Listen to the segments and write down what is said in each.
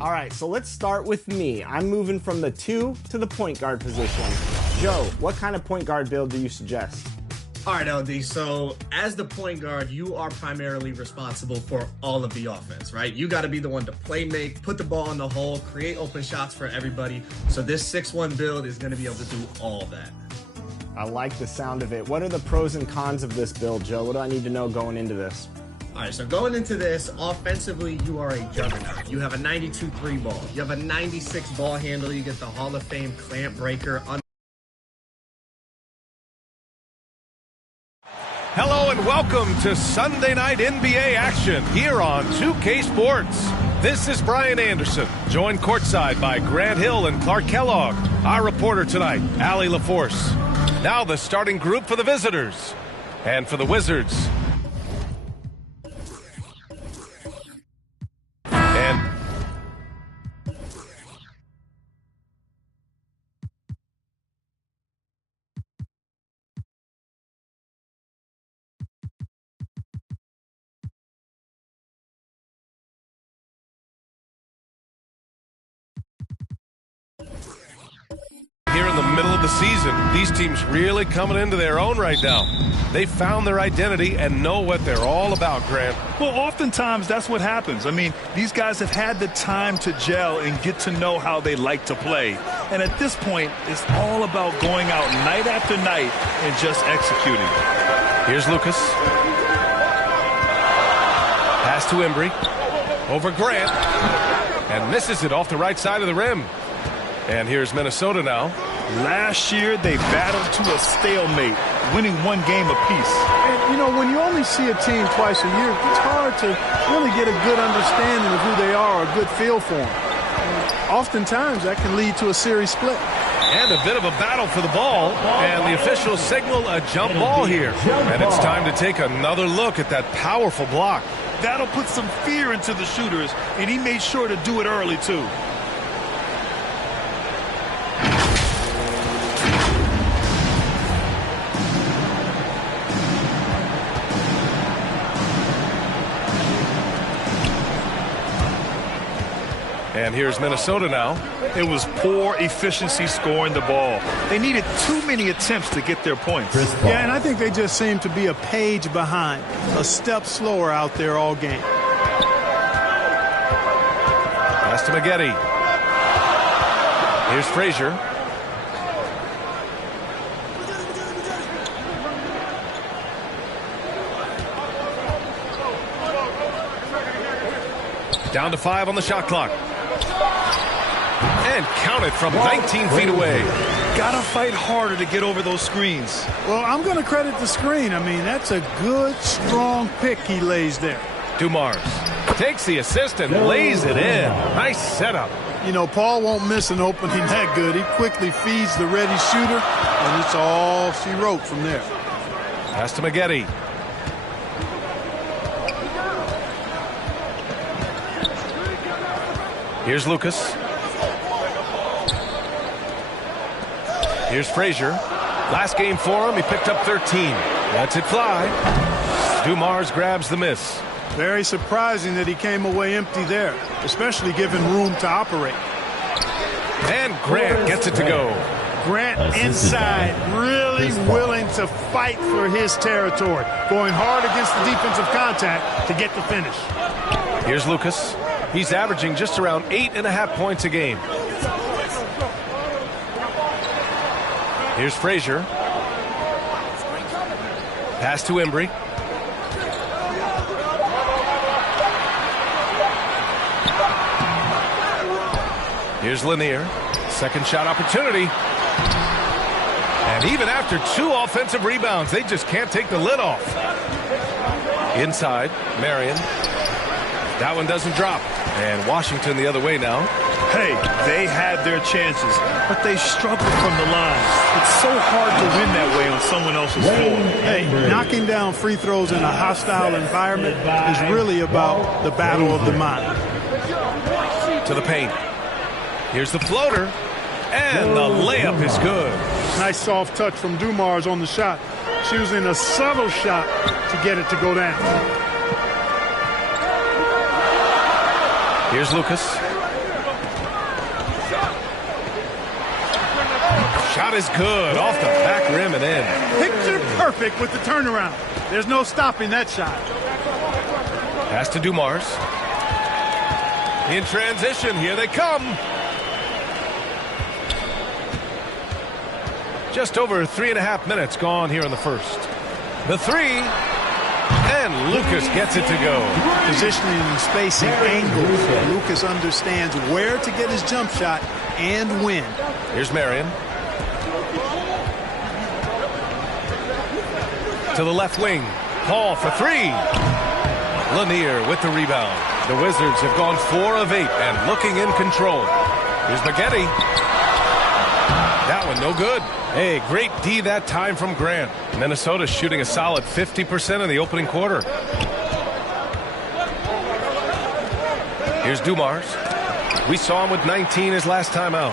All right, so let's start with me. I'm moving from the 2 to the point guard position. Joe, what kind of point guard build do you suggest? All right, LD, so as the point guard, you are primarily responsible for all of the offense, right? You got to be the one to play make, put the ball in the hole, create open shots for everybody. So this 6-1 build is going to be able to do all that. I like the sound of it. What are the pros and cons of this build, Joe? What do I need to know going into this? All right, so going into this, offensively, you are a juggernaut. You have a 92-3 ball. You have a 96 ball handle. You get the Hall of Fame clamp breaker. Hello and welcome to Sunday Night NBA action here on 2K Sports. This is Brian Anderson, joined courtside by Grant Hill and Clark Kellogg. Our reporter tonight, Allie LaForce. Now the starting group for the visitors. And for the Wizards, here in the middle of the season, these teams really coming into their own right now. They found their identity and know what they're all about, Grant. Well, oftentimes that's what happens. I mean, these guys have had the time to gel and get to know how they like to play. And at this point, it's all about going out night after night and just executing. Here's Lucas. Pass to Embry. Over Grant. And misses it off the right side of the rim. And here's Minnesota now. Last year, they battled to a stalemate, winning one game apiece. And, you know, when you only see a team twice a year, it's hard to really get a good understanding of who they are, a good feel for them. And oftentimes, that can lead to a series split. And a bit of a battle for the ball. And the officials signal a jump ball here. And it's time to take another look at that powerful block. That'll put some fear into the shooters, and he made sure to do it early, too. And here's Minnesota now. It was poor efficiency scoring the ball. They needed too many attempts to get their points. Yeah, and I think they just seem to be a page behind, a step slower out there all game. Pass to Maggette. Here's Frazier. Down to 5 on the shot clock. And count it from 19 feet away. Gotta fight harder to get over those screens. Well, I'm going to credit the screen. I mean, that's a good, strong pick he lays there. Dumars takes the assist and lays it in. Nice setup. You know, Paul won't miss an opening that good. He quickly feeds the ready shooter, and it's all she wrote from there. Pass to Maggette. Here's Lucas. Here's Frazier. Last game for him, he picked up 13. Lets it fly. Dumars grabs the miss. Very surprising that he came away empty there, especially given room to operate. And Grant gets it to go. Grant inside, really willing to fight for his territory, going hard against the defensive contact to get the finish. Here's Lucas. He's averaging just around 8.5 points a game. Here's Frazier. Pass to Embry. Here's Lanier. Second shot opportunity. And even after 2 offensive rebounds, they just can't take the lid off. Inside, Marion. That one doesn't drop. And Washington the other way now. Hey, they had their chances, but they struggled from the line. It's so hard to win that way on someone else's floor. Hey, knocking down free throws in a hostile environment is really about the battle of the mind. To the paint. Here's the floater. And the layup is good. Nice soft touch from Dumars on the shot. Choosing a subtle shot to get it to go down. Here's Lucas. Shot is good. Off the back rim and in. Picture perfect with the turnaround. There's no stopping that shot. Pass to Dumars. In transition, here they come. Just over 3.5 minutes gone here in the first. The three, and Lucas gets it to go. Positioning and spacing angles. Lucas understands where to get his jump shot and when. Here's Marion. To the left wing. Paul for 3. Lanier with the rebound. The Wizards have gone 4 of 8 and looking in control. Here's Maggette. That one no good. Hey, great D that time from Grant. Minnesota shooting a solid 50% in the opening quarter. Here's Dumars. We saw him with 19 his last time out.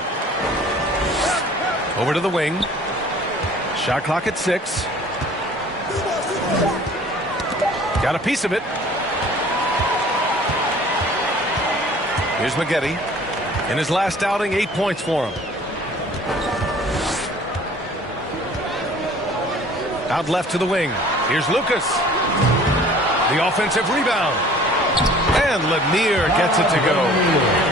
Over to the wing. Shot clock at 6. Got a piece of it. Here's Maggette. In his last outing, 8 points for him. Out left to the wing. Here's Lucas. The offensive rebound. And Lanier gets it to go.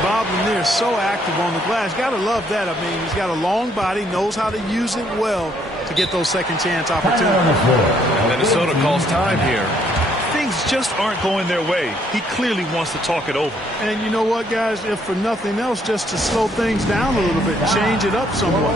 Bob Lanier is so active on the glass. Got to love that. I mean, he's got a long body, knows how to use it well to get those second chance opportunities. And Minnesota calls time here. Things just aren't going their way. He clearly wants to talk it over. And you know what, guys? If for nothing else, just to slow things down a little bit, change it up somewhat.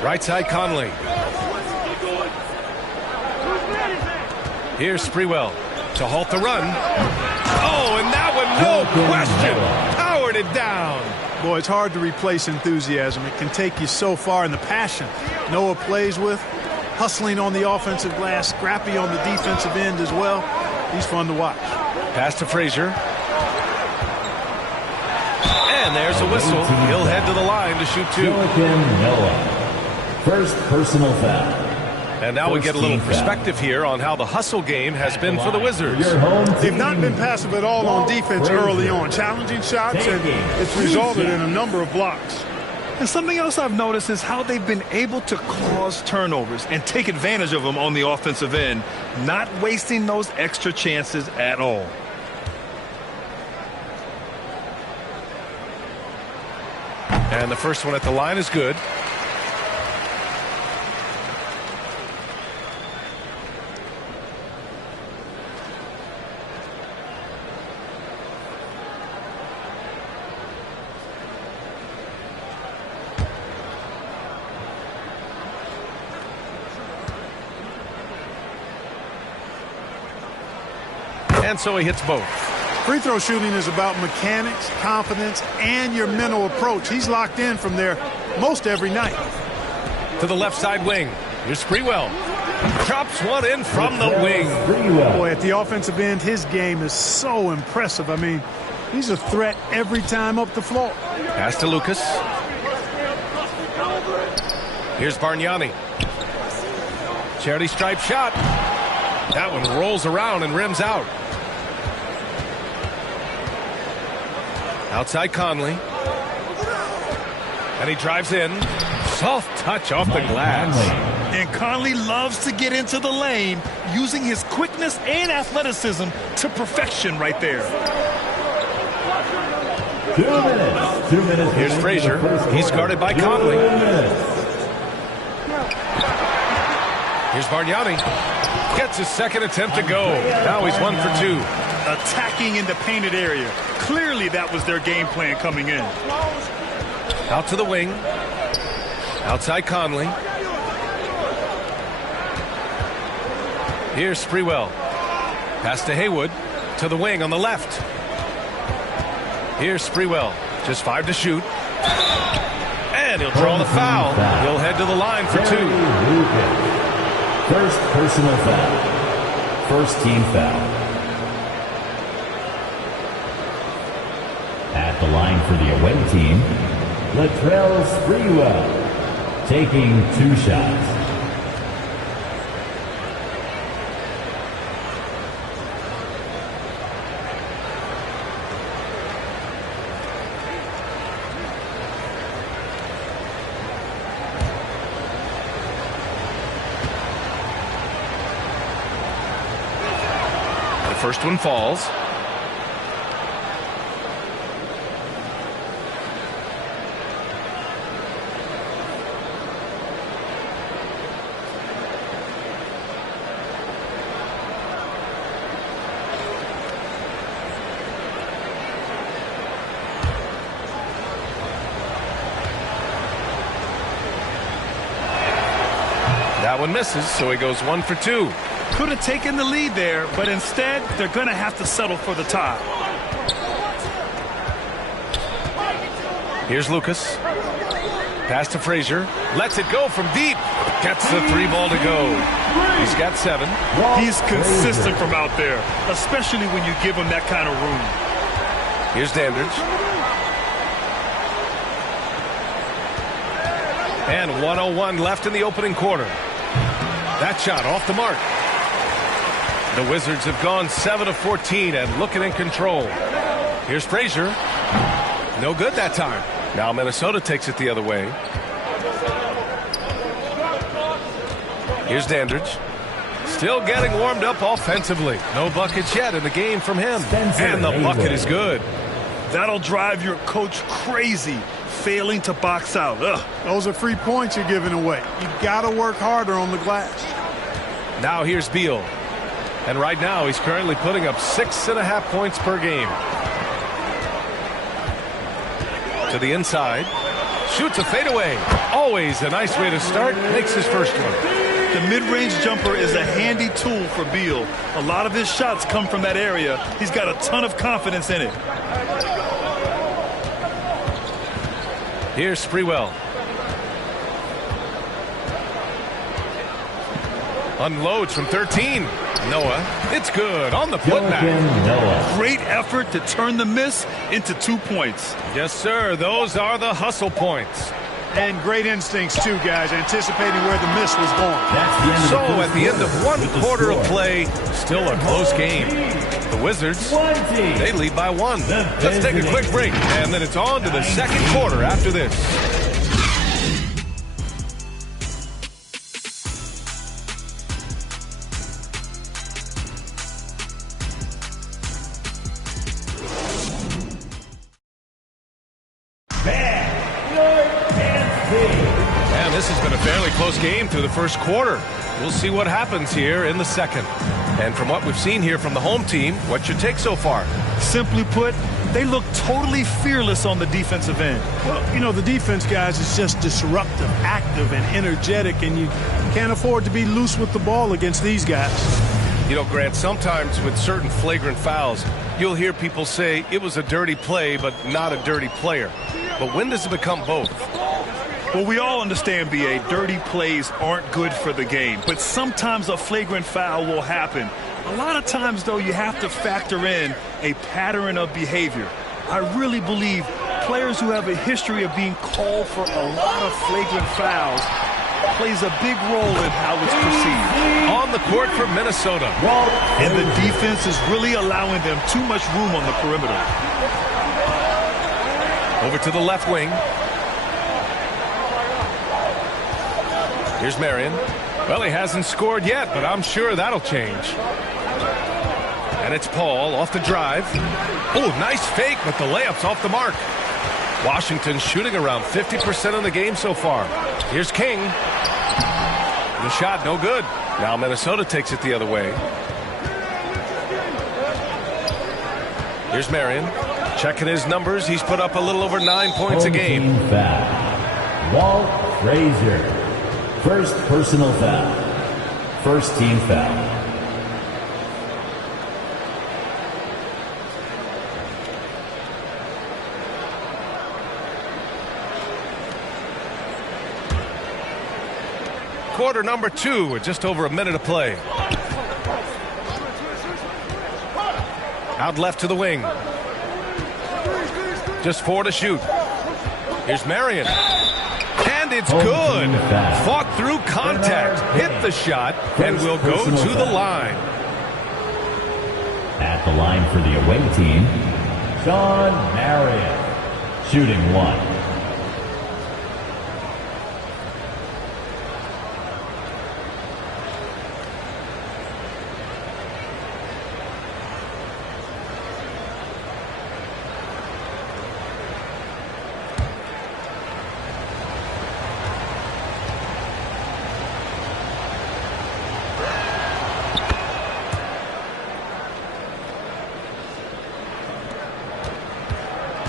Right side Conley. Here's Sprewell to halt the run. Oh, and that one, no question, powered it down. Boy, it's hard to replace enthusiasm. It can take you so far, and the passion Noah plays with, hustling on the offensive glass, scrappy on the defensive end as well. He's fun to watch. Pass to Frazier. And there's a whistle. He'll head to the line to shoot 2. Noah. First personal foul. And now we get a little perspective here on how the hustle game has been for the Wizards. They've not been passive at all on defense early on. Challenging shots, and it's resulted in a number of blocks. And something else I've noticed is how they've been able to cause turnovers and take advantage of them on the offensive end, not wasting those extra chances at all. And the first one at the line is good. And so he hits both. Free throw shooting is about mechanics, confidence, and your mental approach. He's locked in from there most every night. To the left side wing. Here's Sprewell. Drops one in from the wing. Boy, at the offensive end, his game is so impressive. I mean, he's a threat every time up the floor. Pass to Lucas. Here's Bargnani. Charity stripe shot. That one rolls around and rims out. Outside Conley. And he drives in. Soft touch off the glass. And Conley loves to get into the lane, using his quickness and athleticism to perfection right there. 2 minutes. 2 minutes. Here's Frazier. He's guarded by Conley. Here's Bargnani. Gets his second attempt to go. Now he's 1 for 2. Attacking in the painted area. Clearly that was their game plan coming in. Out to the wing. Outside Conley. Here's Sprewell. Pass to Haywood. To the wing on the left. Here's Sprewell. Just 5 to shoot. And he'll draw the foul. He'll head to the line for 2. First personal foul. First team foul. At the line for the away team, Latrell Sprewell, taking 2 shots. The first one falls. That one misses, so he goes 1 for 2. Could have taken the lead there, but instead they're going to have to settle for the tie. Here's Lucas. Pass to Frazier. Lets it go from deep. Gets the 3 ball to go. He's got 7. He's consistent from out there, especially when you give him that kind of room. Here's Dandridge. And 1:01 left in the opening quarter. That shot off the mark. The Wizards have gone 7 of 14 and looking in control. Here's Frazier. No good that time. Now Minnesota takes it the other way. Here's Dandridge. Still getting warmed up offensively. No buckets yet in the game from him. And the bucket is good. That'll drive your coach crazy, failing to box out. Ugh. Those are free points you're giving away. You got to work harder on the glass. Now here's Beal. And right now he's currently putting up 6.5 points per game. To the inside. Shoots a fadeaway. Always a nice way to start. Makes his first one. The mid-range jumper is a handy tool for Beal. A lot of his shots come from that area. He's got a ton of confidence in it. Here's Sprewell. Unloads from 13. Noah, it's good on the putback. Noah. Great effort to turn the miss into 2 points. Yes, sir. Those are the hustle points. And great instincts, too, guys, anticipating where the miss was going. So at the end of one quarter of play, still a close game. The Wizards, they lead by 1. Let's take a quick break, and then it's on to the second quarter after this. And this has been a fairly close game through the first quarter. We'll see what happens here in the second. And from what we've seen here from the home team, what's your take so far? Simply put, they look totally fearless on the defensive end. Well, you know, the defense, guys, is just disruptive, active, and energetic, and you can't afford to be loose with the ball against these guys. You know, Grant, sometimes with certain flagrant fouls, you'll hear people say it was a dirty play, but not a dirty player. But when does it become both? Well, we all understand, B.A., dirty plays aren't good for the game, but sometimes a flagrant foul will happen. A lot of times, though, you have to factor in a pattern of behavior. I really believe players who have a history of being called for a lot of flagrant fouls plays a big role in how it's perceived. On the court for Minnesota. And the defense is really allowing them too much room on the perimeter. Over to the left wing. Here's Marion. Well, he hasn't scored yet, but I'm sure that'll change. And it's Paul off the drive. Oh, nice fake, but the layup's off the mark. Washington shooting around 50% in the game so far. Here's King. The shot, no good. Now Minnesota takes it the other way. Here's Marion. Checking his numbers. He's put up a little over 9 points a game. Foul. Walt Frazier. First personal foul. First team foul. Quarter number 2 with just over a minute of play. Out left to the wing. Just 4 to shoot. Here's Marion. And it's good. Fought through contact. Hit the shot and will go to the line. At the line for the away team, Sean Marion. Shooting 1.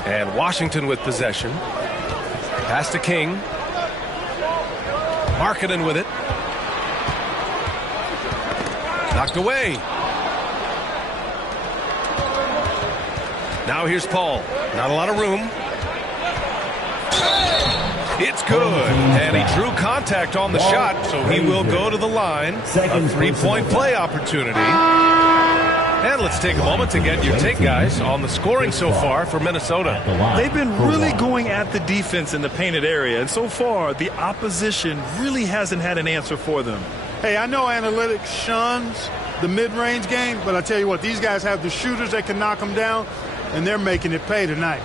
And Washington with possession. Pass to King. Markkanen with it. Knocked away. Now here's Paul. Not a lot of room. It's good. And he drew contact on the shot, so he will go to the line. A 3-point play opportunity. And let's take a moment to get your take, guys, on the scoring so far for Minnesota. They've been really going at the defense in the painted area, and so far the opposition really hasn't had an answer for them. Hey, I know analytics shuns the mid-range game, but I tell you what, these guys have the shooters that can knock them down, and they're making it pay tonight.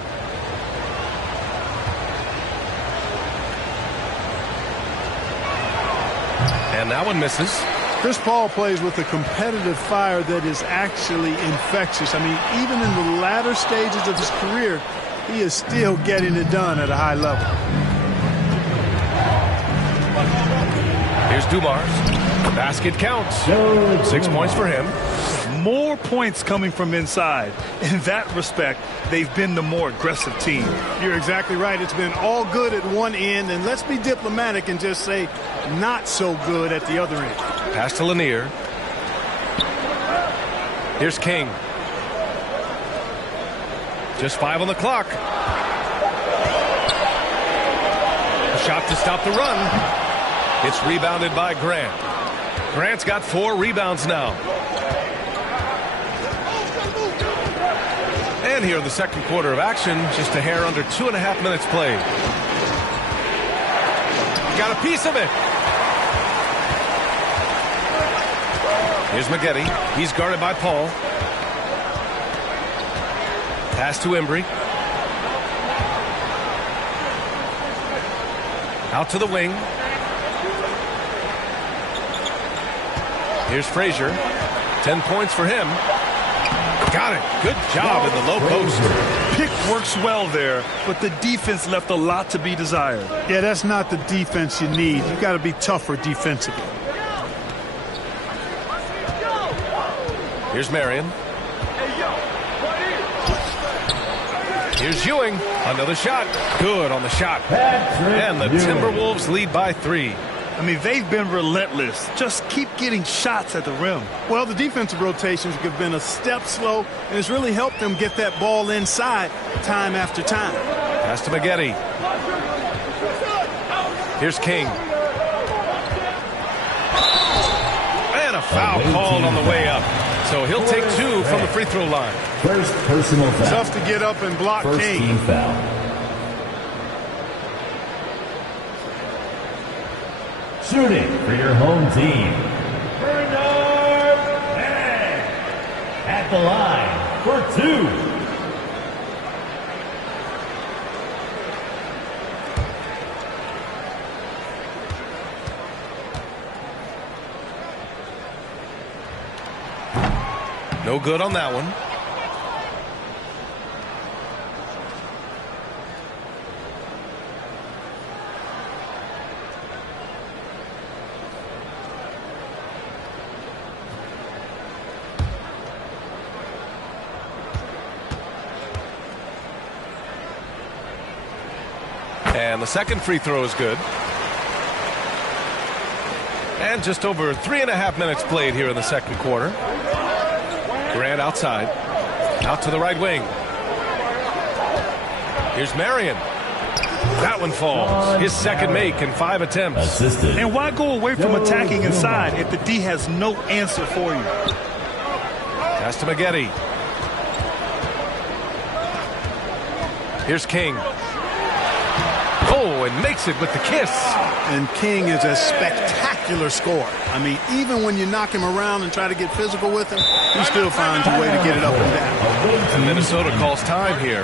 And that one misses. Chris Paul plays with a competitive fire that is actually infectious. I mean, even in the latter stages of his career, he is still getting it done at a high level. Here's Dumars. Basket counts. 6 points for him. More points coming from inside. In that respect, they've been the more aggressive team. You're exactly right. It's been all good at one end, and let's be diplomatic and just say not so good at the other end. Pass to Lanier. Here's King. Just 5 on the clock. A shot to stop the run. It's rebounded by Grant. Grant's got 4 rebounds now. And here in the second quarter of action, just a hair under 2.5 minutes played. Got a piece of it. Here's Maggette. He's guarded by Paul. Pass to Embry. Out to the wing. Here's Frazier. 10 points for him. Got it. Good job in the low post. Pick works well there, but the defense left a lot to be desired. Yeah, that's not the defense you need. You got to be tougher defensively. Here's Marion. Here's Ewing. Another shot. Good on the shot. And the Timberwolves lead by 3. I mean, they've been relentless. Just keep getting shots at the rim. Well, the defensive rotations have been a step slow, and it's really helped them get that ball inside time after time. Pass to Maggette. Here's King. And a foul called on the way up. So he'll take 2 from the free throw line. First personal foul. Tough to get up and block First King. team foul. Shooting for your home team, Bernard Panic at the line for 2. No good on that one. And the second free throw is good. And just over 3.5 minutes played here in the second quarter. Grant outside. Out to the right wing. Here's Marion. That one falls. His second make in 5 attempts. Assisted. And why go away from attacking inside if the D has no answer for you? Pass to Maggette. Here's King. Oh, and makes it with the kiss. And King is a spectacular scorer. I mean, even when you knock him around and try to get physical with him, he still finds a way to get it up and down. And Minnesota calls time here.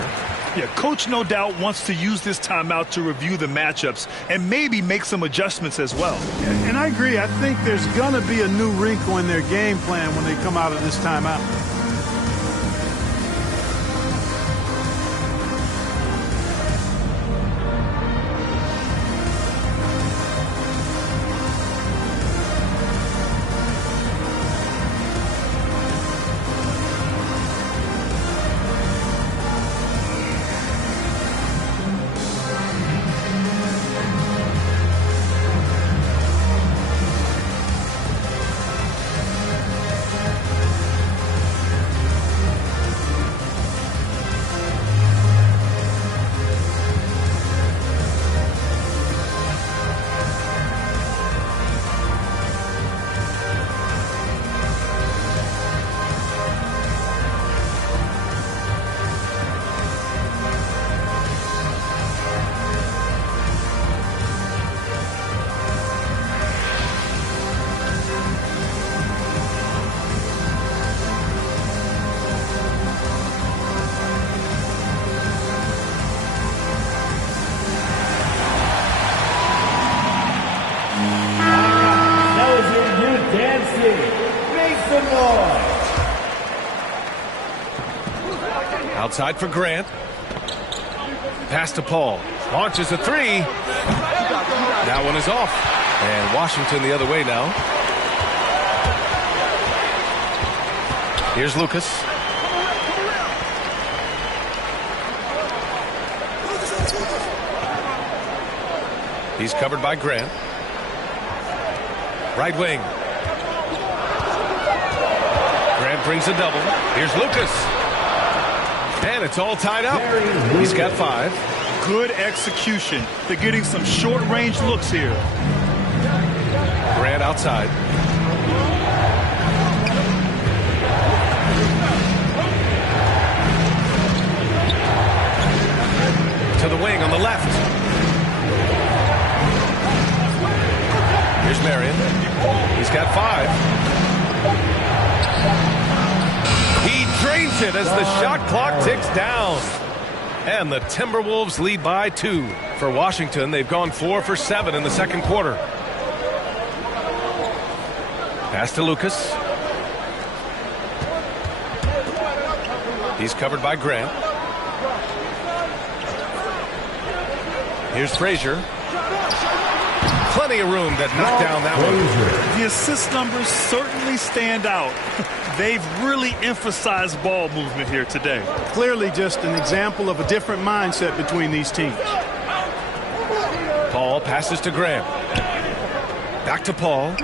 Yeah, coach no doubt wants to use this timeout to review the matchups and maybe make some adjustments as well. And I agree. I think there's going to be a new wrinkle in their game plan when they come out of this timeout. Outside for Grant. Pass to Paul. Launches a 3. That one is off. And Washington the other way now. Here's Lucas. He's covered by Grant. Right wing. Grant brings a double. Here's Lucas. And it's all tied up. He's got 5. Good execution. They're getting some short-range looks here. Grant outside. To the wing on the left. Here's Marion. He's got 5. He drains it as the shot clock ticks down. And the Timberwolves lead by 2. For Washington, they've gone 4 for 7 in the second quarter. Pass to Lucas. He's covered by Grant. Here's Frazier. Plenty of room to knock down that one. The assist numbers certainly stand out. They've really emphasized ball movement here today. Clearly just an example of a different mindset between these teams. Paul passes to Graham. Back to Paul.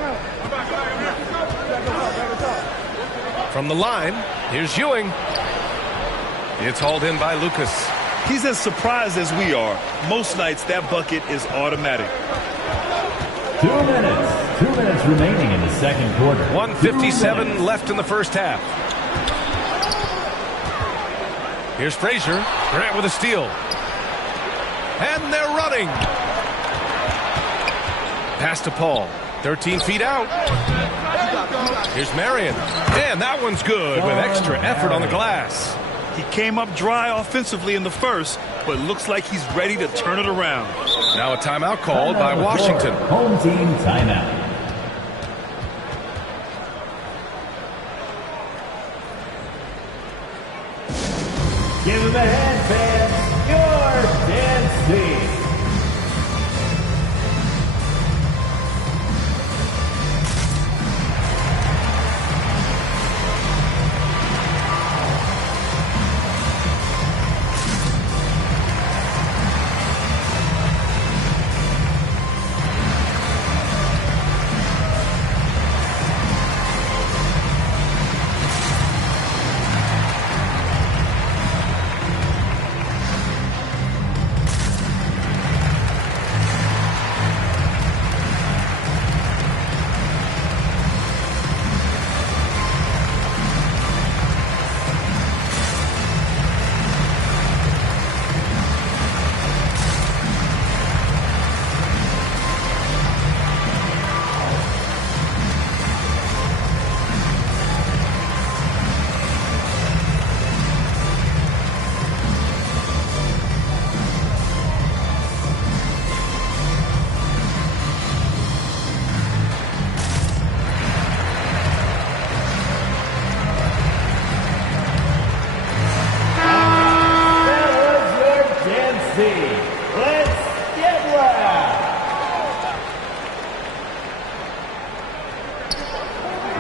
From the line, here's Ewing. It's hauled in by Lucas. He's as surprised as we are. Most nights that bucket is automatic. 2 minutes. 2 minutes remaining in the second quarter. 1:57 left in the first half. Here's Frazier. Grant with a steal. And they're running. Pass to Paul. 13 feet out. Here's Marion. And that one's good with extra effort on the glass. He came up dry offensively in the first, but looks like he's ready to turn it around. Now a timeout called by Washington. Home team timeout. Give him a hand, fans. You're dancing.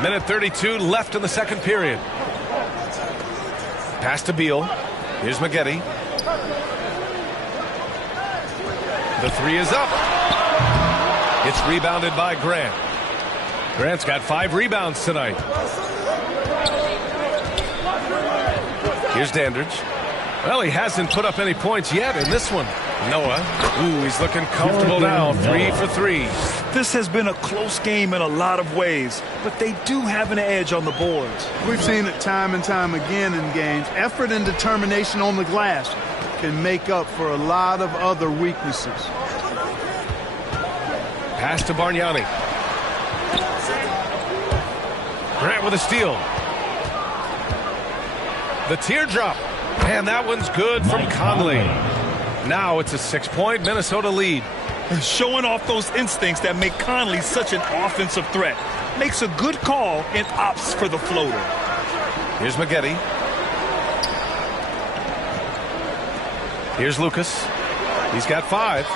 Minute 32 left in the second period. Pass to Beal. Here's Maggette. The 3 is up. It's rebounded by Grant. Grant's got 5 rebounds tonight. Here's Dandridge. Well, he hasn't put up any points yet in this one. Noah. Ooh, he's looking comfortable now. 3 for 3. This has been a close game in a lot of ways, but they do have an edge on the boards. We've seen it time and time again in games. Effort and determination on the glass can make up for a lot of other weaknesses. Pass to Bargnani. Grant with a steal. The teardrop. And that one's good from Conley. Now it's a 6-point Minnesota lead. Showing off those instincts that make Conley such an offensive threat. Makes a good call and opts for the floater. Here's Maggette. Here's Lucas. He's got 5.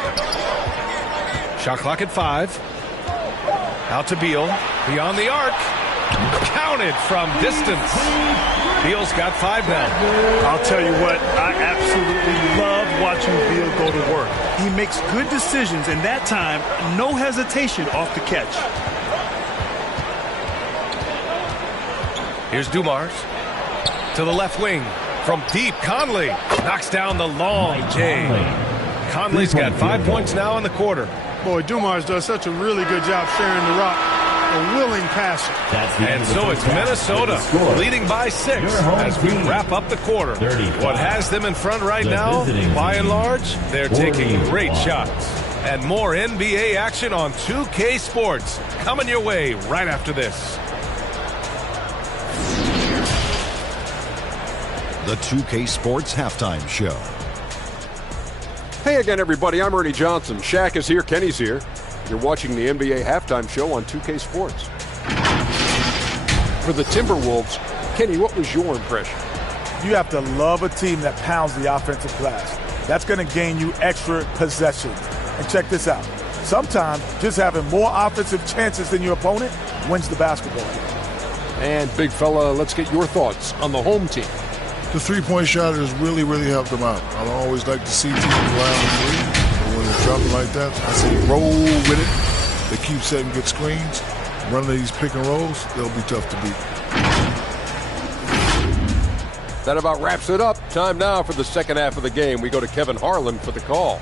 Shot clock at 5. Out to Beal. Beyond the arc. Counted from distance. Beal's got 5 now. I'll tell you what, I absolutely love watching Beal go to work. He makes good decisions, and that time, no hesitation off the catch. Here's Dumars. To the left wing. From deep, Conley knocks down the long J. Conley's got 5 points now in the quarter. Boy, Dumars does such a really good job sharing the rock. a willing passer. And so it's Minnesota leading by 6 as we wrap up the quarter. What has them in front right now, by and large, they're taking great shots. And more NBA action on 2K Sports coming your way right after this. The 2K Sports Halftime Show. Hey again, everybody. I'm Ernie Johnson. Shaq is here. Kenny's here. You're watching the NBA Halftime Show on 2K Sports. For the Timberwolves, Kenny, what was your impression? You have to love a team that pounds the offensive glass. That's going to gain you extra possessions. And check this out. Sometimes just having more offensive chances than your opponent wins the basketball. And big fella, let's get your thoughts on the home team. The three-point shot has really helped them out. I always like to see teams around the three. But when they're dropping like that, I say roll with it. They keep setting good screens. Running these pick and rolls, they'll be tough to beat. That about wraps it up. Time now for the second half of the game. We go to Kevin Harlan for the call.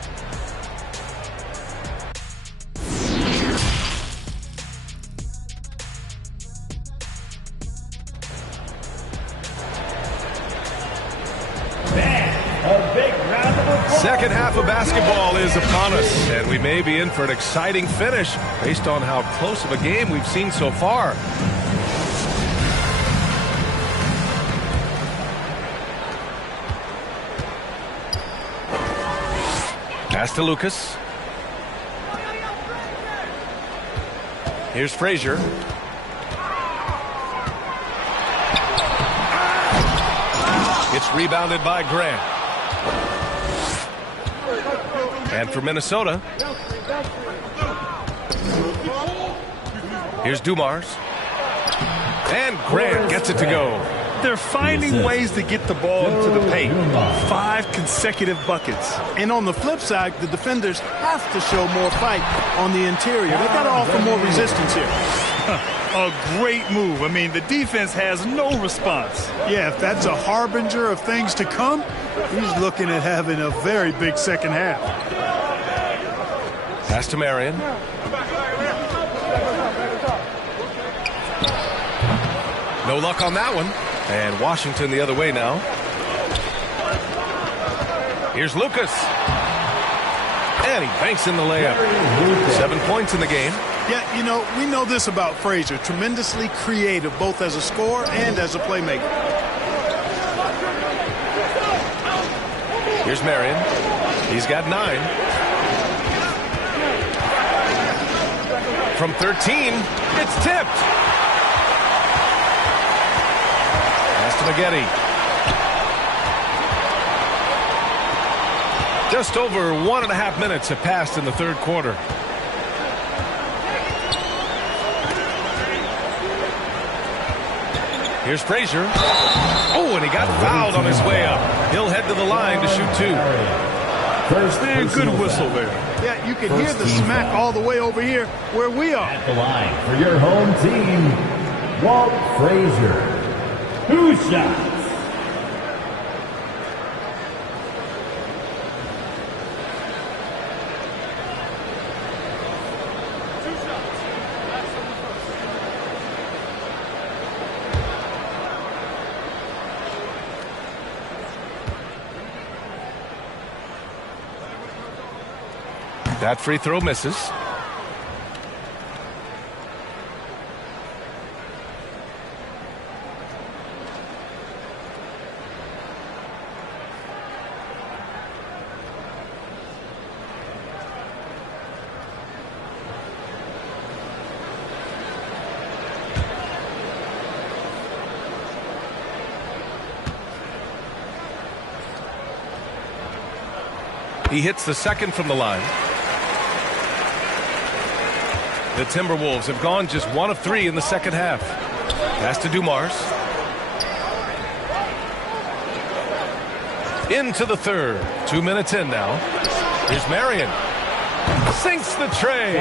Second half of basketball is upon us, and we may be in for an exciting finish based on how close of a game we've seen so far. Pass to Lucas. Here's Frazier. It's rebounded by Grant. And for Minnesota, here's Dumars. And Grant gets it to go. They're finding ways to get the ball into the paint. 5 consecutive buckets. And on the flip side, the defenders have to show more fight on the interior. They got to offer more resistance here. A great move. I mean, the defense has no response. Yeah, if that's a harbinger of things to come, he's looking at having a very big second half. Pass to Marion. No luck on that one. And Washington the other way now. Here's Lucas. And he banks in the layup. 7 points in the game. Yeah, you know, we know this about Frazier. Tremendously creative, both as a scorer and as a playmaker. Here's Marion. He's got 9. From 13, it's tipped. Pass to Maggette. Just over 1.5 minutes have passed in the third quarter. Here's Frazier. Oh, and he got fouled on his way up. He'll head to the line to shoot 2. Man, good whistle there. Yeah, you can hear the smack all the way over here where we are. At the line for your home team, Walt Frazier. 2 shots. That free throw misses. He hits the second from the line. The Timberwolves have gone just 1 of 3 in the second half. Pass to Dumars. Into the third. 2 minutes in now. Here's Marion. Sinks the tray.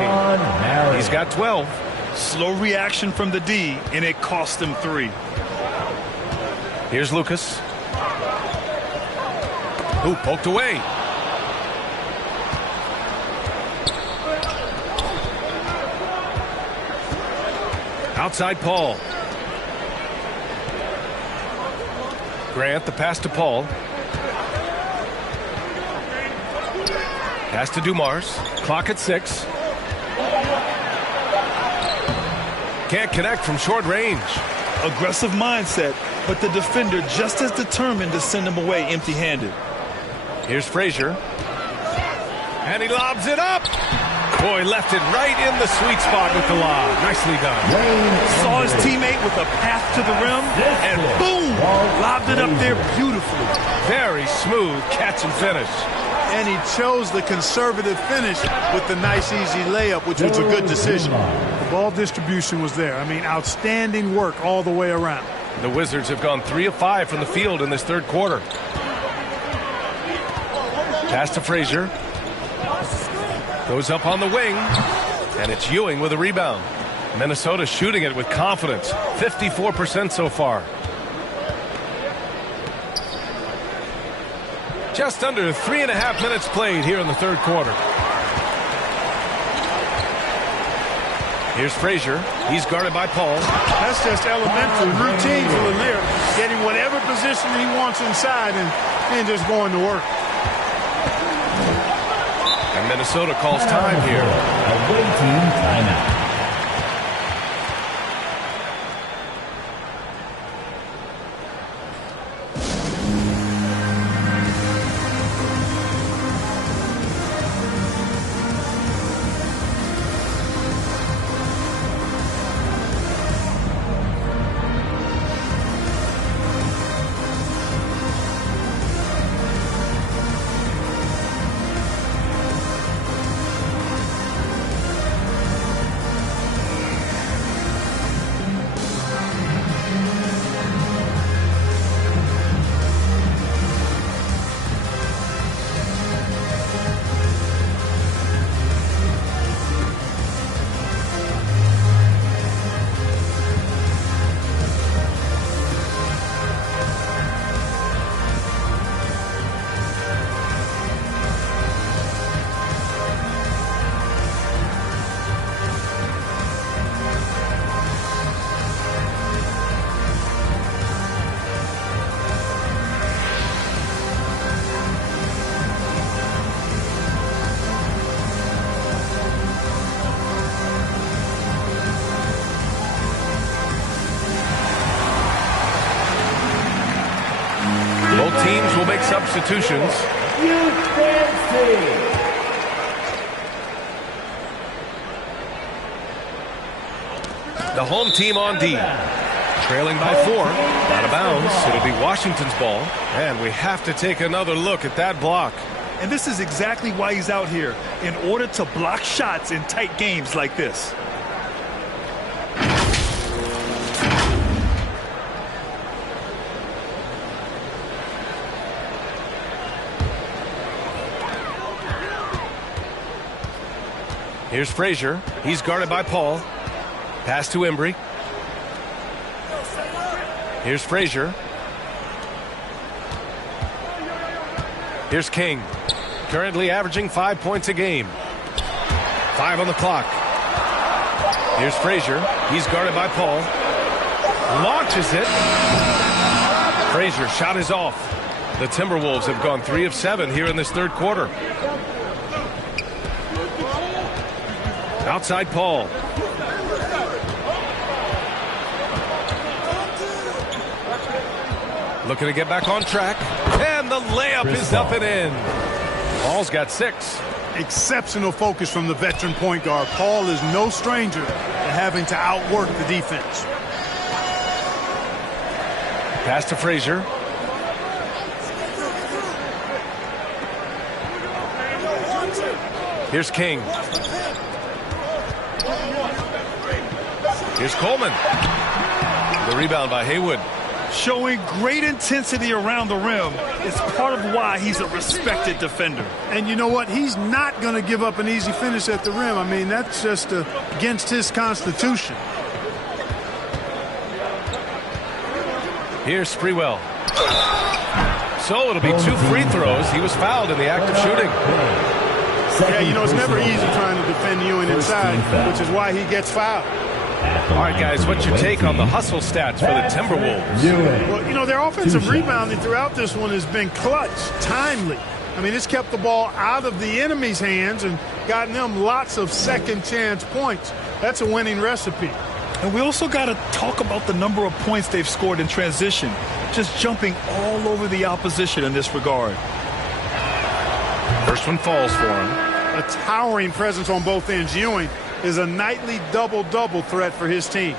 He's got 12. Slow reaction from the D, and it cost him 3. Here's Lucas. Who poked away. Outside Paul. Grant, the pass to Paul. Pass to Dumars. Clock at 6. Can't connect from short range. Aggressive mindset, but the defender just as determined to send him away empty-handed. Here's Frazier. And he lobs it up. Boy, left it right in the sweet spot with the lob. Nicely done. Saw his teammate with a path to the rim, and boom! Lobbed it up there beautifully. Very smooth catch and finish. And he chose the conservative finish with the nice, easy layup, which was a good decision. The ball distribution was there. I mean, outstanding work all the way around. The Wizards have gone 3 of 5 from the field in this third quarter. Pass to Frazier. Goes up on the wing, and it's Ewing with a rebound. Minnesota shooting it with confidence, 54% so far. Just under 3.5 minutes played here in the third quarter. Here's Frazier. He's guarded by Paul. That's just elementary routine for Lanier, getting whatever position he wants inside and just going to work. And Minnesota calls time here. Away team timeout. Both teams will make substitutions. The home team on D. Trailing by 4. Out of bounds. It'll be Washington's ball. And we have to take another look at that block. And this is exactly why he's out here, in order to block shots in tight games like this. Here's Frazier. He's guarded by Paul. Pass to Embry. Here's Frazier. Here's King. Currently averaging 5 points a game. 5 on the clock. Here's Frazier. He's guarded by Paul. Launches it. Frazier shot is off. The Timberwolves have gone 3 of 7 here in this third quarter. Outside Paul. Looking to get back on track. And the layup is up and in. Paul's got 6. Exceptional focus from the veteran point guard. Paul is no stranger to having to outwork the defense. Pass to Frazier. Here's King. Here's Coleman. The rebound by Haywood. Showing great intensity around the rim is part of why he's a respected defender. And you know what? He's not going to give up an easy finish at the rim. I mean, that's just against his constitution. Here's Sprewell. So it'll be 2 free throws. He was fouled in the act of shooting. Yeah, you know, it's never easy trying to defend Ewing inside, which is why he gets fouled. All right, guys, what's your take on the hustle stats for the Timberwolves? Well, you know, their offensive rebounding throughout this one has been clutch, timely. I mean, it's kept the ball out of the enemy's hands and gotten them lots of second-chance points. That's a winning recipe. And we also got to talk about the number of points they've scored in transition, just jumping all over the opposition in this regard. First one falls for him. A towering presence on both ends. Ewing is a nightly double-double threat for his team.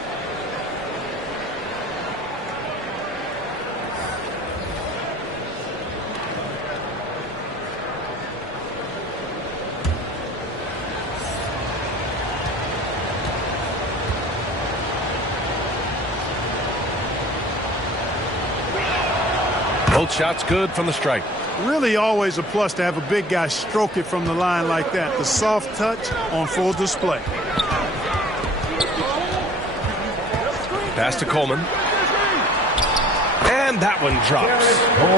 Both shots good from the stripe. Really always a plus to have a big guy stroke it from the line like that. The soft touch on full display. Pass to Coleman. And that one drops.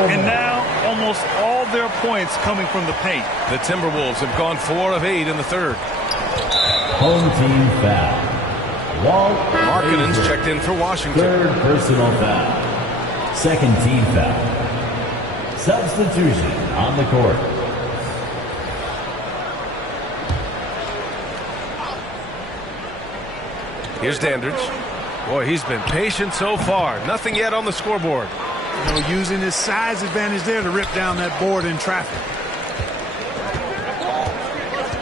And now almost all their points coming from the paint. The Timberwolves have gone 4 of 8 in the third. Home team foul. Walt Markkanen's Frazier. checked in for Washington. Third personal foul. Second team foul. Substitution on the court. Here's Dandridge. Boy, he's been patient so far. Nothing yet on the scoreboard. You know, using his size advantage there to rip down that board in traffic.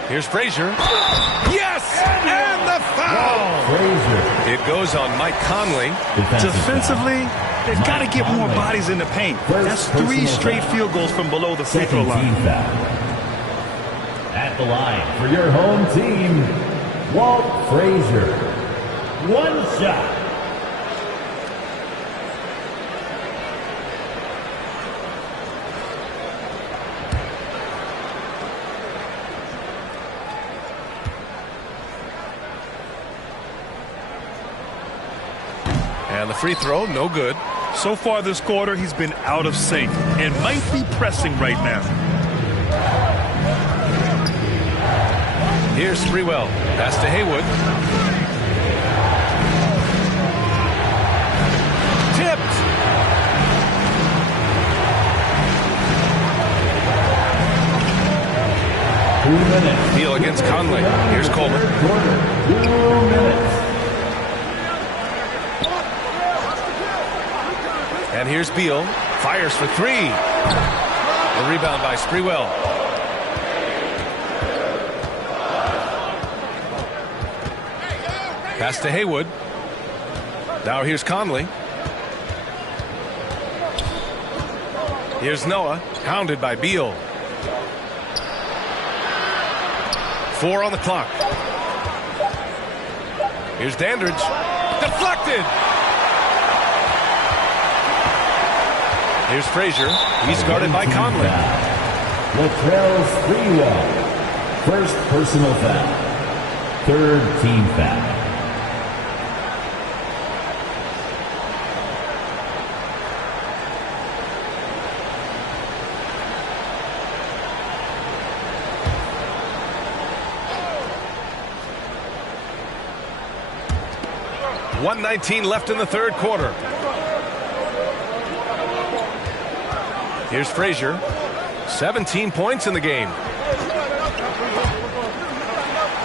Here's Frazier. Yes! And the foul! Frazier. It goes on Mike Conley. Defensively, they've got to get more bodies in the paint. That's 3 straight field goals from below the free throw line. At the line for your home team, Walt Frazier. One shot. And the free throw, no good. So far this quarter, he's been out of sync and might be pressing right now. Here's Sprewell. Pass to Haywood. Tipped. 2 minutes. Beal against Conley. Here's Coleman. 2 minutes. And here's Beal. Fires for 3. The rebound by Sprewell. Pass to Haywood. Now here's Conley. Here's Noah. Hounded by Beal. 4 on the clock. Here's Dandridge. Deflected. Here's Frazier. He's guarded by Conley. Latrell Sprewell. First personal foul. Third team foul. .119 left in the third quarter. Here's Frazier. 17 points in the game.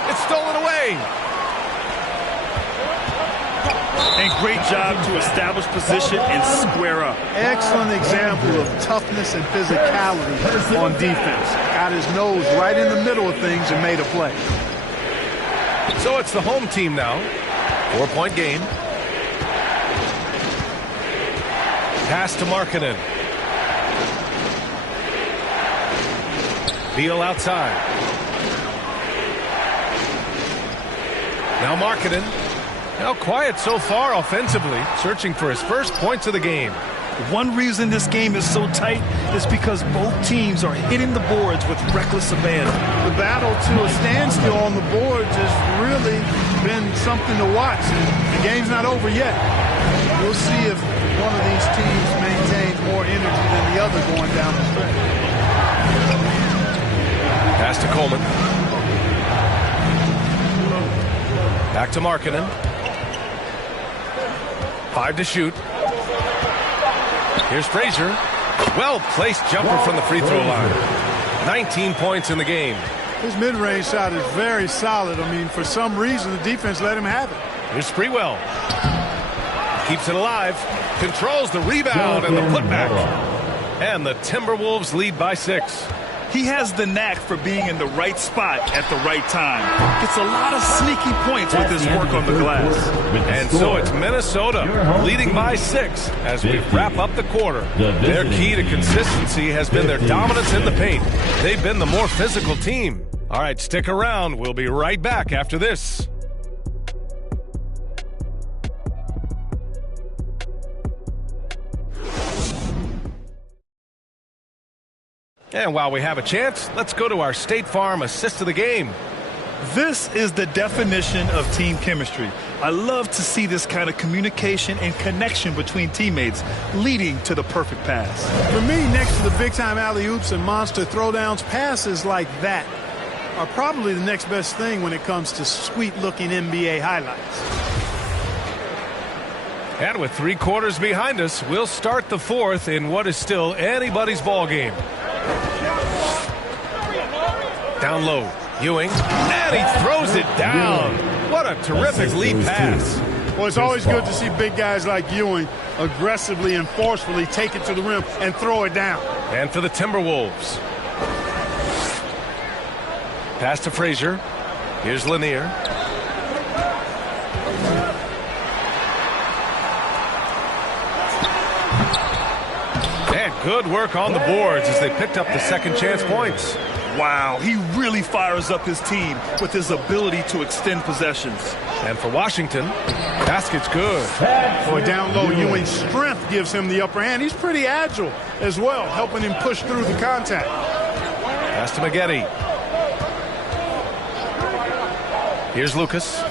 It's stolen away. And great job to establish position and square up. Excellent example of toughness and physicality on defense. Got his nose right in the middle of things and made a play. So it's the home team now. 4-point game. Pass to Markkanen. Beal outside. Now Markkanen. Now quiet so far offensively, searching for his first points of the game. One reason this game is so tight is because both teams are hitting the boards with reckless abandon. The battle to a standstill on the boards has really been something to watch. The game's not over yet. We'll see if one of these teams maintains more energy than the other going down the stretch. Pass to Coleman. Back to Markkanen. 5 to shoot. Here's Frazier. Well-placed jumper from the free throw line. 19 points in the game. His mid-range shot is very solid. I mean, for some reason, the defense let him have it. Here's Sprewell. Keeps it alive. Controls the rebound and the putback. And the Timberwolves lead by 6. He has the knack for being in the right spot at the right time. Gets a lot of sneaky points with his work on the glass. And so it's Minnesota leading by 6 as we wrap up the quarter. Their key to consistency has been their dominance in the paint. They've been the more physical team. All right, stick around. We'll be right back after this. And while we have a chance, let's go to our State Farm assist of the game. This is the definition of team chemistry. I love to see this kind of communication and connection between teammates leading to the perfect pass. For me, next to the big-time alley-oops and monster throwdowns, passes like that are probably the next best thing when it comes to sweet-looking NBA highlights. And with 3 quarters behind us, we'll start the 4th in what is still anybody's ball game. Down low, Ewing, and he throws it down. What a terrific lead pass. Well, it's always good to see big guys like Ewing aggressively and forcefully take it to the rim and throw it down. And for the Timberwolves. Pass to Frazier. Here's Lanier. And good work on the boards as they picked up the second chance points. Wow, he really fires up his team with his ability to extend possessions. And for Washington, basket's good. Boy, down low, Ewing's strength gives him the upper hand. He's pretty agile as well, helping him push through the contact. Pass to Maggette. Here's Lucas.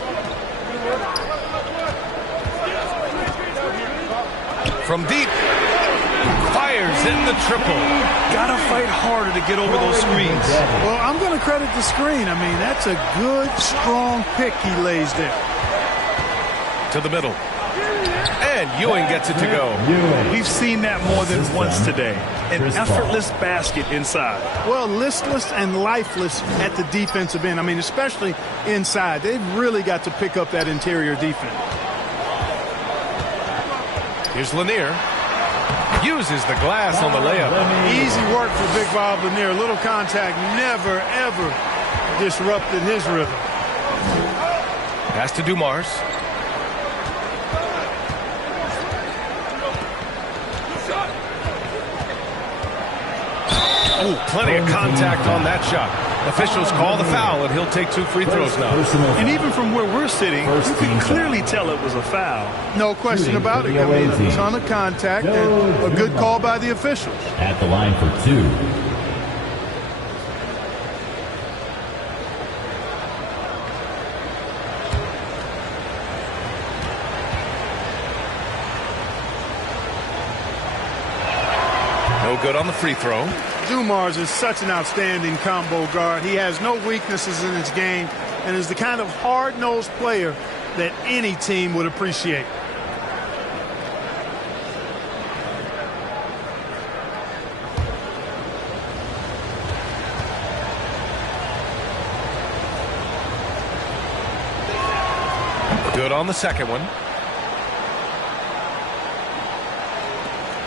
From deep. Fires in the triple. Gotta fight harder to get over those screens. Well, I'm going to credit the screen. I mean, that's a good, strong pick he lays there. To the middle. And Ewing gets it to go. We've seen that more than once today. An effortless basket inside. Well, listless and lifeless at the defensive end. I mean, especially inside. They've really got to pick up that interior defense. Here's Lanier. Uses the glass on the layup. Easy work for Big Bob Lanier. Little contact never, ever disrupted his rhythm. Pass to Dumars. Oh, plenty of contact on that shot. Officials call the foul, and he'll take 2 free throws now. And even from where we're sitting, you can clearly tell it was a foul. No question about it. I mean, a ton of contact and a good call by the officials. At the line for 2. No good on the free throw. Dumars is such an outstanding combo guard. He has no weaknesses in his game and is the kind of hard-nosed player that any team would appreciate. Good on the second one.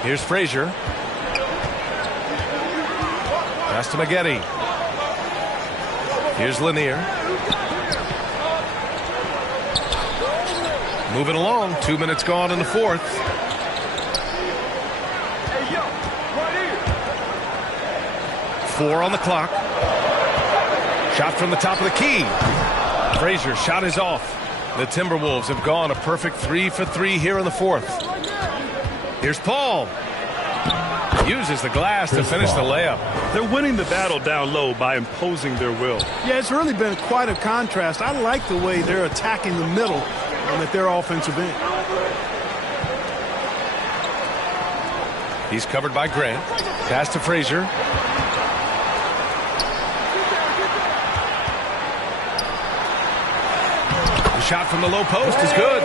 Here's Frazier. Pass to Maggette. Here's Lanier. Moving along. 2 minutes gone in the 4th. Four on the clock. Shot from the top of the key. Frazier shot is off. The Timberwolves have gone a perfect 3 for 3 here in the 4th. Here's Paul. Uses the glass to finish the layup. They're winning the battle down low by imposing their will. Yeah, it's really been quite a contrast. I like the way they're attacking the middle and at their offensive end. He's covered by Grant. Pass to Frazier. The shot from the low post is good.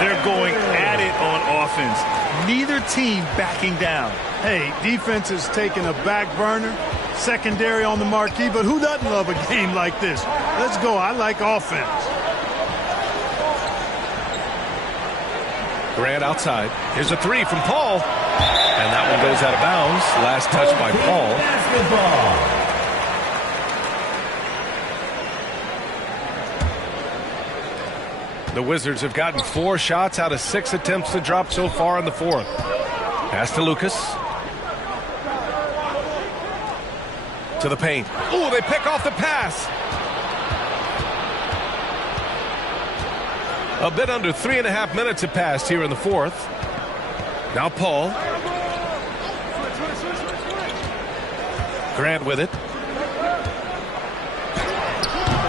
They're going at it on offense. Neither team backing down. Hey, defense is taking a back burner, secondary on the marquee, but who doesn't love a game like this? Let's go. I like offense. Grant outside. Here's a three from Paul. And that one goes out of bounds. Last touch by Paul. Basketball. The Wizards have gotten 4 shots out of 6 attempts to drop so far in the fourth. Pass to Lucas. To the paint. Ooh, they pick off the pass. A bit under 3.5 minutes have passed here in the fourth. Now Paul. Grant with it.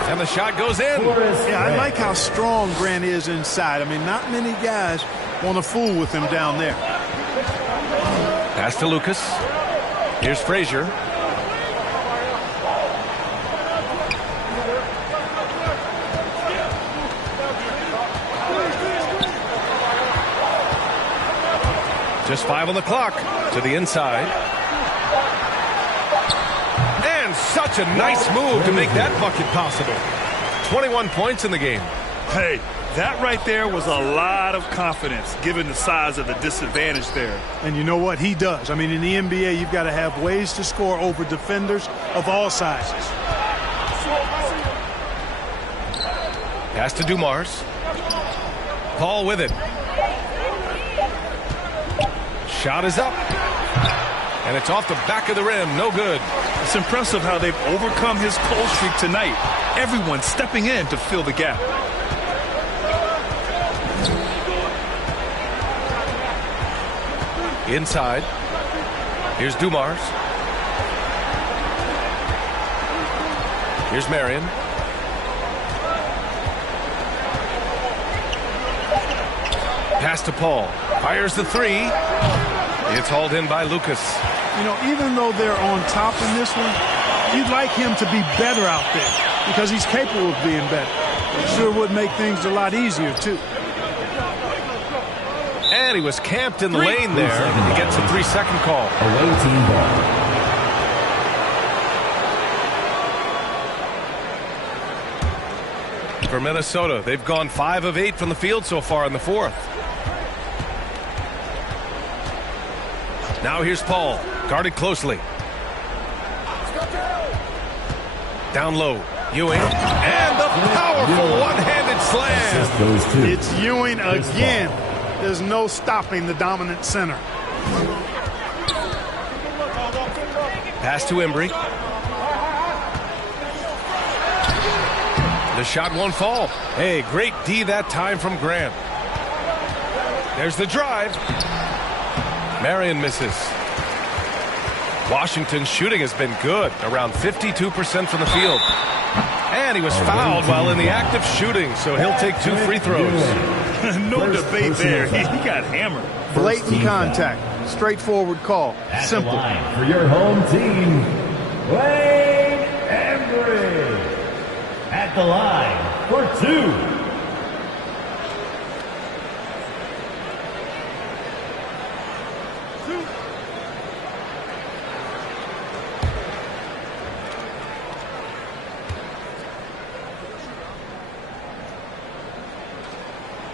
And the shot goes in. Yeah, I like how strong Grant is inside. I mean, not many guys want to fool with him down there. Pass to Lucas. Here's Frazier. Just 5 on the clock. To the inside. And such a nice move to make that bucket possible. 21 points in the game. Hey, that right there was a lot of confidence given the size of the disadvantage there. And you know what? He does. I mean, in the NBA, you've got to have ways to score over defenders of all sizes. Pass to Dumars. Paul with it. Shot is up. And it's off the back of the rim. No good. It's impressive how they've overcome his cold streak tonight. Everyone stepping in to fill the gap. Inside. Here's Dumars. Here's Marion. Pass to Paul. Fires the three. It's hauled in by Lucas. You know, even though they're on top in this one, you'd like him to be better out there because he's capable of being better. It sure would make things a lot easier, too. And he was camped in the lane there. He gets a 3-second call. Away team ball. For Minnesota, they've gone 5 of 8 from the field so far in the fourth. Now here's Paul, guarded closely. Down low, Ewing, and the powerful one-handed slam. It's Ewing again. There's no stopping the dominant center. Pass to Embry. The shot won't fall. Hey, great D that time from Grant. There's the drive. Marion misses. Washington's shooting has been good, around 52% from the field. And he was fouled while in the act of shooting, so he'll take 2 free throws. No debate there. He got hammered. Blatant contact. Straightforward call. Simple. For your home team, Wayne Embry. At the line for 2.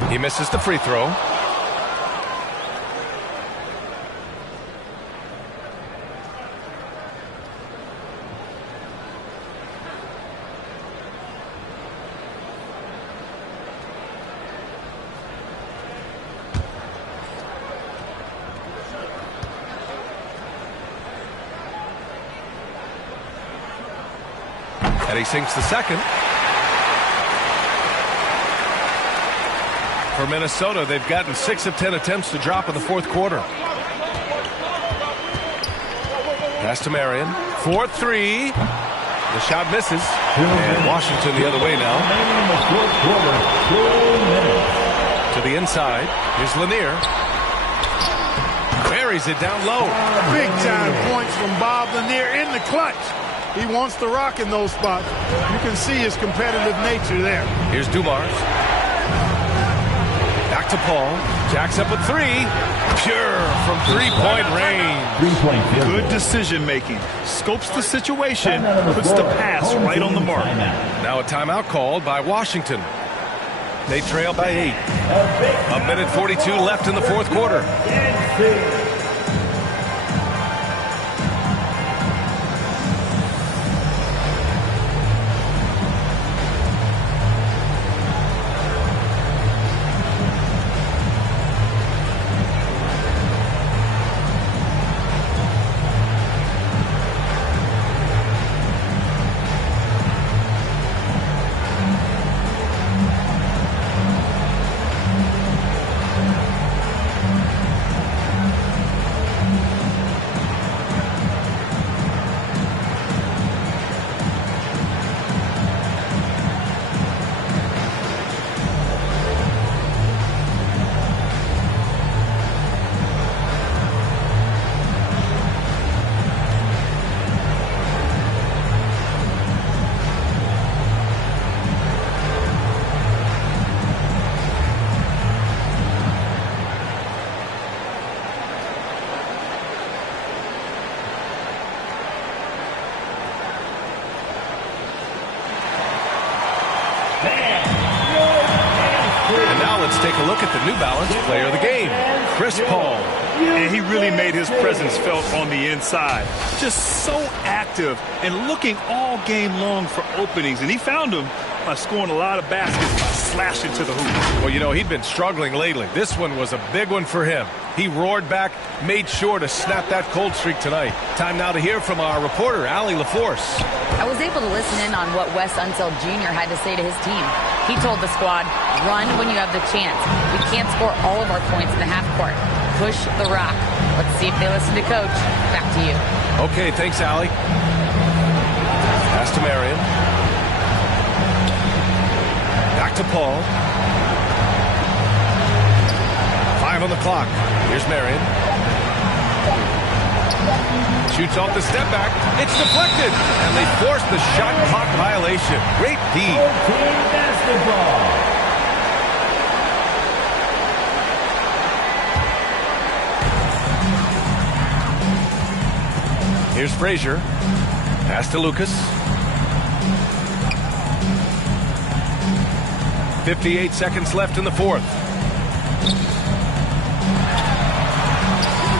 He misses the free throw. And he sinks the second. For Minnesota, they've gotten 6 of 10 attempts to drop in the fourth quarter. Pass to Marion. 4-3. The shot misses. And Washington the other way now. To the inside. Here's Lanier. Buries it down low. Big time points from Bob Lanier in the clutch. He wants to rock in those spots. You can see his competitive nature there. Here's Dumars. Back to Paul. Jacks up with 3. Pure from three-point range. 3-point field Good goal. decision making. Scopes the situation, puts the pass right on the mark. Now a timeout called by Washington. They trail by 8. 1:42 left in the fourth quarter. And now let's take a look at the New Balance player of the game, Chris Paul. And he really made his presence felt on the inside. Just so active and looking all game long for openings. And he found them by scoring a lot of baskets by slashing to the hoop. Well, you know, he'd been struggling lately. This one was a big one for him. He roared back, made sure to snap that cold streak tonight. Time now to hear from our reporter, Allie LaForce. I was able to listen in on what Wes Unseld Jr. had to say to his team. He told the squad, run when you have the chance. We can't score all of our points in the half court. Push the rock. Let's see if they listen to Coach. Back to you. Okay, thanks, Allie. Pass to Marion. Back to Paul. 5 on the clock. Here's Marion. Shoots off the step back. It's deflected. And they force the shot clock violation. Great D. Team basketball. Here's Frazier. Pass to Lucas. 58 seconds left in the fourth.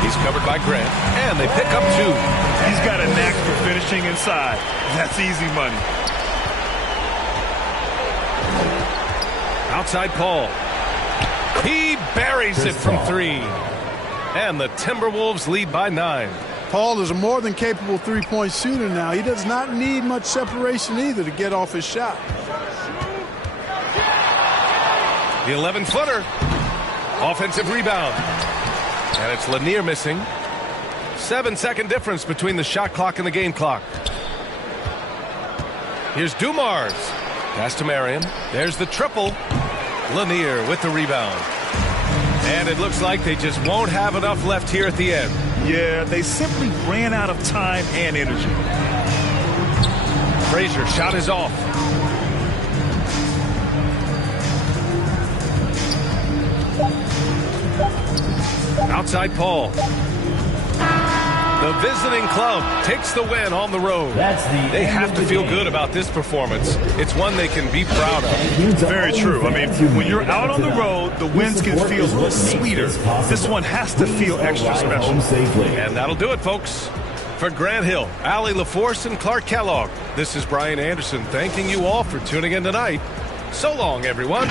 He's covered by Grant, and they pick up 2. He's got a knack for finishing inside. That's easy money. Outside Paul. He buries it from 3. And the Timberwolves lead by 9. Paul is a more than capable three-point shooter now. He does not need much separation either to get off his shot. The 11-footer. Offensive rebound. And it's Lanier missing. 7-second difference between the shot clock and the game clock. Here's Dumars. Pass to Marion. There's the triple. Lanier with the rebound. And it looks like they just won't have enough left here at the end. Yeah, they simply ran out of time and energy. Frazier shot is off. Outside Paul. The visiting club takes the win on the road. They have to feel good about this performance. It's one they can be proud of. Very true. I mean, when you're out on the road, the wins can feel a little sweeter. This one has to feel extra special. And that'll do it, folks. For Grant Hill, Allie LaForce, and Clark Kellogg, this is Brian Anderson thanking you all for tuning in tonight. So long, everyone.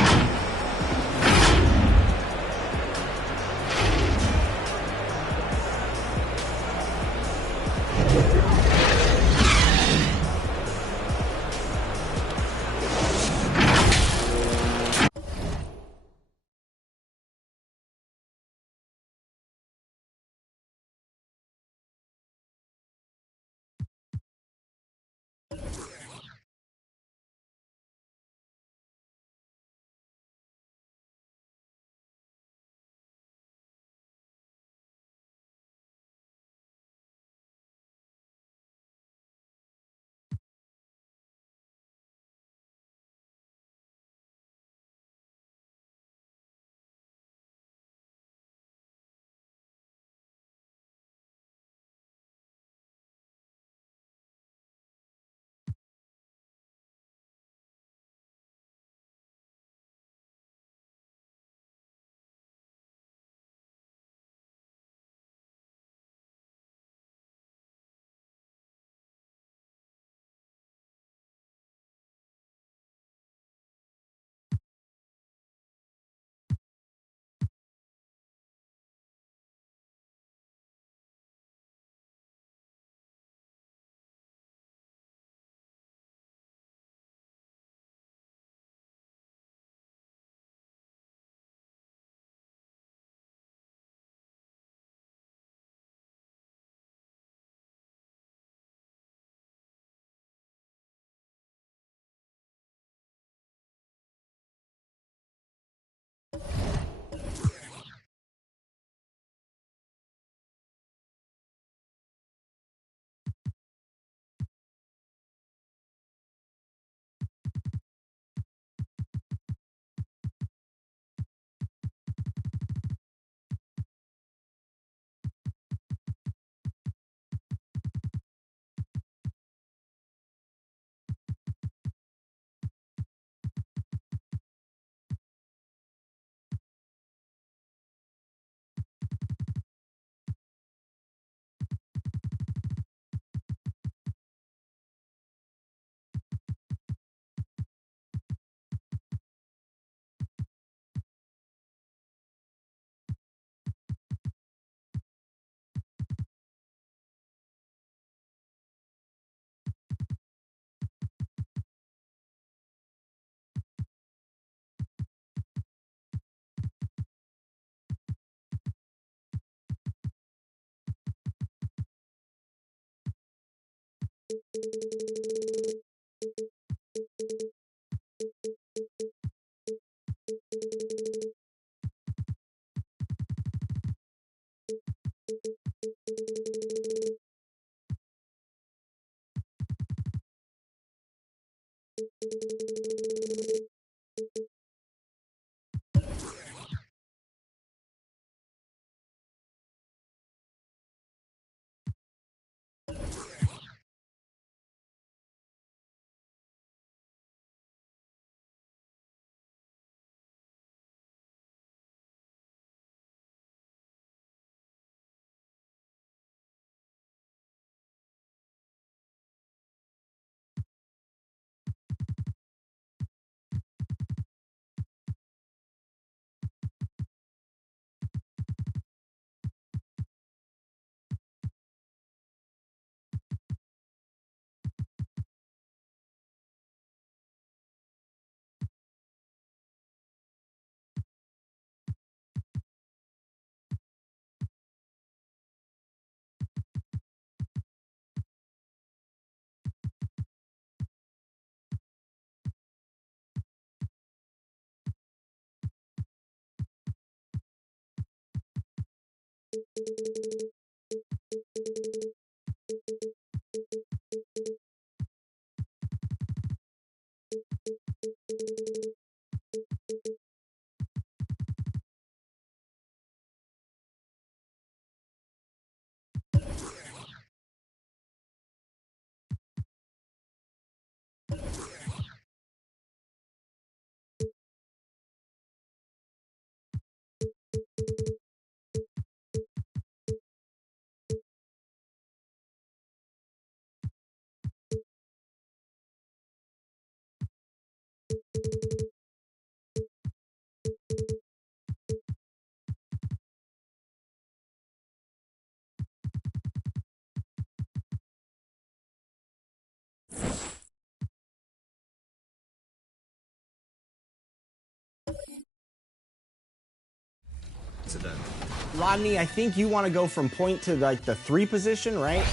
Rodney, I think you want to go from point to like the 3 position, right?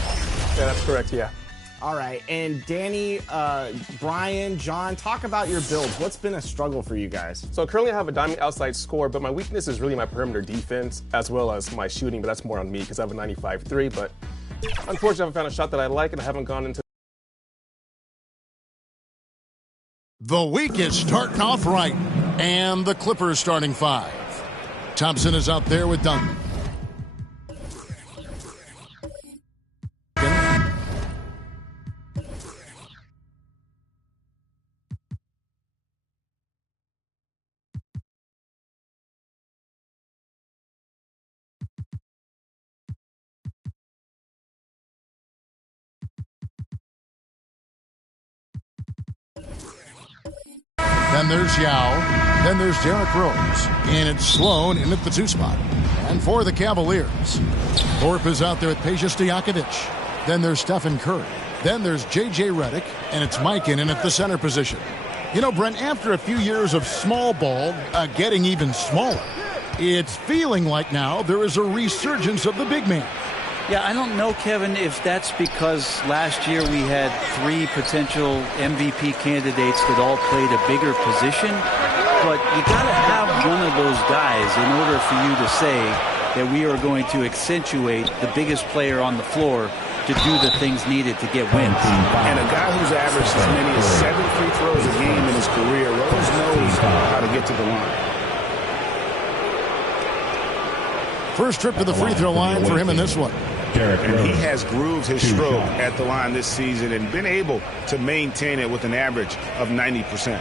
Yeah, that's correct, yeah. All right, and Danny, Brian, John, talk about your builds. What's been a struggle for you guys? So currently I have a diamond outside score, but my weakness is really my perimeter defense as well as my shooting, but that's more on me because I have a 95-3, but unfortunately I haven't found a shot that I like and I haven't gone into. The week is starting off right, and the Clippers starting 5. Thompson is out there with Duncan. Then there's Yao. Then there's Derrick Rose. And it's Sloan in at the 2 spot. And for the Cavaliers, Thorpe is out there with Peja Stojakovic. Then there's Stephen Curry. Then there's J.J. Redick. And it's Mikan in at the center position. You know, Brent, after a few years of small ball getting even smaller, it's feeling like now there is a resurgence of the big man. Yeah, I don't know, Kevin, if that's because last year we had 3 potential MVP candidates that all played a bigger position, but you got to have one of those guys in order for you to say that we are going to accentuate the biggest player on the floor to do the things needed to get wins. And a guy who's averaged as many as 7 free throws a game in his career, Rose knows how to get to the line. First trip to the free throw line for him in this one. And he has grooved his stroke at the line this season and been able to maintain it with an average of 90%.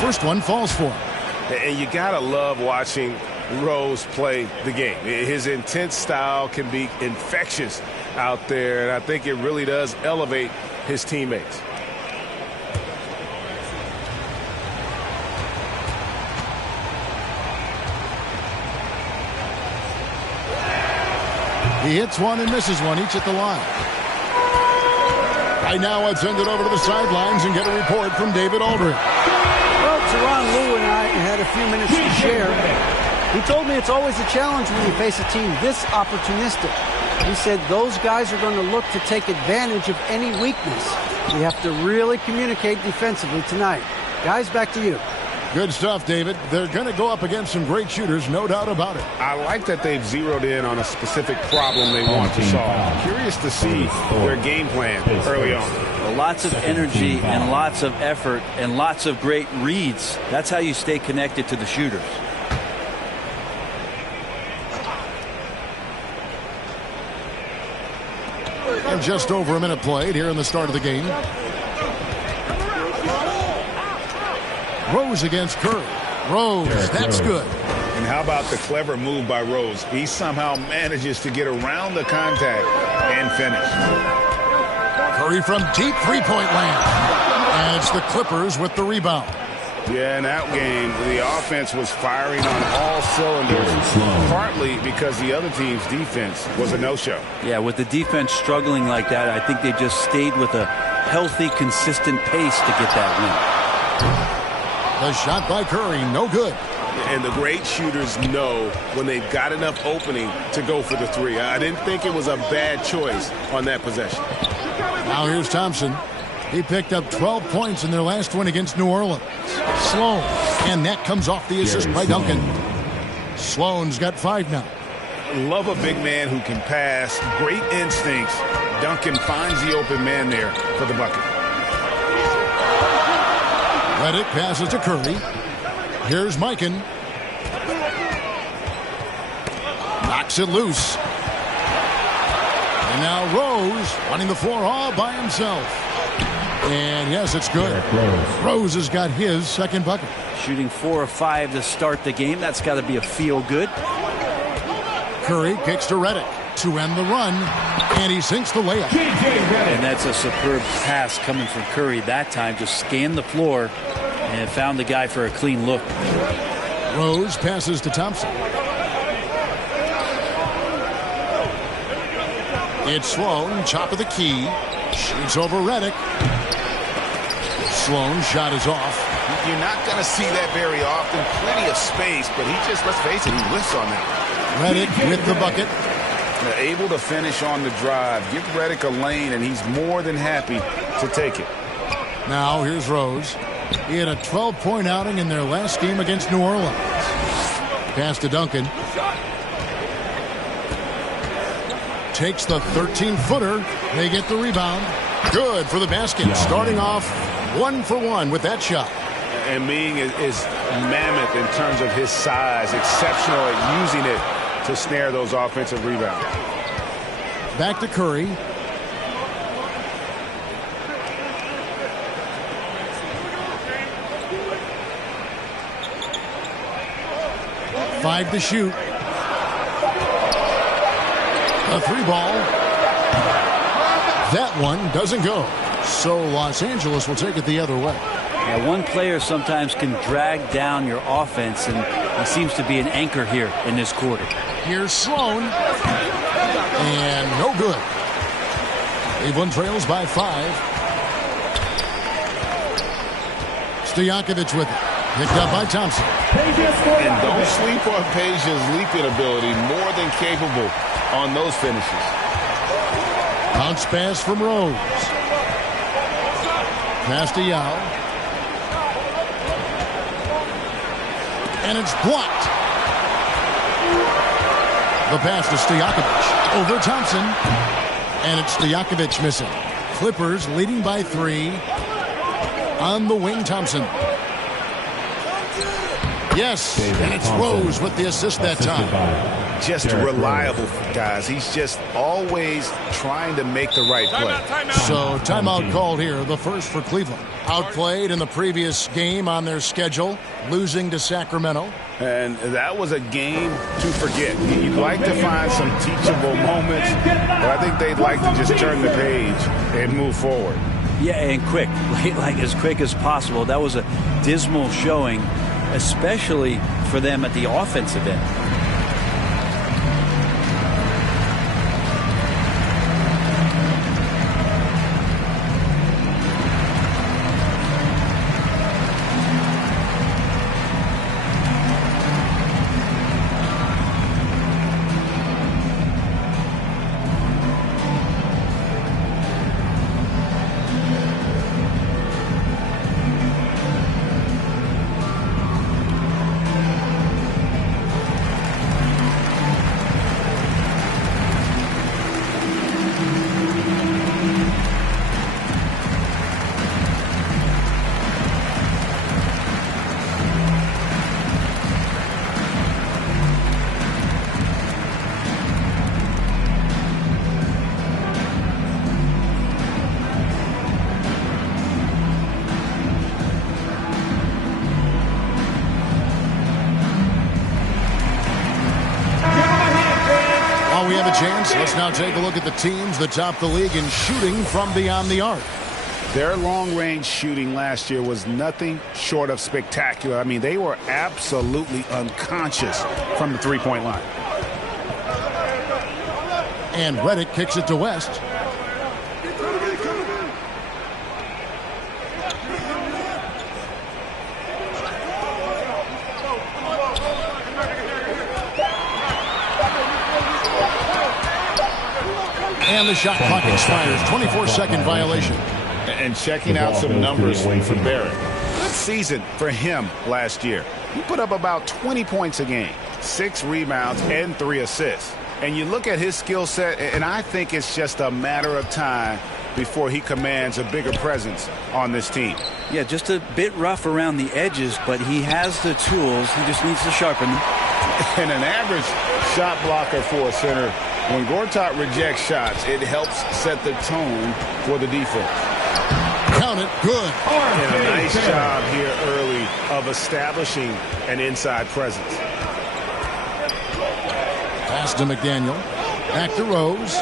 First one falls for him. And you gotta love watching Rose play the game. His intense style can be infectious out there, and I think it really does elevate his teammates. He hits one and misses one, each at the line. Right now, let's send it over to the sidelines and get a report from David Aldridge. Well, Teron Lou and I had a few minutes to share. He told me it's always a challenge when you face a team this opportunistic. He said those guys are going to look to take advantage of any weakness. We have to really communicate defensively tonight. Guys, back to you. Good stuff, David. They're going to go up against some great shooters, no doubt about it. I like that they've zeroed in on a specific problem they want to solve. Curious to see their game plan early on. Well, lots of energy and lots of effort and lots of great reads. That's how you stay connected to the shooters. And just over a minute played here in the start of the game. Rose against Curry. Rose, that's good. And how about the clever move by Rose? He somehow manages to get around the contact and finish. Curry from deep three-point land. And it's the Clippers with the rebound. Yeah, in that game, the offense was firing on all cylinders, partly because the other team's defense was a no-show. Yeah, with the defense struggling like that, I think they just stayed with a healthy, consistent pace to get that win. The shot by Curry, no good. And the great shooters know when they've got enough opening to go for the three. I didn't think it was a bad choice on that possession. Now here's Thompson. He picked up 12 points in their last win against New Orleans. Sloan, and that comes off the assist by Duncan. Sloan's got 5 now. Love a big man who can pass. Great instincts. Duncan finds the open man there for the bucket. Redick passes to Curry. Here's Mikan. Knocks it loose. And now Rose running the floor all by himself. And yes, it's good. Rose has got his second bucket. Shooting 4 of 5 to start the game. That's got to be a feel good. Curry kicks to Redick to end the run. And he sinks the layup. And that's a superb pass coming from Curry that time. Just scanned the floor and found the guy for a clean look. Rose passes to Thompson. It's Sloan, top of the key. Shoots over Redick. Sloan's shot is off. You're not going to see that very often. Plenty of space, but he just, let's face it, he whiffs on that. Reddick with the bucket. They're able to finish on the drive. Give Redick a lane, and he's more than happy to take it. Now here's Rose. He had a 12-point outing in their last game against New Orleans. Pass to Duncan. Takes the 13-footer. They get the rebound. Good for the basket. Starting off 1 for 1 with that shot. And being is mammoth in terms of his size. Exceptional at using it to snare those offensive rebounds. Back to Curry. Five to shoot. A 3-ball. That one doesn't go. So Los Angeles will take it the other way. Now, one player sometimes can drag down your offense, and he seems to be an anchor here in this quarter. Here's Sloan. And no good. Cleveland trails by 5. Stojakovic with it. Picked up by Thompson. And don't sleep on Peja's leaping ability. More than capable on those finishes. Bounce pass from Rose. Pass to Yao. And it's blocked. The pass to Stojakovic. Over Thompson. And it's Stojakovic missing. Clippers leading by 3. On the wing, Thompson. Yes, and it's Rose with the assist that time. Just reliable, guys. He's just always trying to make the right play. So timeout called here, the first for Cleveland. Outplayed in the previous game on their schedule, losing to Sacramento. And that was a game to forget. You'd like to find some teachable moments, but I think they'd like to just turn the page and move forward. Yeah, and quick, like as quick as possible. That was a dismal showing, especially for them at the offensive end. chance, let's now take a look at the teams that top the league in shooting from beyond the arc. Their long-range shooting last year was nothing short of spectacular. I mean, they were absolutely unconscious from the three-point line. And Redick kicks it to West. And the shot clock expires. 24-second violation. And checking out some numbers for Barrett. Good season for him last year. He put up about 20 points a game, 6 rebounds, and 3 assists. And you look at his skill set, and I think it's just a matter of time before he commands a bigger presence on this team. Yeah, just a bit rough around the edges, but he has the tools. He just needs to sharpen them. And an average shot blocker for a center, when Gortat rejects shots, it helps set the tone for the defense. Count it. Good. And a nice job here early of establishing an inside presence. Pass to McDaniel. Back to Rose.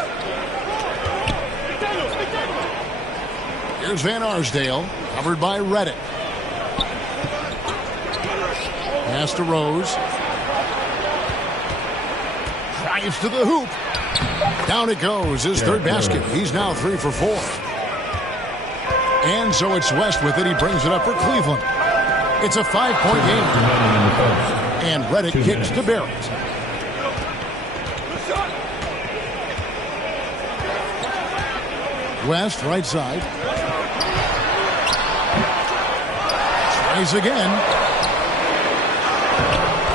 Here's Van Arsdale. Covered by Redick. Pass to Rose. Drives to the hoop. Down it goes. His third basket. He's now 3 for 4. And so it's West with it. He brings it up for Cleveland. It's a 5-point game. And Redick kicks to Barrett. West, right side. Tries again.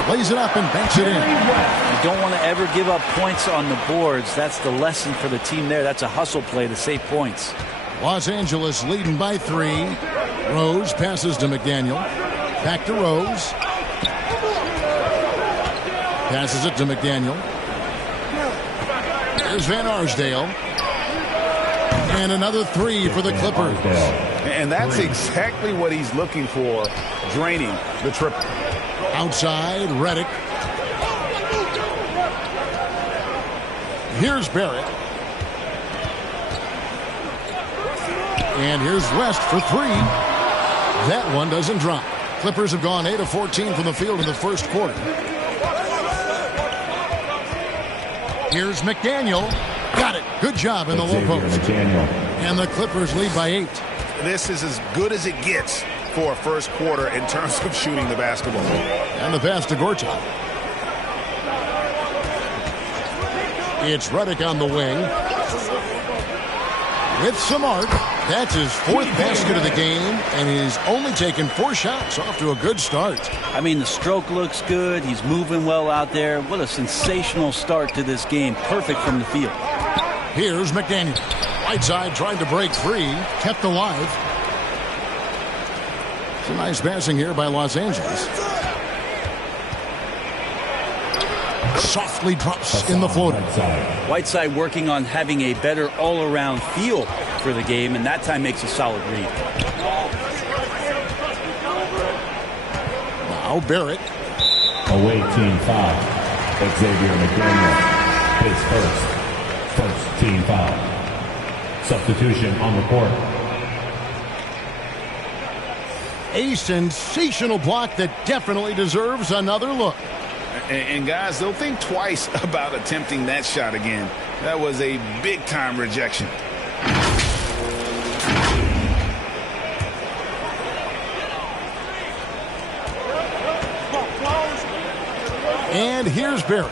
Lays it up and banks it in. You don't want to ever give up points on the boards. That's the lesson for the team there. That's a hustle play to save points. Los Angeles leading by 3. Rose passes to McDaniel. Back to Rose. Passes it to McDaniel. There's Van Arsdale. And another 3 for the Clippers. And that's exactly what he's looking for, draining the triple. Outside, Redick. Here's Barrett. And here's West for 3. That one doesn't drop. Clippers have gone 8 of 14 from the field in the first quarter. Here's McDaniel. Got it. Good job in the low post. And the Clippers lead by 8. This is as good as it gets for a first quarter in terms of shooting the basketball. And the pass to Gortat. It's Redick on the wing. With some arc. That's his 4th basket of the game, and he's only taken 4 shots. Off to a good start. I mean, the stroke looks good. He's moving well out there. What a sensational start to this game. Perfect from the field. Here's McDaniel. Right side trying to break free. Kept alive. Some nice passing here by Los Angeles. Softly drops in the floater. Whiteside working on having a better all-around feel for the game, and that time makes a solid read. Now Barrett. Away team foul. Xavier McDaniel. His first team foul. Substitution on the court. A sensational block that definitely deserves another look. And guys, they'll think twice about attempting that shot again. That was a big-time rejection. And here's Barrett.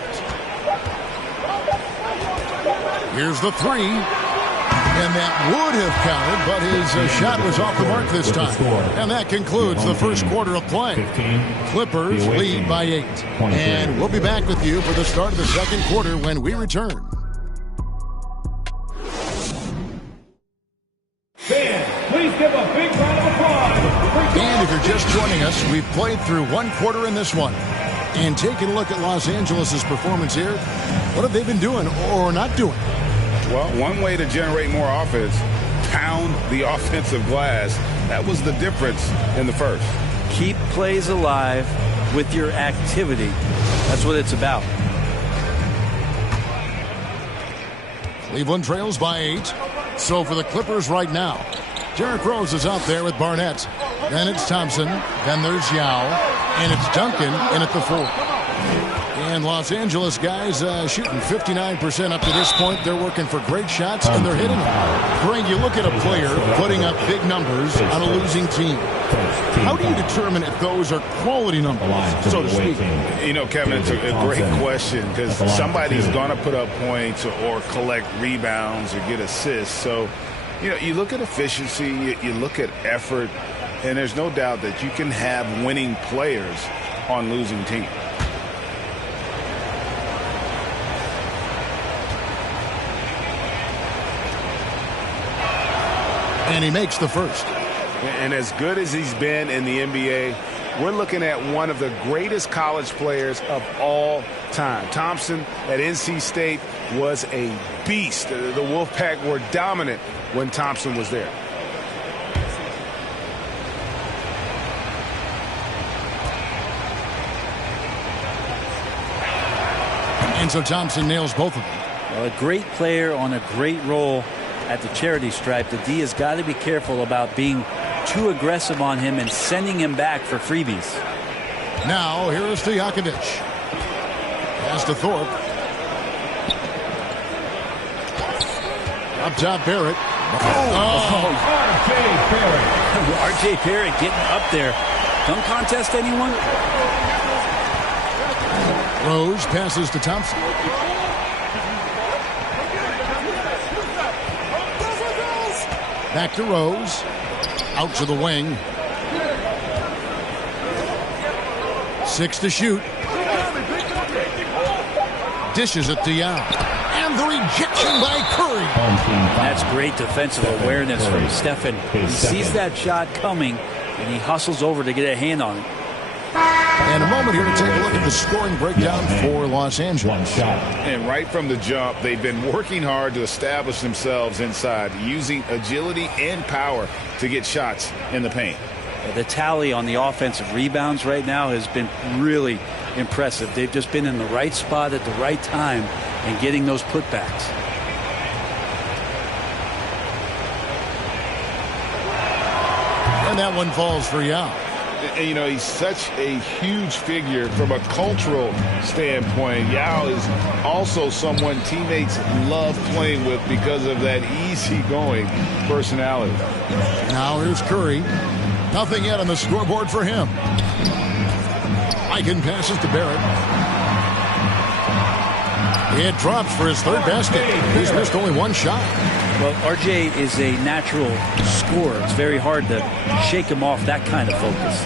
Here's the 3. And that would have counted, but his shot was off the mark this time. And that concludes the first quarter of play. Clippers lead by 8. And we'll be back with you for the start of the second quarter when we return. Fans, please give a big round of applause. And if you're just joining us, we've played through 1 quarter in this one. And taking a look at Los Angeles' performance here, what have they been doing or not doing? Well, one way to generate more offense, pound the offensive glass. That was the difference in the first. Keep plays alive with your activity. That's what it's about. Cleveland trails by 8. So for the Clippers right now, Derrick Rose is out there with Barnett. Then it's Thompson. Then there's Yao. And it's Duncan in at the 4. And Los Angeles guys shooting 59% up to this point. They're working for great shots, and they're hitting them. Greg, you look at a player putting up big numbers on a losing team. How do you determine if those are quality numbers, so to speak? You know, Kevin, it's a great question because somebody's going to put up points or collect rebounds or get assists. So, you know, you look at efficiency, you look at effort, and there's no doubt that you can have winning players on losing teams. And he makes the first. And as good as he's been in the NBA, we're looking at one of the greatest college players of all time. Thompson at NC State was a beast. The Wolfpack were dominant when Thompson was there. And so Thompson nails both of them. Well, a great player on a great role at the charity stripe. The D has got to be careful about being too aggressive on him and sending him back for freebies. Now, here is Stojakovic. Pass to Thorpe. Up top, Barrett. R.J. Barrett. R.J. Barrett getting up there. Dunk contest, anyone? Rose passes to Thompson. Back to Rose. Out to the wing. 6 to shoot. Dishes it to Yao. And the rejection by Curry. That's great defensive awareness from Stephen. He sees that shot coming, and he hustles over to get a hand on it. And a moment here to take a look at the scoring breakdown for Los Angeles. And right from the jump, they've been working hard to establish themselves inside, using agility and power to get shots in the paint. The tally on the offensive rebounds right now has been really impressive. They've just been in the right spot at the right time and getting those putbacks. And that one falls for Yao. And, you know, he's such a huge figure from a cultural standpoint. Yao is also someone teammates love playing with because of that easygoing personality. Now here's Curry. Nothing yet on the scoreboard for him. Eichen passes to Barrett. It drops for his third basket. He's missed only one shot. Well, RJ is a natural scorer. It's very hard to shake him off that kind of focus.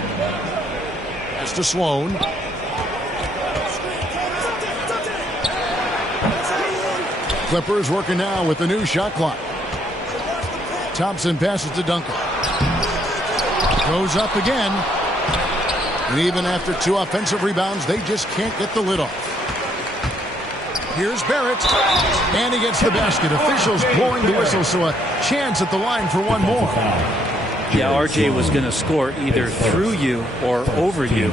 Pass to Sloan. Clippers working now with the new shot clock. Thompson passes to Duncan. Goes up again. And even after 2 offensive rebounds, they just can't get the lid off. Here's Barrett. And he gets the basket. Officials blowing the whistle, so a chance at the line for one more. Yeah, RJ was going to score either through you or over you.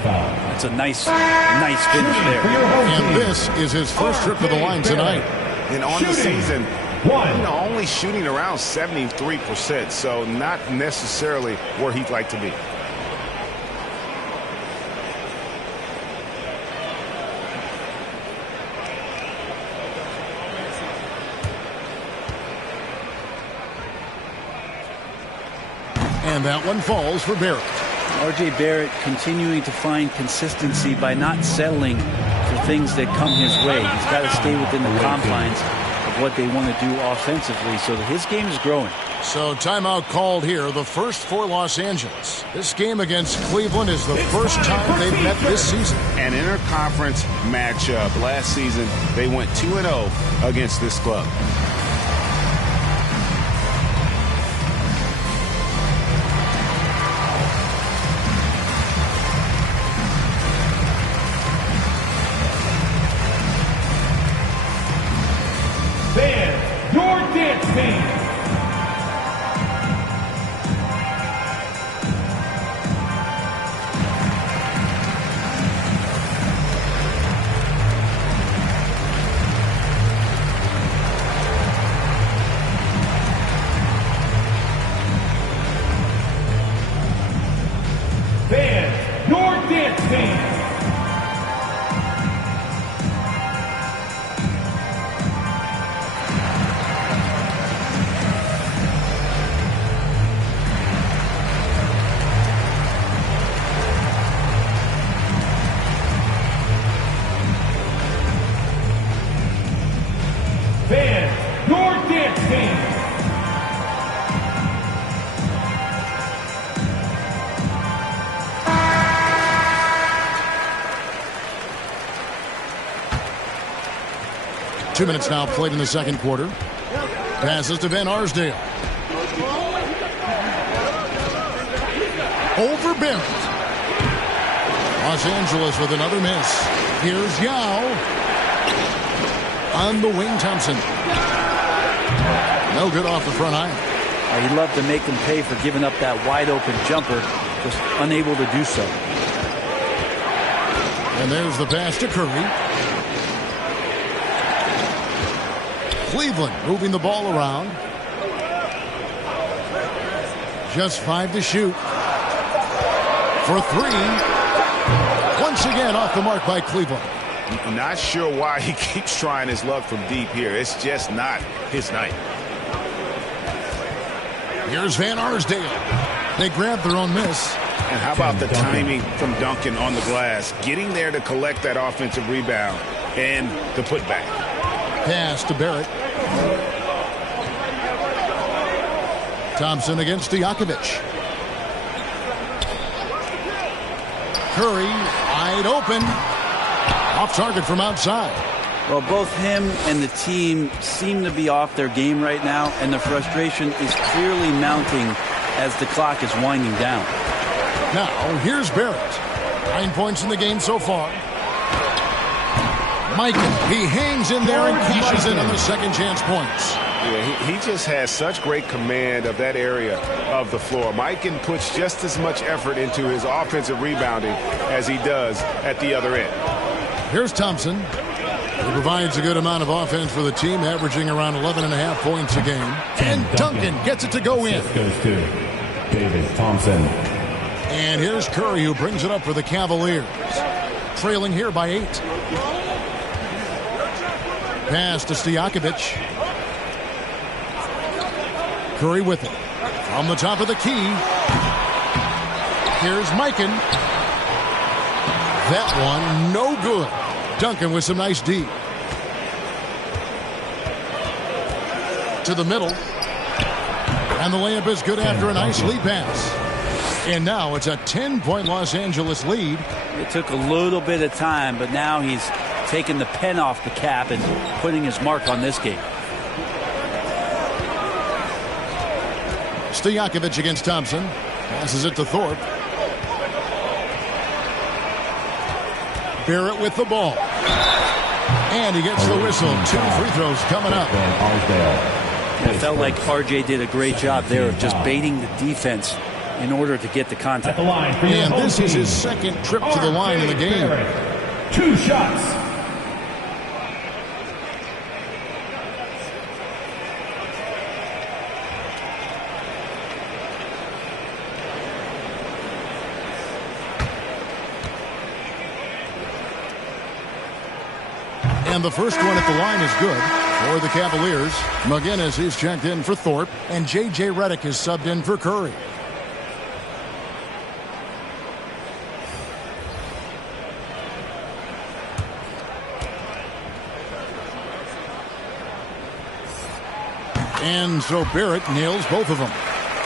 It's a nice finish there. And this is his first trip to the line tonight. And on the season, only shooting around 73%, so not necessarily where he'd like to be. And that one falls for Barrett. R.J. Barrett continuing to find consistency by not settling for things that come his way. He's got to stay within the confines of what they want to do offensively, so that his game is growing. So timeout called here, the first for Los Angeles. This game against Cleveland is the first time they've met this season. An interconference matchup. Last season, they went 2-0 against this club. Your dance team. 2 minutes now played in the second quarter. Passes to Van Arsdale. Over Barrett. Los Angeles with another miss. Here's Yao. On the wing, Thompson. No good off the front iron. He'd love to make them pay for giving up that wide-open jumper, just unable to do so. And there's the pass to Curry. Cleveland moving the ball around. Just 5 to shoot. For 3. Once again off the mark by Cleveland. I'm not sure why he keeps trying his luck from deep here. It's just not his night. Here's Van Arsdale. They grab their own miss. And how about the timing from Duncan on the glass? Getting there to collect that offensive rebound and the putback. Pass to Barrett. Thompson against Stojakovic. Curry wide open. Off target from outside. Well, both him and the team seem to be off their game right now, and the frustration is clearly mounting as the clock is winding down. Now, here's Barrett. 9 points in the game so far. Mikan, he hangs in there and cashes in on the second chance points. Yeah, he just has such great command of that area of the floor. Mikan puts just as much effort into his offensive rebounding as he does at the other end. Here's Thompson. He provides a good amount of offense for the team, averaging around 11.5 points a game. And Duncan gets it to go in. Goes to David Thompson. And here's Curry, who brings it up for the Cavaliers. Trailing here by 8. Pass to Stojakovic. Curry with it. From the top of the key. Here's Mikan. That one, no good. Duncan with some nice D. To the middle. And the layup is good after a nice lead pass. And now it's a 10-point Los Angeles lead. It took a little bit of time, but now he's taking the pen off the cap and putting his mark on this game. Stojakovic against Thompson. Passes it to Thorpe. Barrett with the ball. And he gets the whistle. 2 free throws coming up. It felt like RJ did a great job there of just baiting the defense in order to get the contact. And this is his second trip to the line in the game. 2 shots. And the first one at the line is good for the Cavaliers. McGinnis is checked in for Thorpe, and J.J. Redick is subbed in for Curry. And so Barrett nails both of them.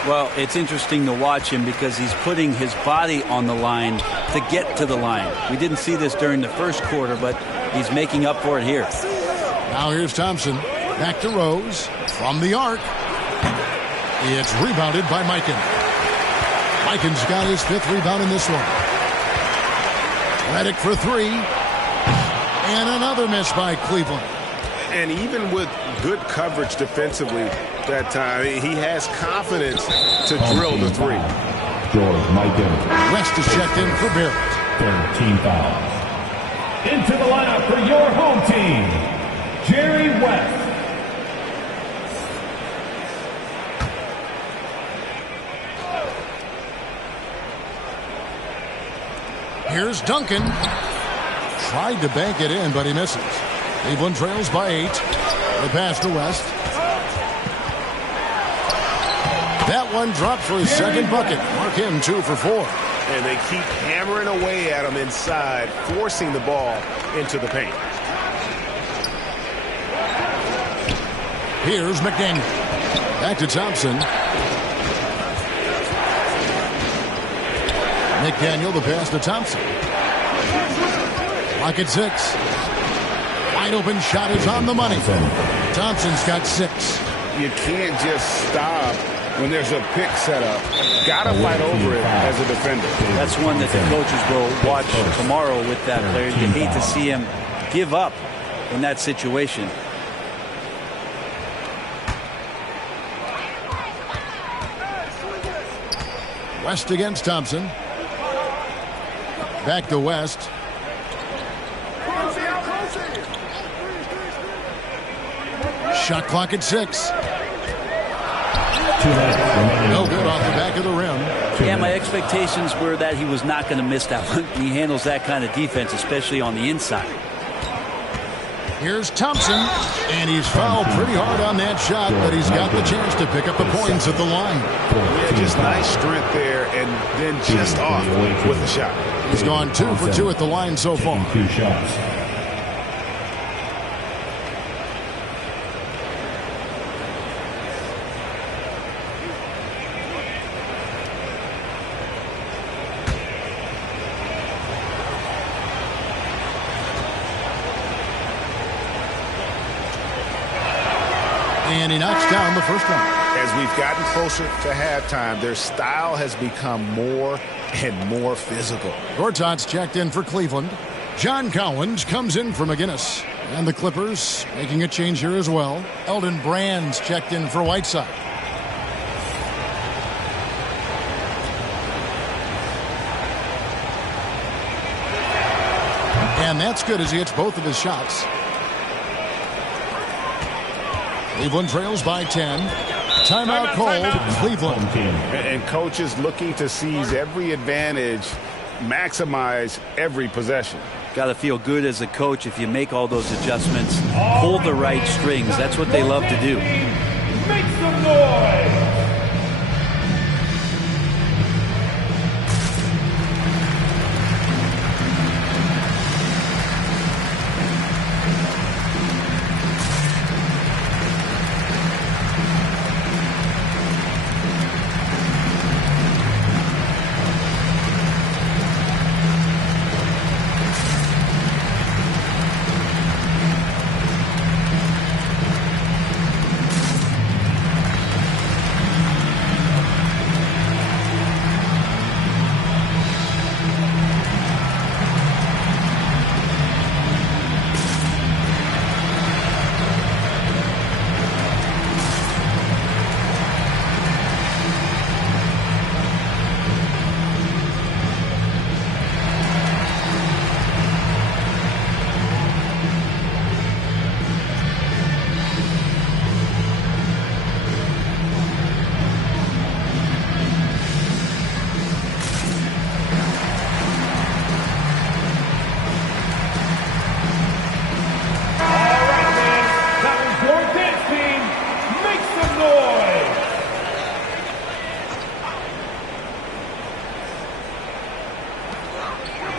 Well, it's interesting to watch him because he's putting his body on the line to get to the line. We didn't see this during the first quarter, but he's making up for it here. Now here's Thompson. Back to Rose. From the arc. It's rebounded by Mikan. Mikan's got his 5th rebound in this one. Redick for 3. And another miss by Cleveland. And even with good coverage defensively that time, he has confidence to drill the 3. George Mikan. West is checked in for Barrett. 13 fouls. Into the lineup for your home team, Jerry West. Here's Duncan. Tried to bank it in, but he misses. Cleveland trails by 8. The pass to West. That one dropped for his second bucket. Mark him 2 for 4. And they keep hammering away at him inside, forcing the ball into the paint. Here's McDaniel. Back to Thompson. McDaniel, the pass to Thompson. Lock at 6. Wide open shot is on the money. Thompson's got 6. You can't just stop when there's a pick set up. Got to fight over it as a defender. That's one that the coaches will watch tomorrow with that player. You hate to see him give up in that situation. West against Thompson. Back to West. Shot clock at 6. No good off the back of the rim. Yeah, my expectations were that he was not going to miss that one. He handles that kind of defense, especially on the inside. Here's Thompson, and he's fouled pretty hard on that shot, but he's got the chance to pick up the points at the line. Yeah, just nice strength there, and then just off with the shot. He's gone 2 for 2 at the line so far. 2 shots. And he knocks down the first one. As we've gotten closer to halftime, their style has become more and more physical. Gortat's checked in for Cleveland. John Collins comes in for McGinnis. And the Clippers making a change here as well. Eldon Brand's checked in for Whiteside. And that's good as he hits both of his shots. Cleveland trails by 10. Timeout called, Cleveland. And coaches looking to seize every advantage, maximize every possession. Got to feel good as a coach if you make all those adjustments, pull the right strings. That's what they love to do. Make some noise!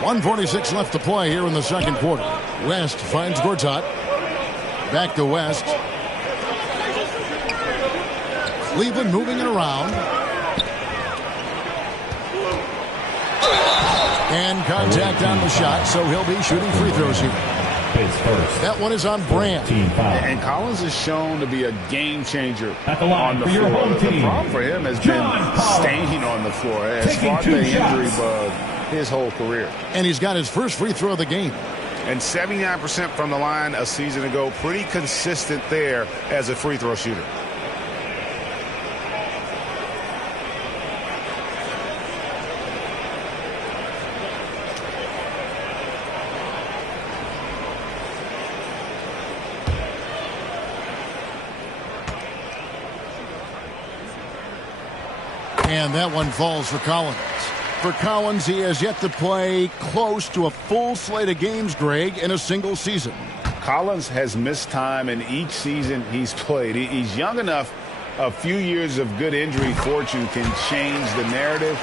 .146 left to play here in the second quarter. West finds Gortat. Back to West. Cleveland moving it around. And contact on the shot, so he'll be shooting free throws here. That one is on Brand. And Collins has shown to be a game changer on the floor. The problem for him has been staying on the floor. Has fought the injury bug his whole career. And he's got his first free throw of the game. And 79% from the line a season ago. Pretty consistent there as a free throw shooter. And that one falls for Collins. For Collins, he has yet to play close to a full slate of games, Greg, in a single season. Collins has missed time in each season he's played. He's young enough. A few years of good injury fortune can change the narrative.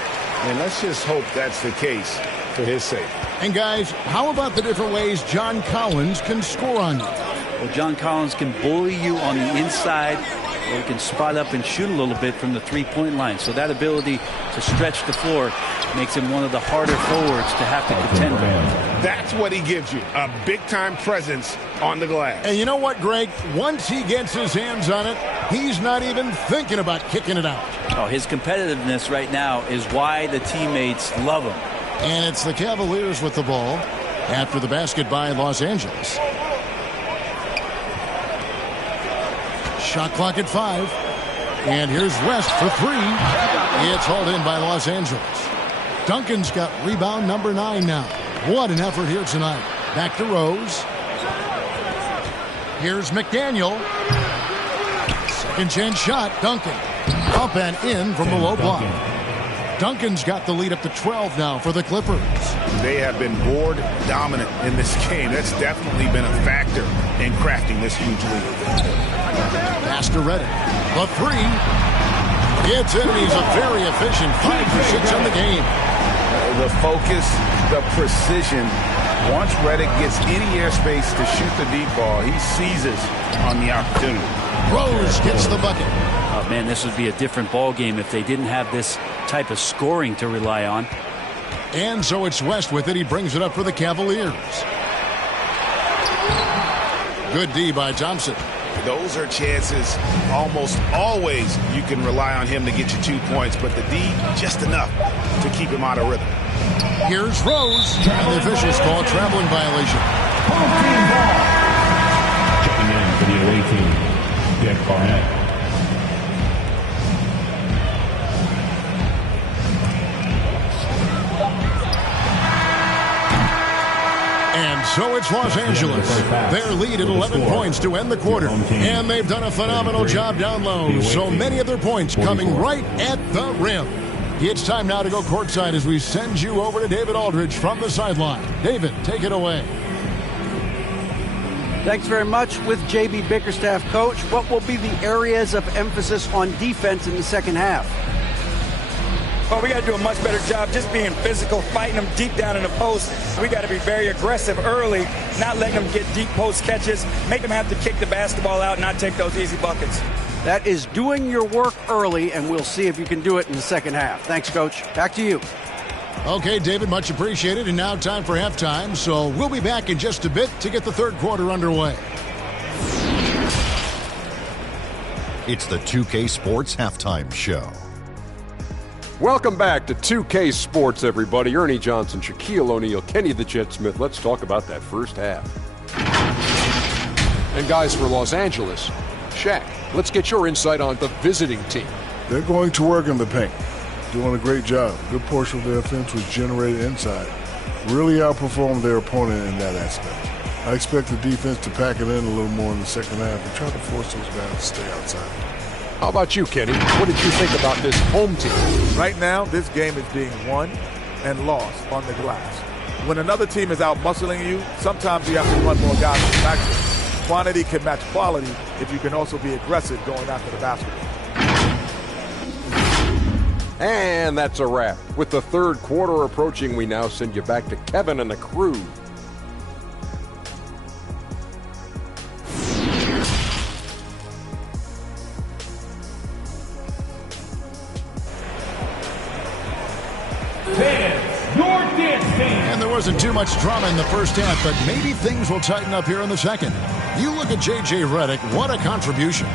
And let's just hope that's the case for his sake. And guys, how about the different ways John Collins can score on you? Well, John Collins can bully you on the inside, or he can spot up and shoot a little bit from the three-point line. So that ability to stretch the floor makes him one of the harder forwards to have to contend with. That's what he gives you, a big-time presence on the glass. And you know what, Greg? Once he gets his hands on it, he's not even thinking about kicking it out. Oh, his competitiveness right now is why the teammates love him. And it's the Cavaliers with the ball after the basket by Los Angeles. Shot clock at 5. And here's West for 3. It's hauled in by Los Angeles. Duncan's got rebound number 9 now. What an effort here tonight. Back to Rose. Here's McDaniel. Second chance shot. Duncan. Up and in from the low block. Duncan's got the lead up to 12 now for the Clippers. They have been board dominant in this game. That's definitely been a factor in crafting this huge lead. Pass to Redick. The 3. Gets in, and he's a very efficient 5 for 6 in the game. The focus, the precision. Once Redick gets any airspace to shoot the deep ball, he seizes on the opportunity. Rose gets the bucket. Oh, man, this would be a different ball game if they didn't have this type of scoring to rely on. And so it's West with it. He brings it up for the Cavaliers. Good D by Thompson. Those are chances almost always you can rely on him to get you 2 points, but the D just enough to keep him out of rhythm. Here's Rose, and the officials call traveling violation. Home team ball. Checking in for the away team, Dick Barnett. And so it's Los Angeles. Their lead at 11 points to end the quarter. And they've done a phenomenal job down low. So many of their points coming right at the rim. It's time now to go courtside as we send you over to David Aldridge from the sideline. David, take it away. Thanks very much. With J.B. Bickerstaff, Coach, what will be the areas of emphasis on defense in the second half? Well, we got to do a much better job just being physical, fighting them deep down in the post. We got to be very aggressive early, not letting them get deep post catches, make them have to kick the basketball out, not take those easy buckets. That is doing your work early, and we'll see if you can do it in the second half. Thanks, Coach. Back to you. Okay, David, much appreciated. And now time for halftime. So we'll be back in just a bit to get the third quarter underway. It's the 2K Sports Halftime Show. Welcome back to 2K Sports, everybody. Ernie Johnson, Shaquille O'Neal, Kenny the Jet Smith. Let's talk about that first half. And guys, for Los Angeles, Shaq, let's get your insight on the visiting team. They're going to work in the paint. Doing a great job. Good portion of their offense was generated inside. Really outperformed their opponent in that aspect. I expect the defense to pack it in a little more in the second half and try to force those guys to stay outside. How about you, Kenny? What did you think about this home team? Right now, this game is being won and lost on the glass. When another team is out-muscling you, sometimes you have to run more guys to the basket. Quantity can match quality if you can also be aggressive going after the basketball. And that's a wrap. With the third quarter approaching, we now send you back to Kevin and the crew. And there wasn't too much drama in the first half, but maybe things will tighten up here in the second. You look at J.J. Redick, what a contribution.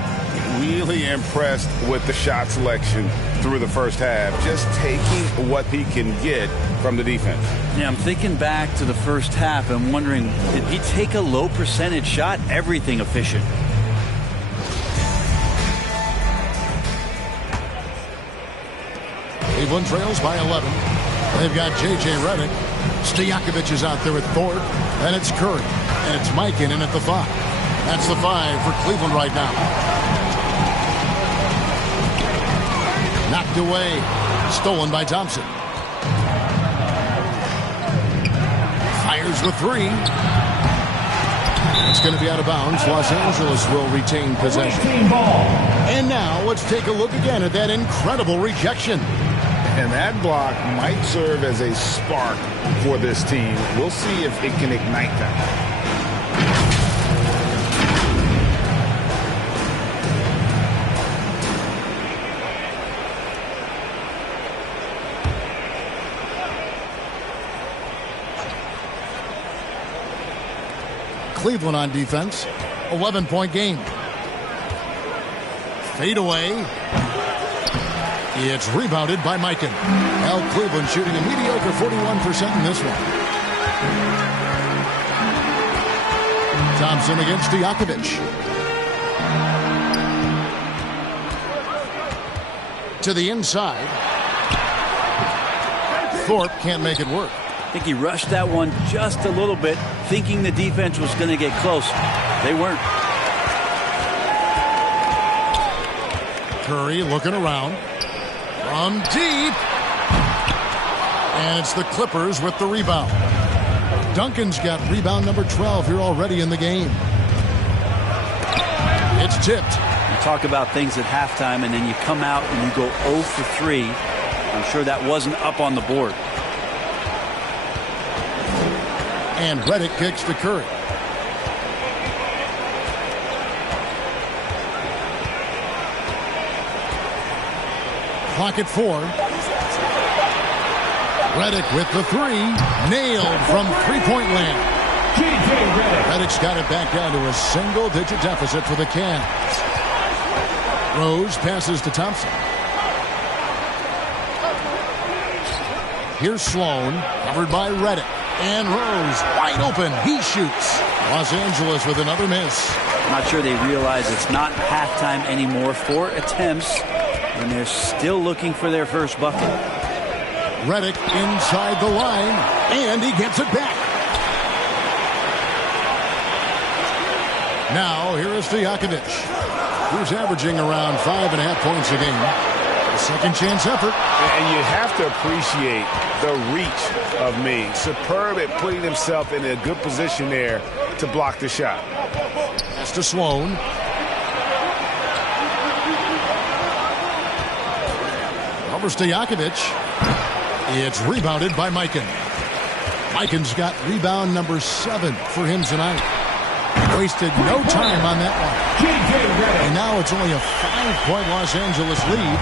Really impressed with the shot selection through the first half, just taking what he can get from the defense. Yeah, I'm thinking back to the first half and wondering, did he take a low percentage shot? Everything efficient. Cleveland trails by 11. They've got J.J. Redick. Stojakovic is out there with Thorpe. And it's Curry. And it's Mikan in at the 5. That's the 5 for Cleveland right now. Knocked away. Stolen by Thompson. Fires the 3. It's going to be out of bounds. Los Angeles will retain possession. And now let's take a look again at that incredible rejection. And that block might serve as a spark for this team. We'll see if it can ignite them. Cleveland on defense. 11-point game. Fade away. It's rebounded by Mikan. Now Cleveland shooting a mediocre 41% in this one. Thompson against Stojakovic. To the inside. Thorpe can't make it work. I think he rushed that one just a little bit, thinking the defense was going to get close. They weren't. Curry looking around. From deep. And it's the Clippers with the rebound. Duncan's got rebound number 12 here already in the game. It's tipped. You talk about things at halftime, and then you come out and you go 0 for 3. I'm sure that wasn't up on the board. And Redick kicks to Curry. Clock at 4. Redick with the 3. Nailed from three-point land. Redick's got it back down to a single-digit deficit for the Cavs. Rose passes to Thompson. Here's Sloan, covered by Redick. And Rose, wide open. He shoots. Los Angeles with another miss. I'm not sure they realize it's not halftime anymore. 4 attempts, and they're still looking for their first bucket. Redick inside the line, and he gets it back. Now, here is Stojakovic, who's averaging around 5.5 points a game. A second chance effort. And you have to appreciate the reach of Ming. Superb at putting himself in a good position there to block the shot. That's to Sloan. Over Stojakovic. It's rebounded by Mikan. Mikan's got rebound number 7 for him tonight. Wasted no time on that one. And now it's only a 5-point Los Angeles lead.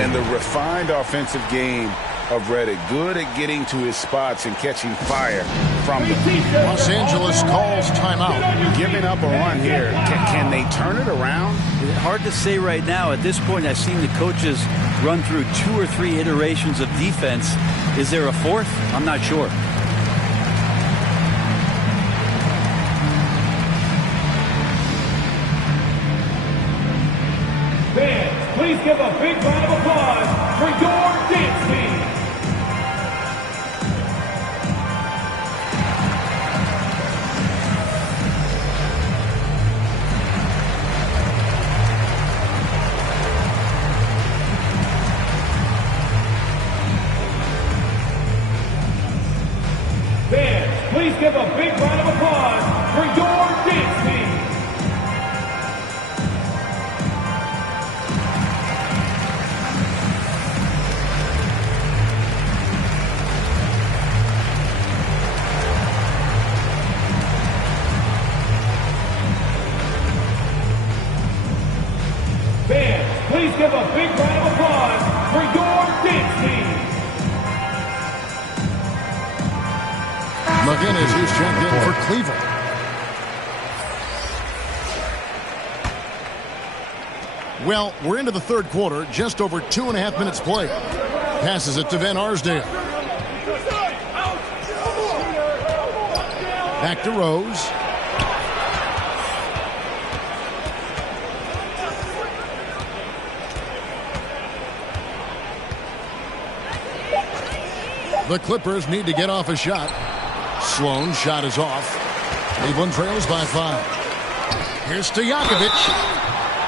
And the refined offensive game of Redick. Good at getting to his spots and catching fire from them. Los Angeles calls timeout. Giving up a run here. Can they turn it around? Hard to say right now. At this point, I've seen the coaches run through 2 or 3 iterations of defense. Is there a 4th? I'm not sure. Fans, please give a big round of applause for your dance team. Fans, please give a big round of applause for your dance team. Fans, please give a big round of applause for your dance team. McGinnis is checked in for Cleveland. Well, we're into the third quarter, just over 2.5 minutes played. Passes it to Van Arsdale. Back to Rose. The Clippers need to get off a shot. Sloan shot is off. Cleveland trails by 5. Here's Stojakovic.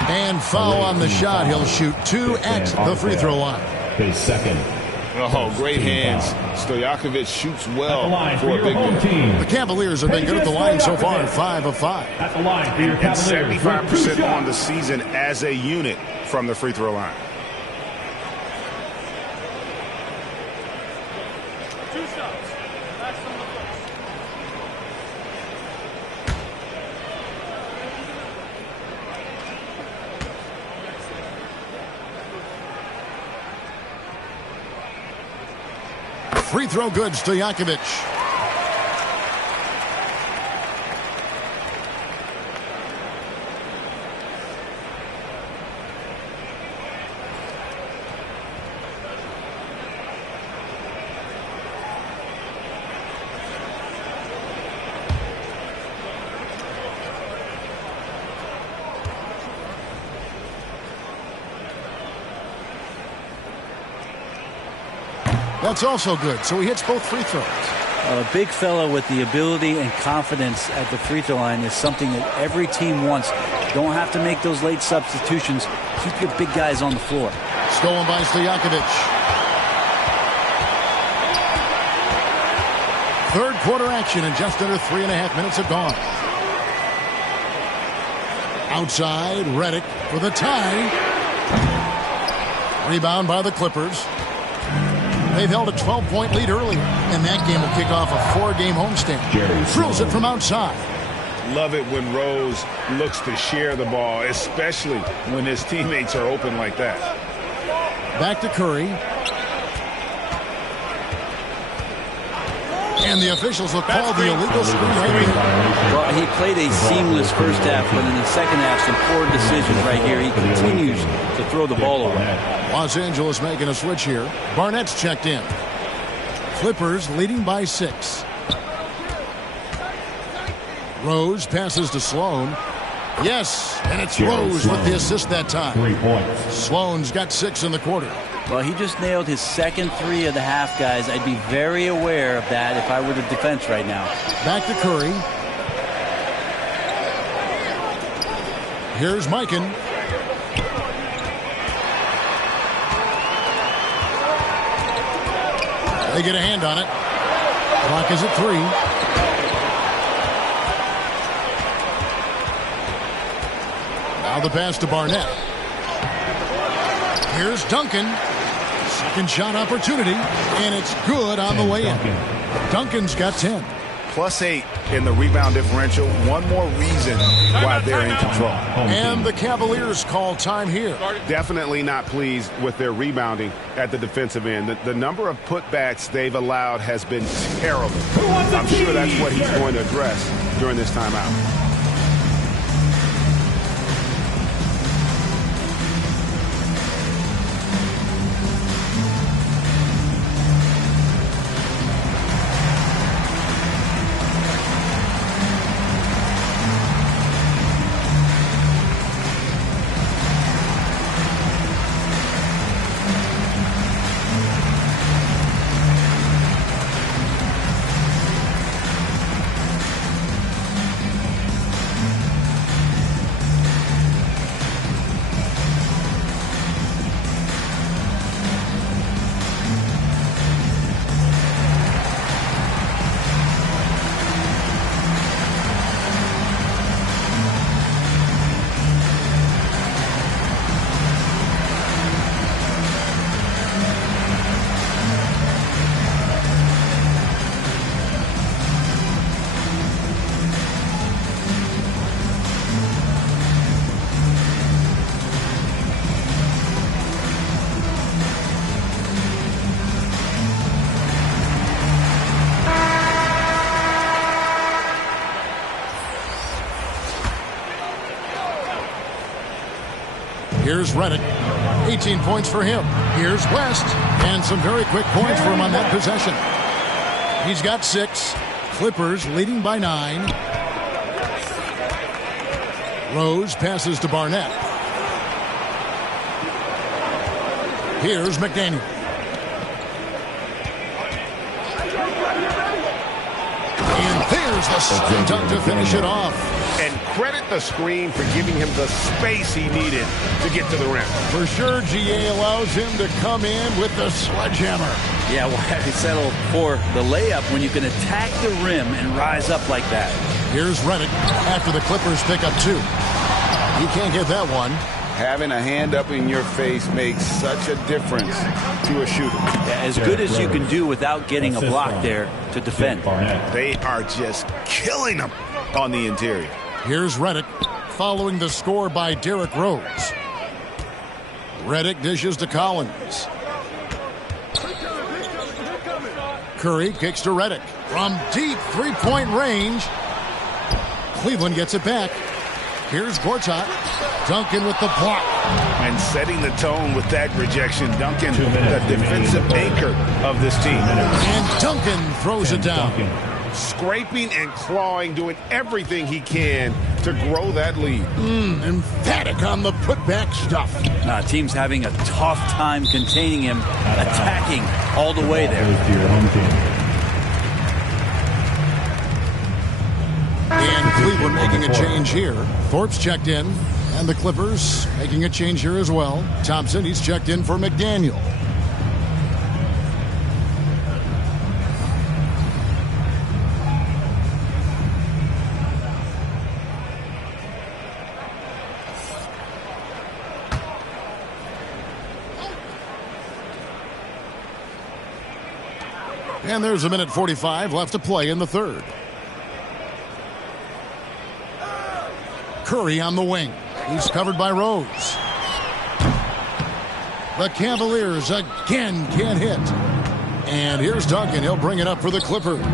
And foul on the shot. He'll shoot 2 at the free throw line. His second. Oh, great hands. Stojakovic shoots well for a big man. The Cavaliers have been good at the line so far, 5 of 5. At the line for your Cavaliers. 75% on the season as a unit from the free throw line. Free throw good, Stojakovic. That's also good, so he hits both free throws. A big fella with the ability and confidence at the free throw line is something that every team wants. Don't have to make those late substitutions. Keep your big guys on the floor. Stolen by Stojakovic. Third quarter action, and just under 3.5 minutes have gone. Outside, Redick for the tie. Rebound by the Clippers. They've held a 12-point lead earlier, and that game will kick off a 4-game homestand. Drills it from outside. Love it when Rose looks to share the ball, especially when his teammates are open like that. Back to Curry. And the officials will call the illegal screen right here. Well, he played a seamless first half, but in the second half, some poor decisions right here. He continues to throw the ball away. Los Angeles making a switch here. Barnett's checked in. Clippers leading by 6. Rose passes to Sloan. Yes, and it's Rose with the assist that time. 3 points. Sloan's got 6 in the quarter. Well, he just nailed his second 3 of the half, guys. I'd be very aware of that if I were the defense right now. Back to Curry. Here's Mikan. They get a hand on it. Clock is at 3. Now the pass to Barnett. Here's Duncan. Second shot opportunity, and it's good on the way in. Duncan's got 10. +8 in the rebound differential. One more reason why they're in control. And the Cavaliers call time here. Definitely not pleased with their rebounding at the defensive end. The number of putbacks they've allowed has been terrible. I'm sure that's what he's going to address during this timeout. Here's Redick. 18 points for him. Here's West. And some very quick points for him on that possession. He's got 6. Clippers leading by 9. Rose passes to Barnett. Here's McDaniel. And there's the slam dunk to finish it off. And credit the screen for giving him the space he needed to get to the rim. For sure, GA allows him to come in with the sledgehammer. Yeah, why have you settle for the layup when you can attack the rim and rise up like that? Here's Redick after the Clippers pick up 2. He can't get that one. Having a hand up in your face makes such a difference to a shooter. Yeah, as good as you can do without getting a block there to defend. They are just killing them on the interior. Here's Redick following the score by Derrick Rose. Redick dishes to Collins. Curry kicks to Redick from deep three-point range. Cleveland gets it back. Here's Gortat. Duncan with the block. And setting the tone with that rejection. Duncan, the defensive anchor of this team. And Duncan throws it down. scraping and clawing, doing everything he can to grow that lead. Emphatic on the putback stuff. Team's having a tough time containing him, attacking all the way there. And Cleveland making a change here. Thorpe's checked in, and the Clippers making a change here as well. Thompson, he's checked in for McDaniel. And there's a minute 45 left to play in the third. Curry on the wing. He's covered by Rose. The Cavaliers again can't hit. And here's Duncan. He'll bring it up for the Clippers.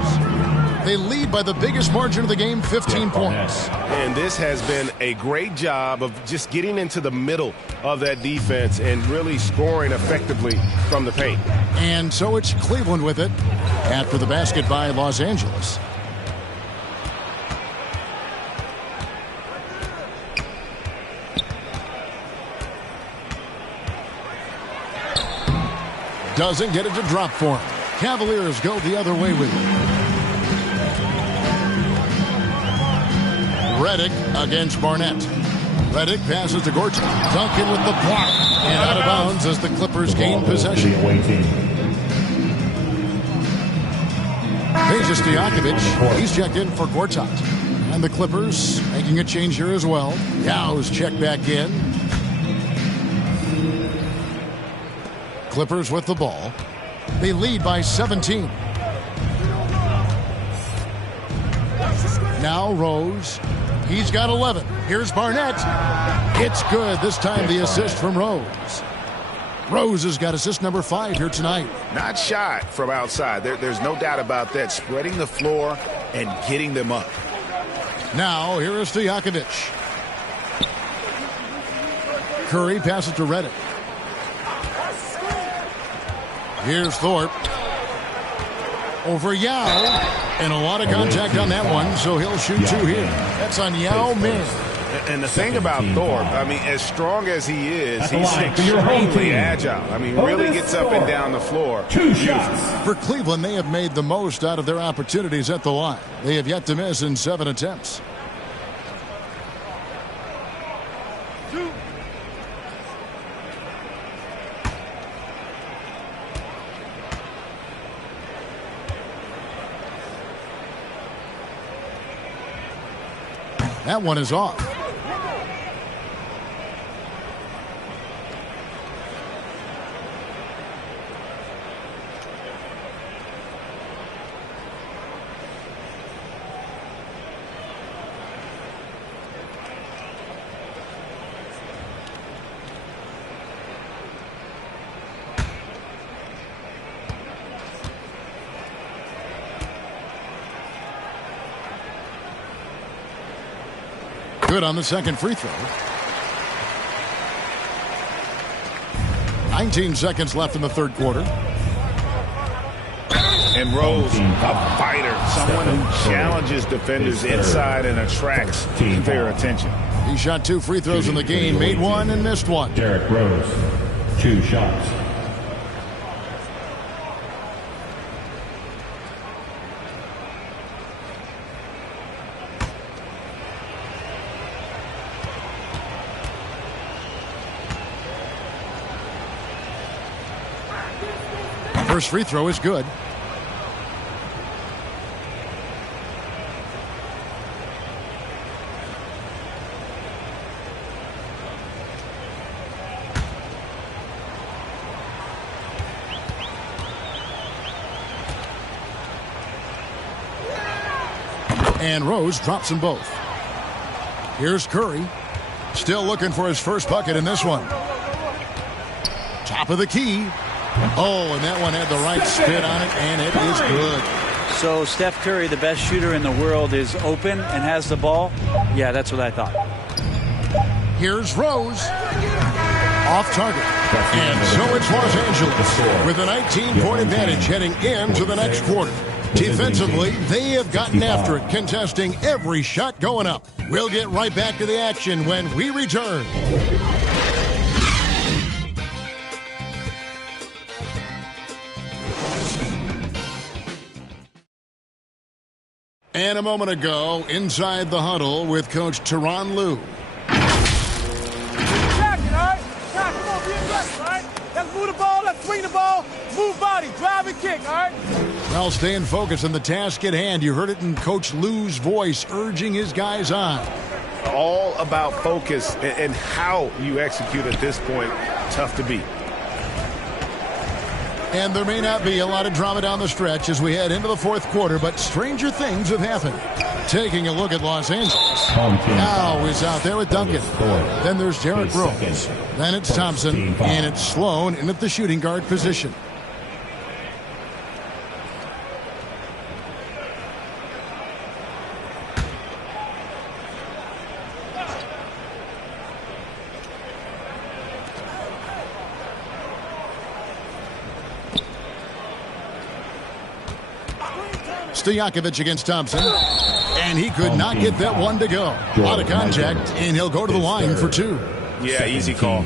They lead by the biggest margin of the game, 15 points. And this has been a great job of just getting into the middle of that defense and really scoring effectively from the paint. And so it's Cleveland with it after the basket by Los Angeles. Doesn't get it to drop for him. Cavaliers go the other way with it. Redick against Barnett. Redick passes to Gortat. Duncan with the block. And out of bounds as the Clippers gain possession. Peja Stojakovic. He's checked in for Gortat. And the Clippers making a change here as well. Yow's checked back in. Clippers with the ball. They lead by 17. Now Rose. He's got 11. Here's Barnett. It's good. This time the assist from Rose. Rose has got assist number 5 here tonight. Not shy from outside. There's no doubt about that. Spreading the floor and getting them up. Now here is Stojakovic. Curry passes to Redick. Here's Thorpe. Over Yao. And a lot of contact on that one, so he'll shoot 2 here. That's on Yao Ming. And the thing about Thorpe, I mean, as strong as he is, he's extremely agile. I mean, really gets up and down the floor. For Cleveland, they have made the most out of their opportunities at the line. They have yet to miss in 7 attempts. That one is off. Good on the second free throw. 19 seconds left in the third quarter. And Rose, a fighter, someone who challenges defenders inside and attracts their attention. He shot 2 free throws in the game, made 1 and missed 1. Derrick Rose, 2 shots. First free throw is good. And Rose drops them both. Here's Curry. Still looking for his first bucket in this one. Top of the key. Oh, and that one had the right spin on it, and it is good. So Steph Curry, the best shooter in the world, is open and has the ball? Yeah, that's what I thought. Here's Rose. Off target. And so it's Los Angeles with a 19-point advantage heading into the next quarter. Defensively, they have gotten after it, contesting every shot going up. We'll get right back to the action when we return. And a moment ago, inside the huddle with Coach Tyronn Lue. Let's move the ball, let's swing the ball, move body, drive and kick, all right? Well, staying focused on the task at hand. You heard it in Coach Lue's voice, urging his guys on. All about focus and how you execute at this point. Tough to beat. And there may not be a lot of drama down the stretch as we head into the fourth quarter, but stranger things have happened. Taking a look at Los Angeles. Now is out there with Duncan. Then there's Derrick Rose. Then it's Thompson. And it's Sloan in at the shooting guard position. Stojakovic against Thompson. And he could not get that one to go. Out of contact, and he'll go to the line for two. Yeah, easy call.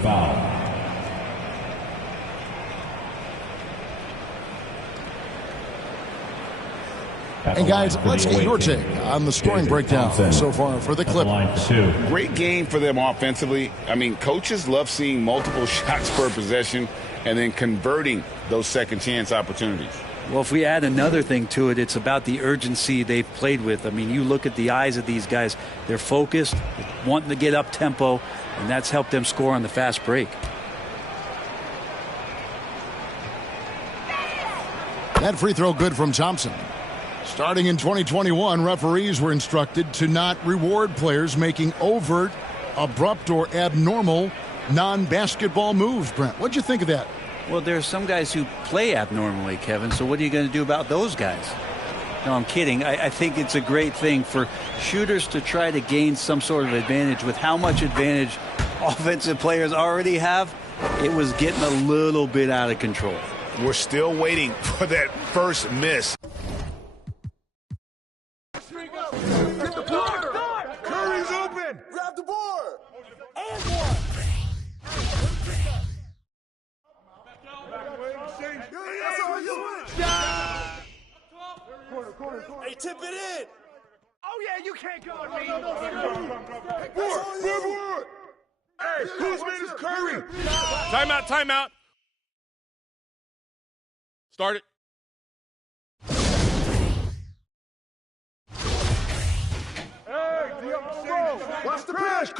And guys, let's get your take on the scoring breakdown so far for the Clippers. Great game for them offensively. I mean, coaches love seeing multiple shots per possession and then converting those second chance opportunities. Well, if we add another thing to it, it's about the urgency they've played with. I mean, you look at the eyes of these guys. They're focused, wanting to get up tempo, and that's helped them score on the fast break. That free throw good from Thompson. Starting in 2021, referees were instructed to not reward players making overt, abrupt, or abnormal non-basketball moves. Brent, what'd you think of that? Well, there are some guys who play abnormally, Kevin, so what are you going to do about those guys? No, I'm kidding. I think it's a great thing for shooters to try to gain some sort of advantage. With how much advantage offensive players already have, it was getting a little bit out of control. We're still waiting for that first miss. Curry's open! Grab the board! And one! Hey, tip it in! Oh, yeah, you can't go on me! Hey, whose man is Curry? Timeout, timeout. Start it. Hey, watch the crash!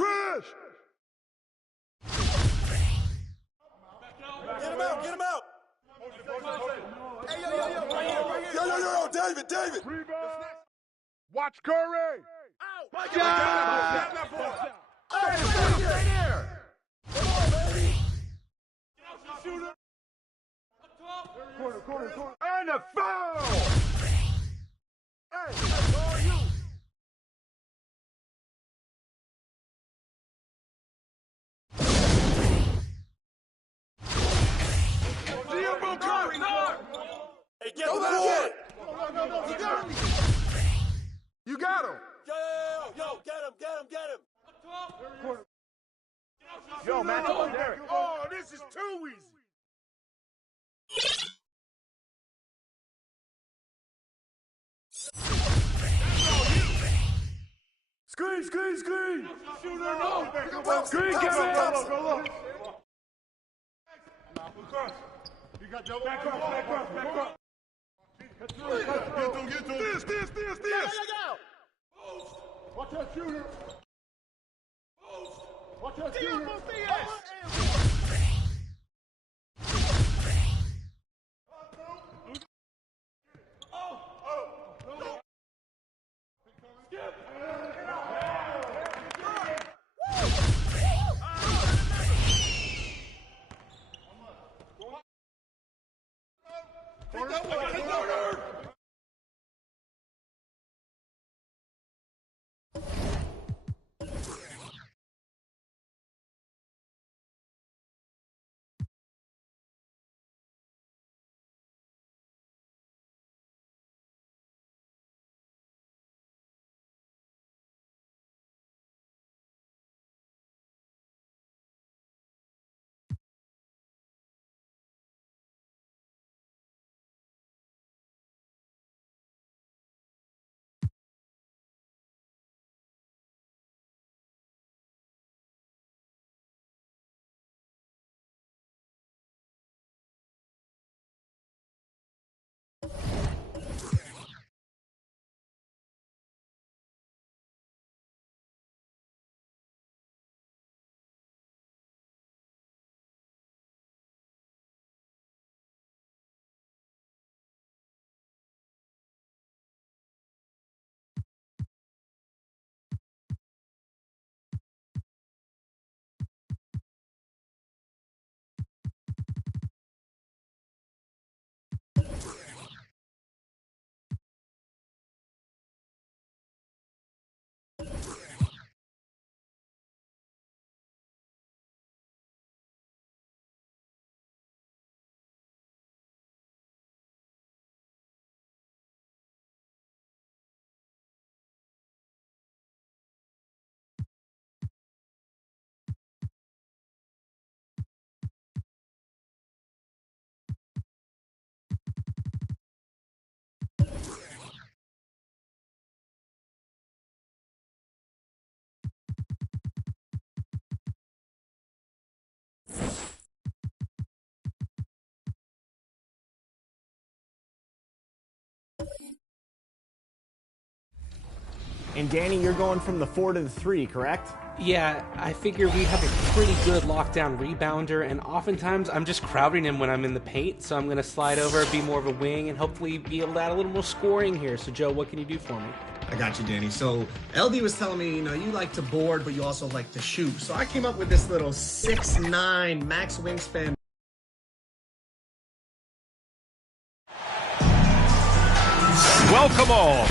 Get him out, get him out! Hey, yo, David! Watch Curry. Out! Hey, stay there! Come on, baby! Shooter! Corner. And a foul! Hey, that's all you! Curry! Hey, get him! You got him! Yo, get him! Yo, man, come on, Derrick. Oh, this is too easy. Screen! Shooter, no! Screen, get him! Go look. You got double. Back up. Get through. This. Watch that shooter. Watch that shooter. And Danny, you're going from the 4 to the 3, correct? Yeah, I figure we have a pretty good lockdown rebounder, and oftentimes I'm just crowding him when I'm in the paint, so I'm going to slide over, be more of a wing, and hopefully be able to add a little more scoring here. So, Joe, what can you do for me? I got you, Danny. So LD was telling me, you know, you like to board, but you also like to shoot. So I came up with this little 6'9" max wingspan. Welcome all.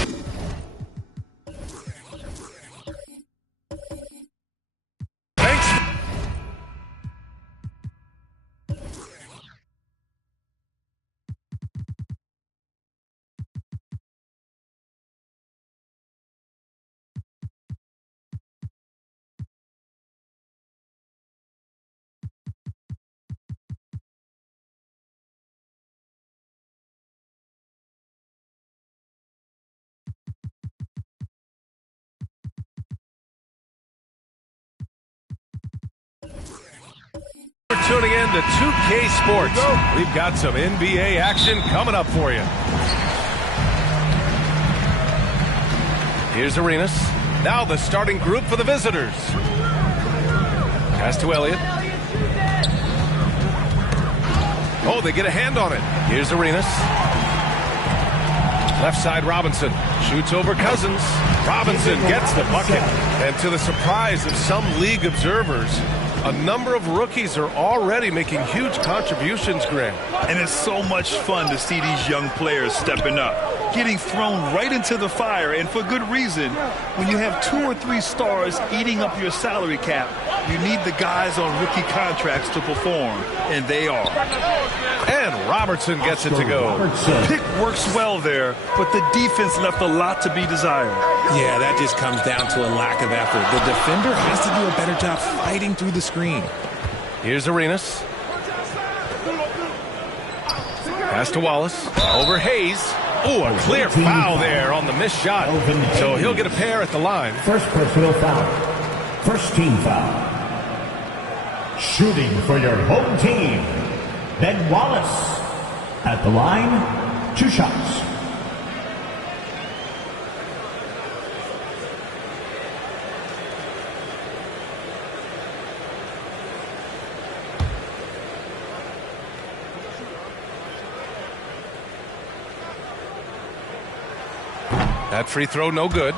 We're tuning in to 2K Sports. We've got some NBA action coming up for you. Here's Arenas. Now the starting group for the visitors. Pass to Elliott. Oh, they get a hand on it. Here's Arenas. Left side, Robinson. Shoots over Cousins. Robinson gets the bucket. And to the surprise of some league observers, a number of rookies are already making huge contributions, Graham. And it's so much fun to see these young players stepping up, getting thrown right into the fire, and for good reason. When you have 2 or 3 stars eating up your salary cap, you need the guys on rookie contracts to perform, and they are. And Robertson gets it to go. The pick works well there, but the defense left a lot to be desired. Yeah, that just comes down to a lack of effort. The defender has to do a better job fighting through the screen. Here's Arenas. Pass to Wallace. Over Hayes. Oh, a clear foul there on the missed shot. So he'll get a pair at the line. First personal foul. First team foul. Shooting for your home team, Ben Wallace. At the line, 2 shots. That free throw, no good.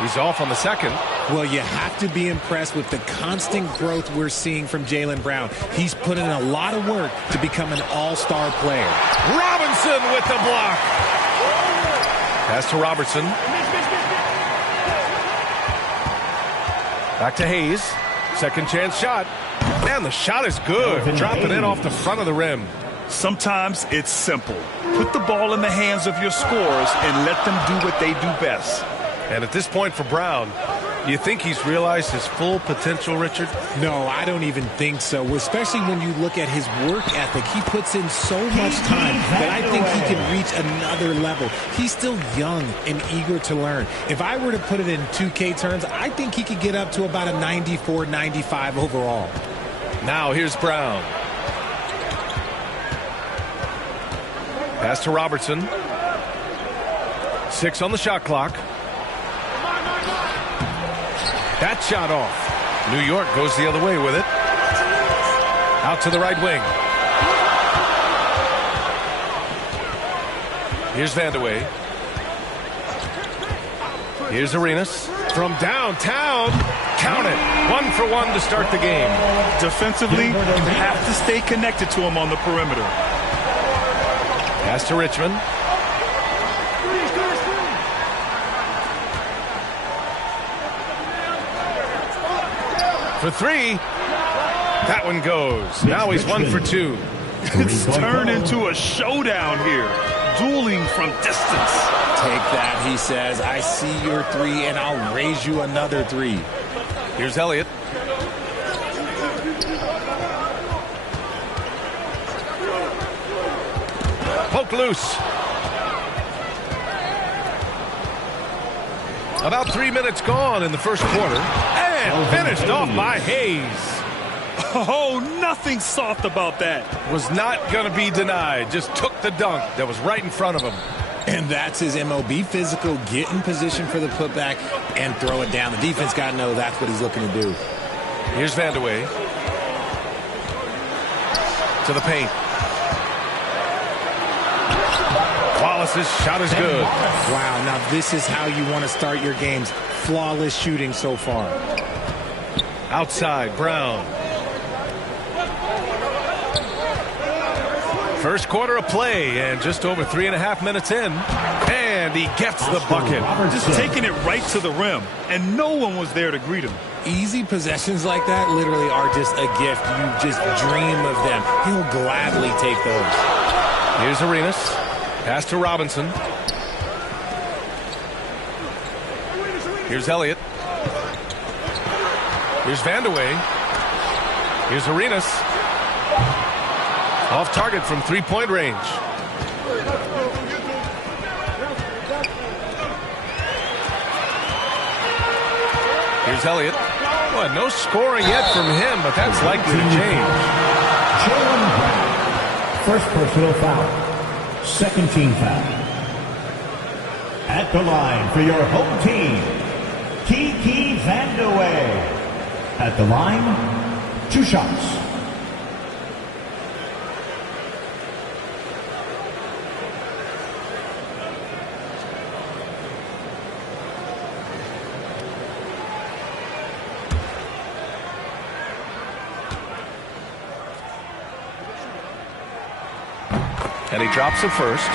He's off on the second. Well, you have to be impressed with the constant growth we're seeing from Jaylen Brown. He's put in a lot of work to become an all-star player. Robinson with the block. Pass to Robertson. Back to Hayes. Second chance shot. And the shot is good. Dropping it off the front of the rim. Sometimes it's simple. Put the ball in the hands of your scorers and let them do what they do best. And at this point for Brown, do you think he's realized his full potential, Richard? No, I don't even think so, especially when you look at his work ethic. He puts in so much time that I think he can reach another level. He's still young and eager to learn. If I were to put it in 2K terms, I think he could get up to about a 94, 95 overall. Now here's Brown. Pass to Robertson. 6 on the shot clock. That shot off. New York goes the other way with it. Out to the right wing. Here's Vandeweghe. Here's Arenas. From downtown. Count it. 1 for 1 to start the game. Defensively, you have to stay connected to him on the perimeter. Pass to Richmond. For 3. That one goes. Now he's 1 for 2. It's turned into a showdown here. Dueling from distance. Take that, he says. I see your 3, and I'll raise you another 3. Here's Elliott. Poke loose. About 3 minutes gone in the first quarter. And finished off by Hayes. Oh, nothing soft about that. Was not going to be denied. Just took the dunk that was right in front of him. And that's his MO. Be physical, get in position for the putback, and throw it down. The defense got to know that's what he's looking to do. Here's Vandeweghe. To the paint. Wallace's shot is good. Wow, now this is how you want to start your games. Flawless shooting so far. Outside, Brown. First quarter of play, and just over 3.5 minutes in, and he gets the bucket. Just taking it right to the rim, and no one was there to greet him. Easy possessions like that literally are just a gift. You just dream of them. He'll gladly take those. Here's Arenas. Pass to Robinson. Here's Elliott. Here's Vandeweghe. Here's Arenas. Off target from three-point range. Here's Elliott. Well, no scoring yet from him, but that's likely to change. Jaylen Brown. First personal foul. Second team foul. At the line for your home team, Kiki Vandeweghe. At the line, 2 shots. And he drops it first.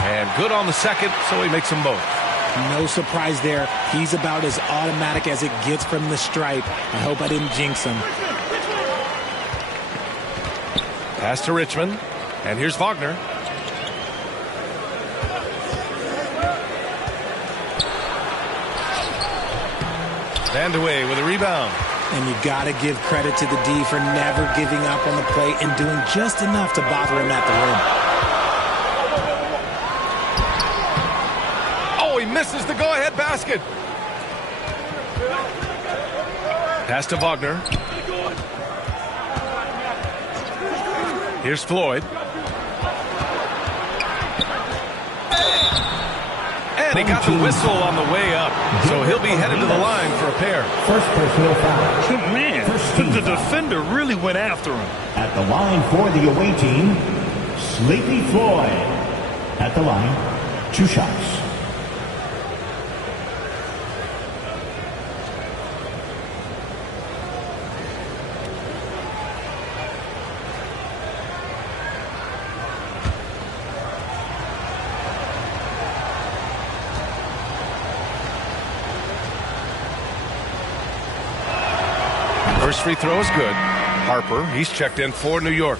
And good on the second, so he makes them both. No surprise there. He's about as automatic as it gets from the stripe. I hope I didn't jinx him. Pass to Richmond. And here's Wagner. Vandeweghe with a rebound. And you got to give credit to the D for never giving up on the play and doing just enough to bother him at the rim. He misses the go-ahead basket. Pass to Wagner. Here's Floyd. And he got the whistle on the way up, so he'll be headed to the line for a pair. First personal foul. Man, the defender really went after him. At the line for the away team, Sleepy Floyd. At the line, 2 shots. First free throw is good. Harper, he's checked in for New York.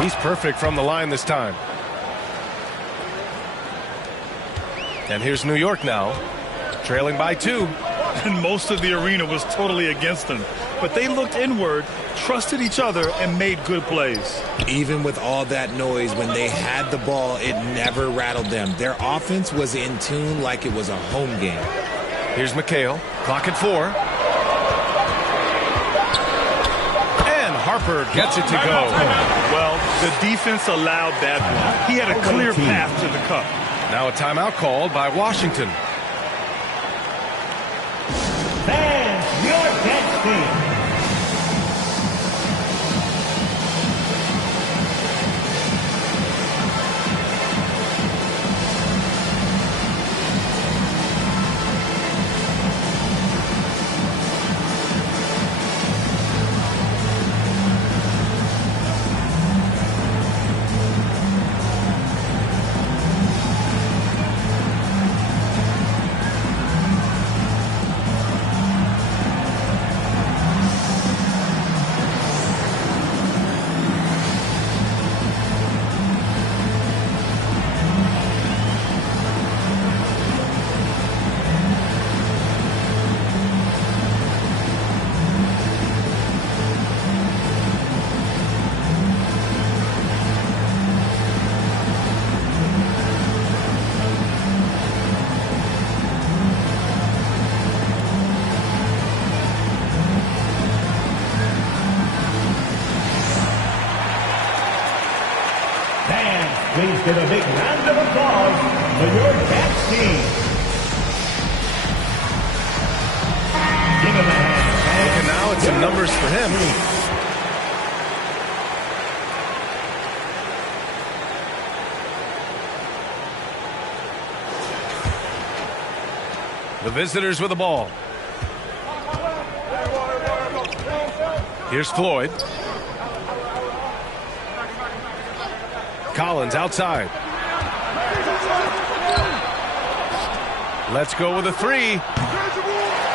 He's perfect from the line this time. And here's New York now, trailing by 2. And most of the arena was totally against them. But they looked inward, trusted each other, and made good plays. Even with all that noise, when they had the ball, it never rattled them. Their offense was in tune like it was a home game. Here's McHale, clock at 4. Harper gets it to go. Well, the defense allowed that one. He had a clear path to the cup. Now a timeout called by Washington. Fans, your dead team. Please give a big round of applause for your Cats team. Give him a hand. And now it's some numbers for him. The visitors with the ball. Here's Floyd. Collins outside. Let's go with a three.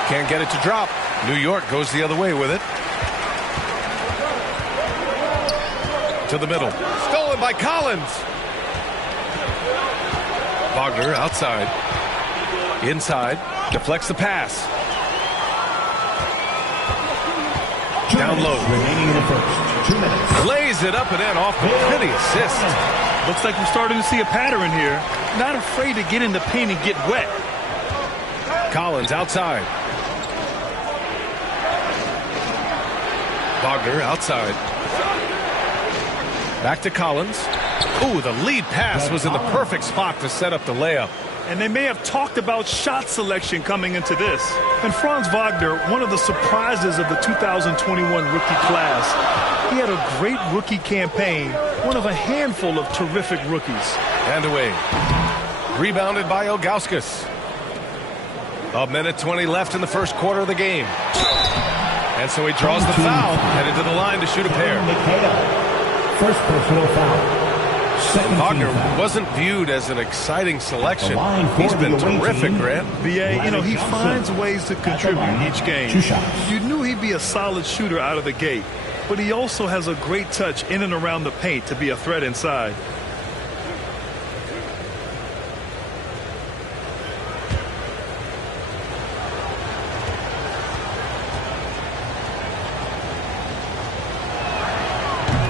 Can't get it to drop. New York goes the other way with it. To the middle. Stolen by Collins. Wagner outside. Inside. Deflects the pass. Down low. Remaining in the first. 2 minutes. Lays it up and in off the pretty assist. Looks like we're starting to see a pattern here. Not afraid to get in the paint and get wet. Collins outside. Wagner outside. Back to Collins. Ooh, the lead pass was in the perfect spot to set up the layup. And they may have talked about shot selection coming into this. And Franz Wagner, one of the surprises of the 2021 rookie class. He had a great rookie campaign, one of a handful of terrific rookies. And away. Rebounded by Ilgauskas. 1:20 left in the first quarter of the game. And so he draws the foul, headed to the line to shoot a pair. First personal foul. Wagner wasn't viewed as an exciting selection. He's been terrific, Grant. BA, you know, he finds ways to contribute each game. You knew he'd be a solid shooter out of the gate, but he also has a great touch in and around the paint to be a threat inside.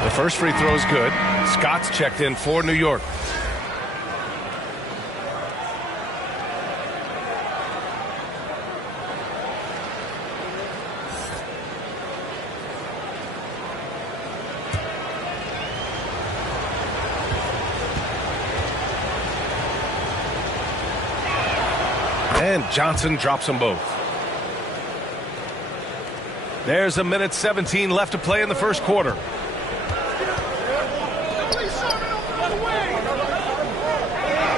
The first free throw is good. Scott's checked in for New York. And Johnson drops them both. There's 1:17 left to play in the first quarter.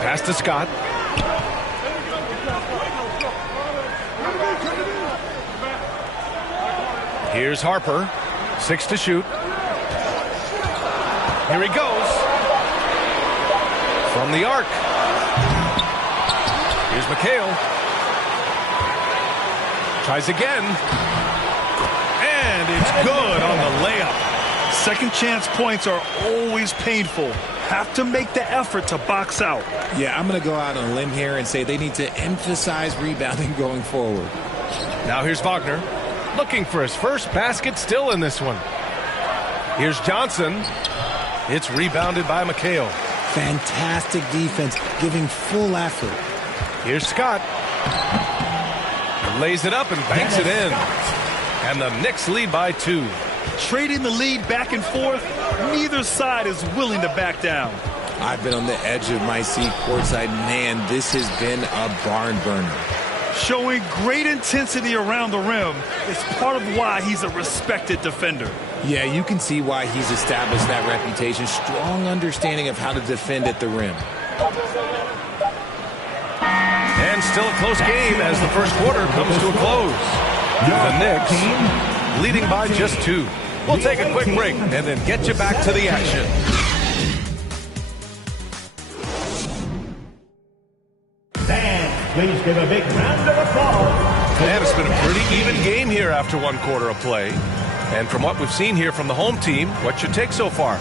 Pass to Scott. Here's Harper. 6 to shoot. Here he goes. From the arc. Here's McHale. Tries again. And it's good on the layup. Second chance points are always painful. Have to make the effort to box out. Yeah, I'm going to go out on a limb here and say they need to emphasize rebounding going forward. Now here's Wagner. Looking for his first basket still in this one. Here's Johnson. It's rebounded by McHale. Fantastic defense, giving full effort. Here's Scott. Lays it up and banks it in. And the Knicks lead by 2. Trading the lead back and forth, neither side is willing to back down. I've been on the edge of my seat courtside. Man, this has been a barn burner. Showing great intensity around the rim is part of why he's a respected defender. Yeah, you can see why he's established that reputation. Strong understanding of how to defend at the rim. And still a close game as the first quarter comes to a close. The Knicks leading by just 2. We'll take a quick break and then get you back to the action. Fans, please give a big round of applause. And it's been a pretty even game here after one quarter of play. And from what we've seen here from the home team, what's your take so far?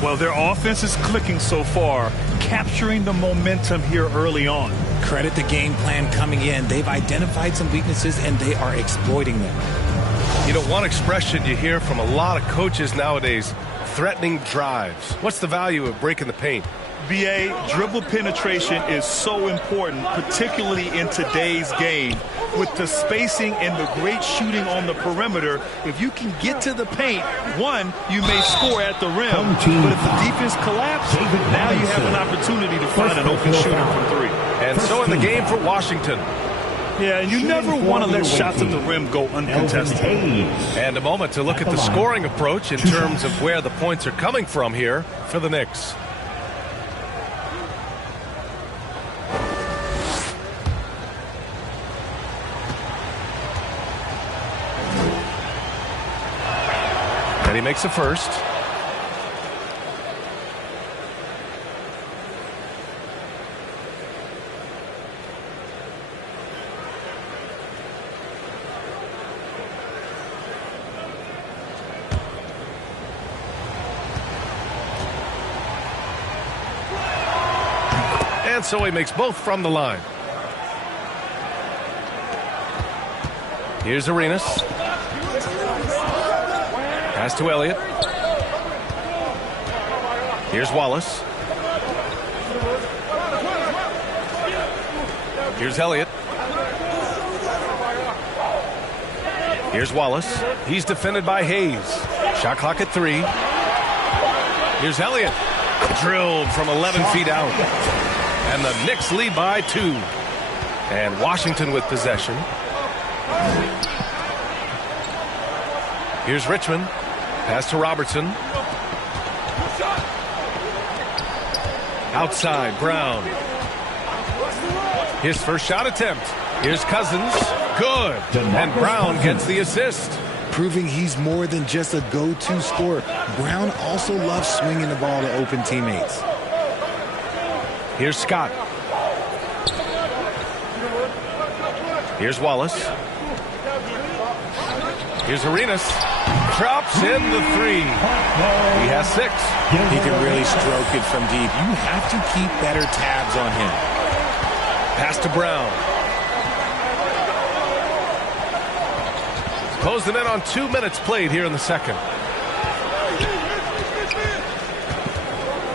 Well, their offense is clicking so far, capturing the momentum here early on. Credit the game plan coming in. They've identified some weaknesses, and they are exploiting them. You know, one expression you hear from a lot of coaches nowadays, threatening drives. What's the value of breaking the paint? BA, dribble penetration is so important, particularly in today's game. With the spacing and the great shooting on the perimeter, if you can get to the paint, one, you may score at the rim. But if the defense collapses, now you have an opportunity to find an open shooter from three. And so in the game for Washington. Yeah, and you never want to let shots at the rim go uncontested. And a moment to look at the scoring approach in terms of where the points are coming from here for the Knicks. And he makes the first. And so he makes both from the line. Here's Arenas. Pass to Elliott. Here's Wallace. Here's Elliott. Here's Wallace. He's defended by Hayes. Shot clock at 3. Here's Elliott. Drilled from 11 feet out. And the Knicks lead by 2. And Washington with possession. Here's Richmond. Pass to Robertson. Outside, Brown. His first shot attempt. Here's Cousins. Good. And Brown gets the assist. Proving he's more than just a go-to scorer. Brown also loves swinging the ball to open teammates. Here's Scott. Here's Wallace. Here's Arenas. Drops in the 3. He has 6. He can really stroke it from deep. You have to keep better tabs on him. Pass to Brown. Close them in on 2 minutes played here in the second.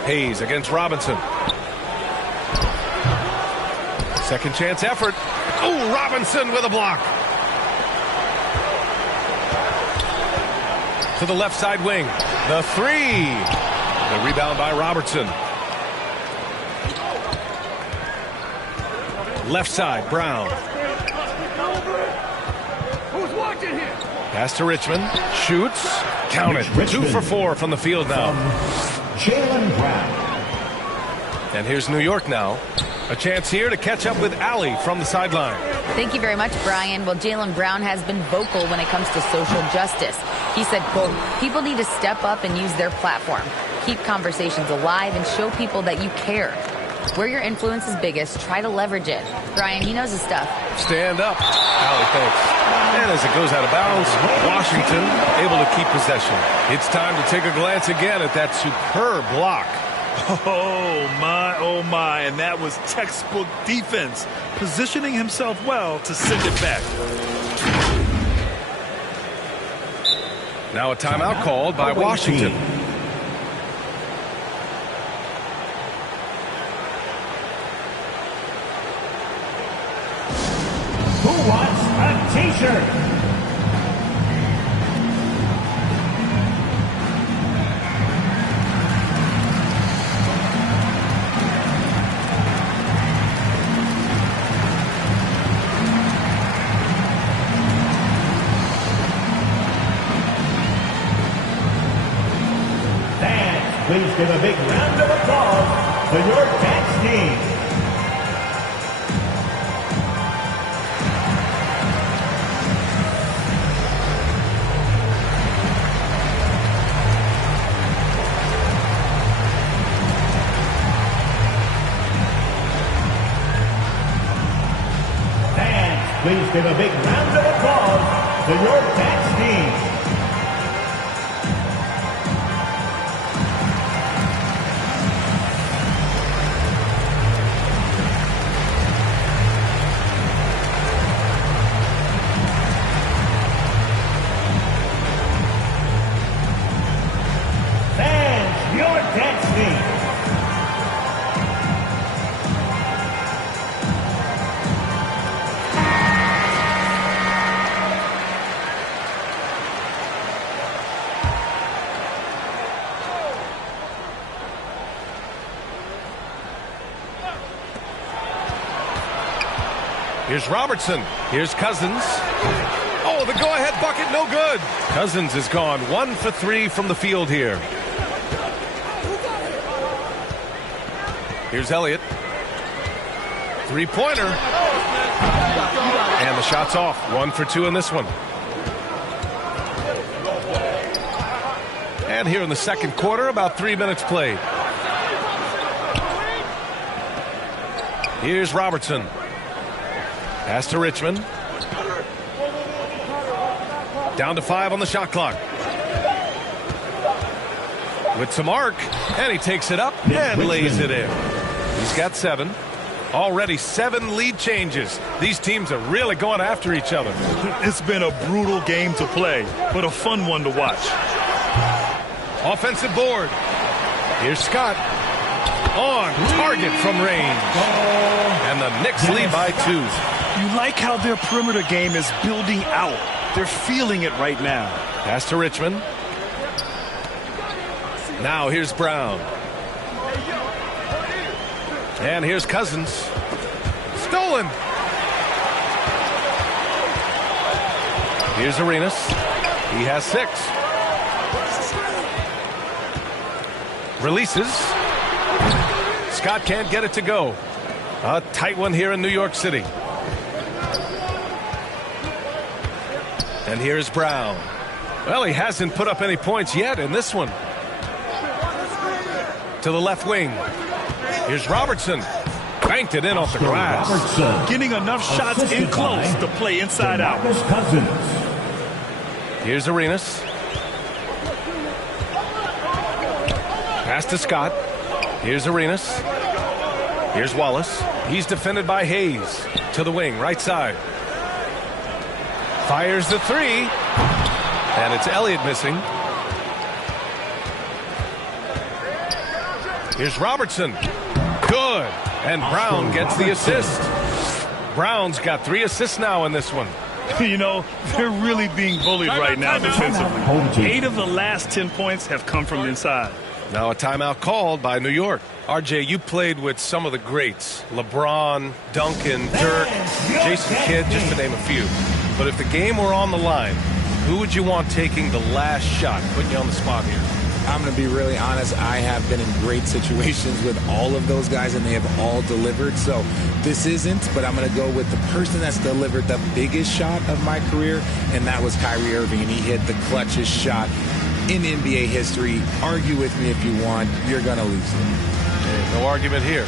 Hayes against Robinson. Second chance effort. Oh, Robinson with a block. To the left side wing. The 3. The rebound by Robertson. Left side, Brown. Who's watching here? Pass to Richmond. Shoots. Count it. 2 for 4 from the field now. Jaylen Brown. And here's New York now. A chance here to catch up with Allie from the sideline. Thank you very much, Brian. Well, Jaylen Brown has been vocal when it comes to social justice. He said, quote, people need to step up and use their platform. Keep conversations alive and show people that you care. Where your influence is biggest, try to leverage it. Brian, he knows his stuff. Stand up. Allie, thanks. And as it goes out of bounds, Washington able to keep possession. It's time to take a glance again at that superb block. Oh my, and that was textbook defense, positioning himself well to send it back. Now a timeout called by Washington. Who wants a t-shirt? Please give a big round of applause for your dance team. Fans, please give a big round of applause for your dance team. Here's Robertson. Here's Cousins. Oh, the go-ahead bucket, no good. Cousins is gone 1 for 3 from the field here. Here's Elliott. Three-pointer. And the shot's off. 1 for 2 in this one. And here in the second quarter, about 3 minutes played. Here's Robertson. Pass to Richmond. Down to 5 on the shot clock. With some arc, and he takes it up and lays it in. He's got 7. Already 7 lead changes. These teams are really going after each other. It's been a brutal game to play, but a fun one to watch. Offensive board. Here's Scott. On target from range. And the Knicks lead by 2. You like how their perimeter game is building out. They're feeling it right now. Pass to Richmond. Now here's Brown. And here's Cousins. Stolen. Here's Arenas. He has 6. Releases. Scott can't get it to go. A tight one here in New York City. And here's Brown. Well, he hasn't put up any points yet in this one. To the left wing. Here's Robertson. Banked it in off the glass. Getting enough shots in close to play inside out. Here's Arenas. Pass to Scott. Here's Arenas. Here's Wallace. He's defended by Hayes. To the wing, right side. Fires the 3. And it's Elliott missing. Here's Robertson. Good. And Brown gets the assist. Brown's got 3 assists now in this one. You know, they're really being bullied right now defensively. 8 of the last 10 points have come from inside. Now a timeout called by New York. RJ, you played with some of the greats. LeBron, Duncan, Dirk, Jason Kidd, just to name a few. But if the game were on the line, who would you want taking the last shot? Putting you on the spot here. I'm going to be really honest. I have been in great situations with all of those guys, and they have all delivered. So this isn't, but I'm going to go with the person that's delivered the biggest shot of my career, and that was Kyrie Irving, and he hit the clutchest shot in NBA history. Argue with me if you want. You're going to lose it. No argument here.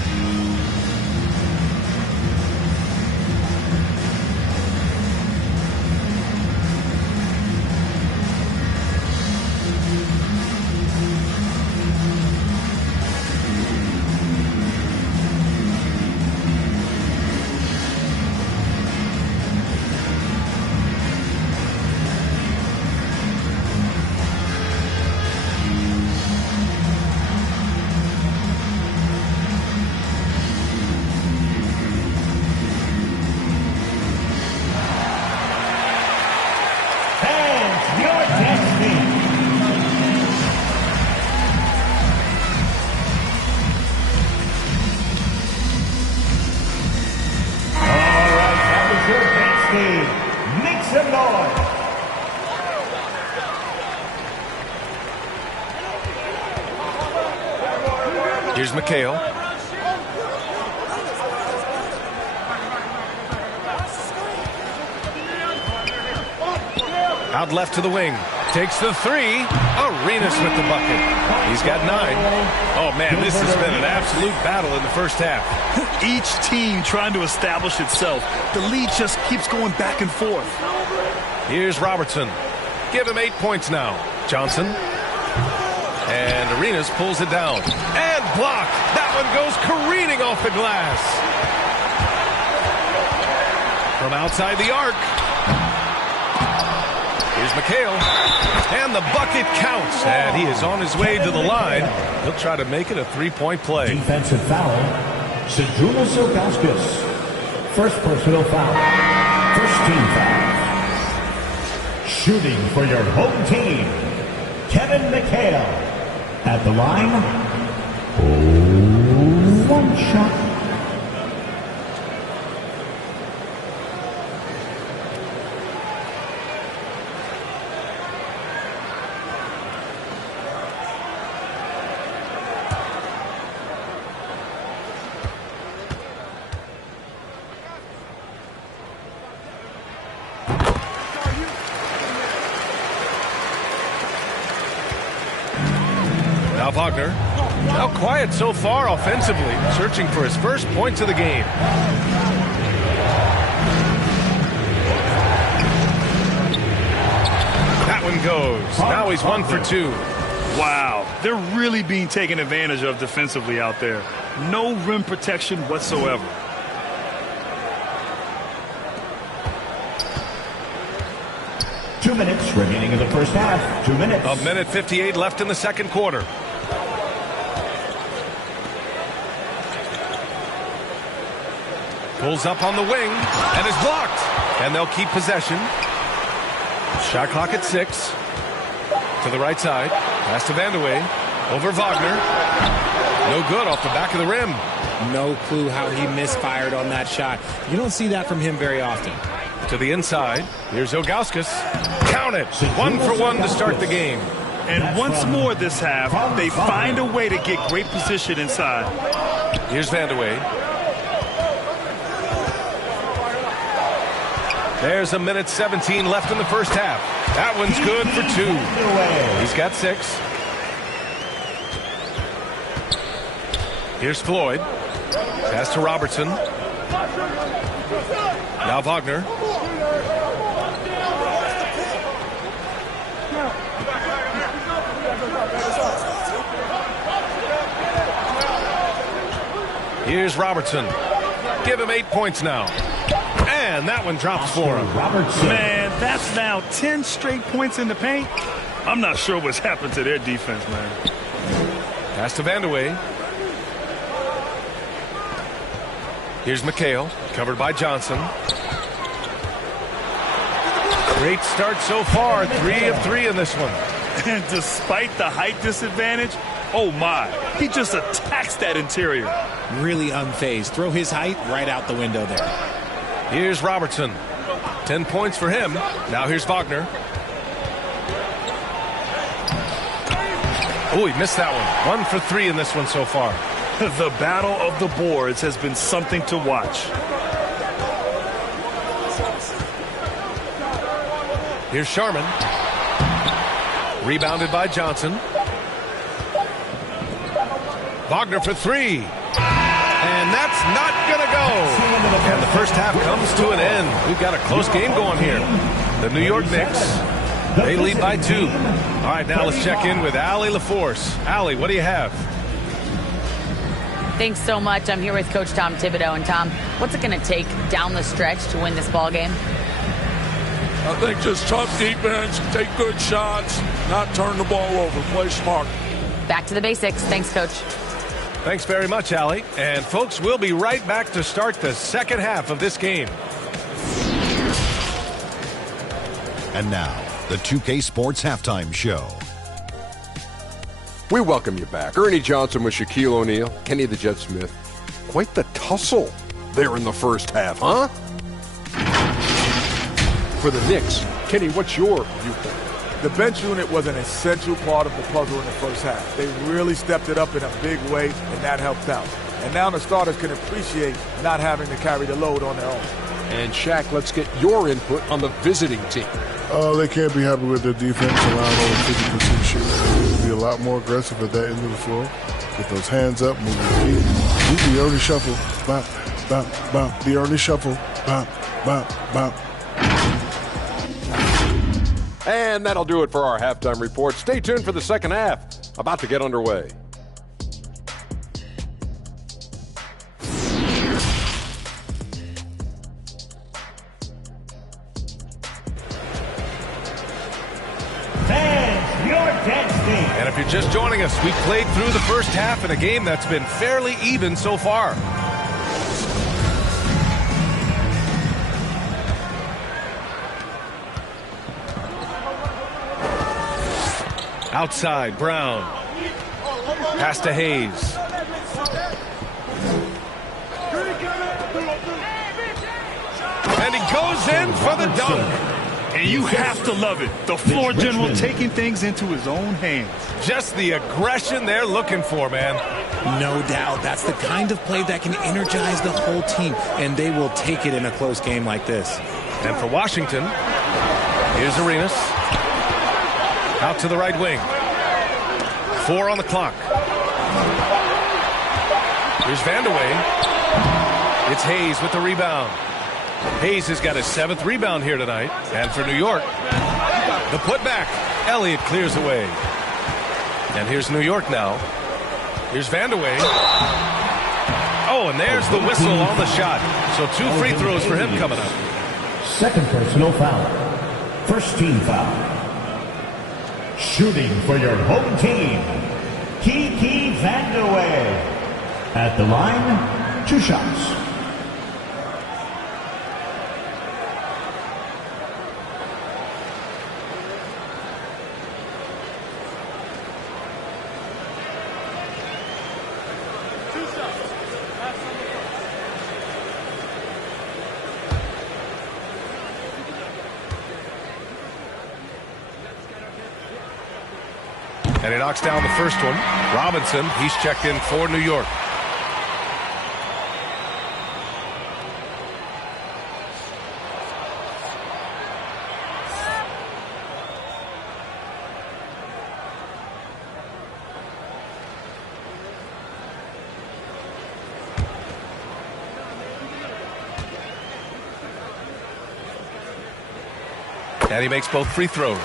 Here's McHale. Out left to the wing. Takes the 3. Arenas with the bucket. He's got 9. Oh, man, this has been an absolute battle in the first half. Each team trying to establish itself. The lead just keeps going back and forth. Here's Robertson. Give him 8 points now. Johnson. And Arenas pulls it down. And blocked. That one goes careening off the glass. From outside the arc. Here's McHale. And the bucket counts. And he is on his way to the line. He'll try to make it a 3-point play. Defensive foul. Zydrunas Ilgauskas. First personal foul. First team foul. Shooting for your home team, Kevin McHale. At the line, 1 shot. Wagner. Now quiet so far offensively, searching for his first points of the game. That one goes. Now he's 1 for 2. Wow, they're really being taken advantage of defensively out there. No rim protection whatsoever. Two minutes remaining in the first half. 2 minutes. A minute 58 left in the second quarter. Pulls up on the wing and is blocked. And they'll keep possession. Shot clock at 6. To the right side. Pass to Vandeweghe. Over Wagner. No good off the back of the rim. No clue how he misfired on that shot. You don't see that from him very often. To the inside. Here's Ilgauskas. Count it. 1 for 1 to start the game. And once more this half, they find a way to get great position inside. Here's Vandeweghe. There's a minute 17 left in the first half. That one's good for 2. He's got 6. Here's Floyd. Pass to Robertson. Now Wagner. Here's Robertson. Give him 8 points now. And that one drops for him. Man, that's now 10 straight points in the paint. I'm not sure what's happened to their defense, man. Pass to Vandeweghe. Here's McHale, covered by Johnson. Great start so far, 3 of 3 in this one. And despite the height disadvantage, oh my, he just attacks that interior. Really unfazed. Throw his height right out the window there. Here's Robertson. 10 points for him. Now here's Wagner. Oh, he missed that one. 1 for 3 in this one so far. The battle of the boards has been something to watch. Here's Sharman. Rebounded by Johnson. Wagner for 3. And that's not going to go. And the first half comes to an end. We've got a close game going here. The New York Knicks, they lead by 2. All right, now let's check in with Allie LaForce. Allie, what do you have? Thanks so much. I'm here with Coach Tom Thibodeau. And Tom, what's it going to take down the stretch to win this ball game? I think just tough defense, take good shots, not turn the ball over, play smart. Back to the basics. Thanks, Coach. Thanks very much, Allie. And folks, we'll be right back to start the second half of this game. And now, the 2K Sports Halftime Show. We welcome you back. Ernie Johnson with Shaquille O'Neal, Kenny the Jet Smith. Quite the tussle there in the first half, huh? For the Knicks, Kenny, what's your viewpoint? The bench unit was an essential part of the puzzle in the first half. They really stepped it up in a big way, and that helped out. And now the starters can appreciate not having to carry the load on their own. And Shaq, let's get your input on the visiting team. They can't be happy with their defense, allowing over 50% shooting. They need to be a lot more aggressive at that end of the floor. Get those hands up, move your feet. Do the early shuffle. Bop, bop, bop. The early shuffle. Bop, bop, bop. And that'll do it for our halftime report. Stay tuned for the second half. About to get underway. And if you're just joining us, we played through the first half in a game that's been fairly even so far. Outside, Brown. Pass to Hayes. And he goes in for the dunk. And you have to love it. The floor general taking things into his own hands. Just the aggression they're looking for, man. No doubt. That's the kind of play that can energize the whole team, and they will take it in a close game like this. And for Washington, here's Arenas. Out to the right wing. 4 on the clock. Here's Vandeweghe. It's Hayes with the rebound. Hayes has got his 7th rebound here tonight. And for New York, the putback. Elliott clears away. And here's New York now. Here's Vandeweghe. Oh, and there's the whistle on the shot. So 2 free throws for him coming up. Second personal foul. First team foul. Shooting for your home team, Kiki Vandeweghe. At the line, 2 shots. And he knocks down the first one. Robinson, he's checked in for New York. And he makes both free throws.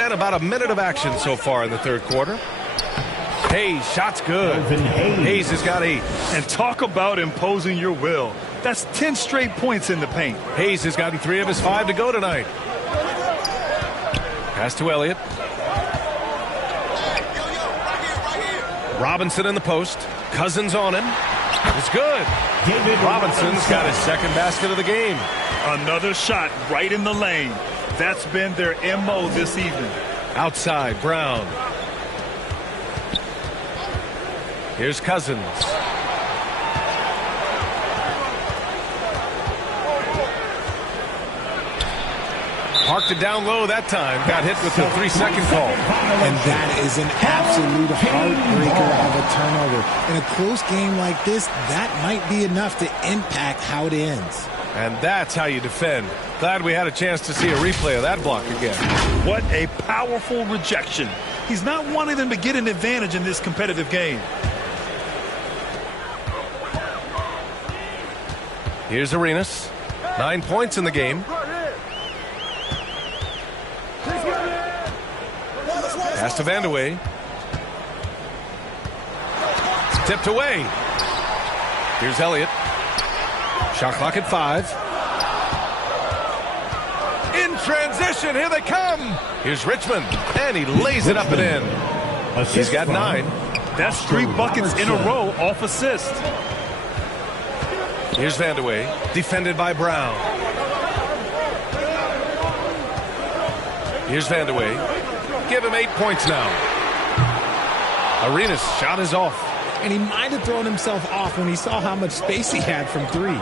And about a minute of action so far in the third quarter. Hayes, shot's good. Hayes has got 8. And talk about imposing your will. That's 10 straight points in the paint. Hayes has gotten 3 of his 5 to go tonight. Pass to Elliott. Robinson in the post. Cousins on him. It's good. Robinson's got his 2nd basket of the game. Another shot right in the lane. That's been their MO this evening. Outside, Brown. Here's Cousins. Parked it down low that time. Got hit with the 3-second call. And that is an absolute heartbreaker of a turnover. In a close game like this, that might be enough to impact how it ends. And that's how you defend. Glad we had a chance to see a replay of that block again. What a powerful rejection. He's not wanting them to get an advantage in this competitive game. Here's Arenas. 9 points in the game. Pass to Vandeweghe. Tipped away. Here's Elliott. Shot clock at 5. In transition, here they come. Here's Richmond, and he lays it up and in. He's got 9. That's 3 buckets in a row off assist. Here's Vandeweghe, defended by Brown. Here's Vandeweghe. Give him 8 points now. Arenas' shot is off. And he might have thrown himself off when he saw how much space he had from 3.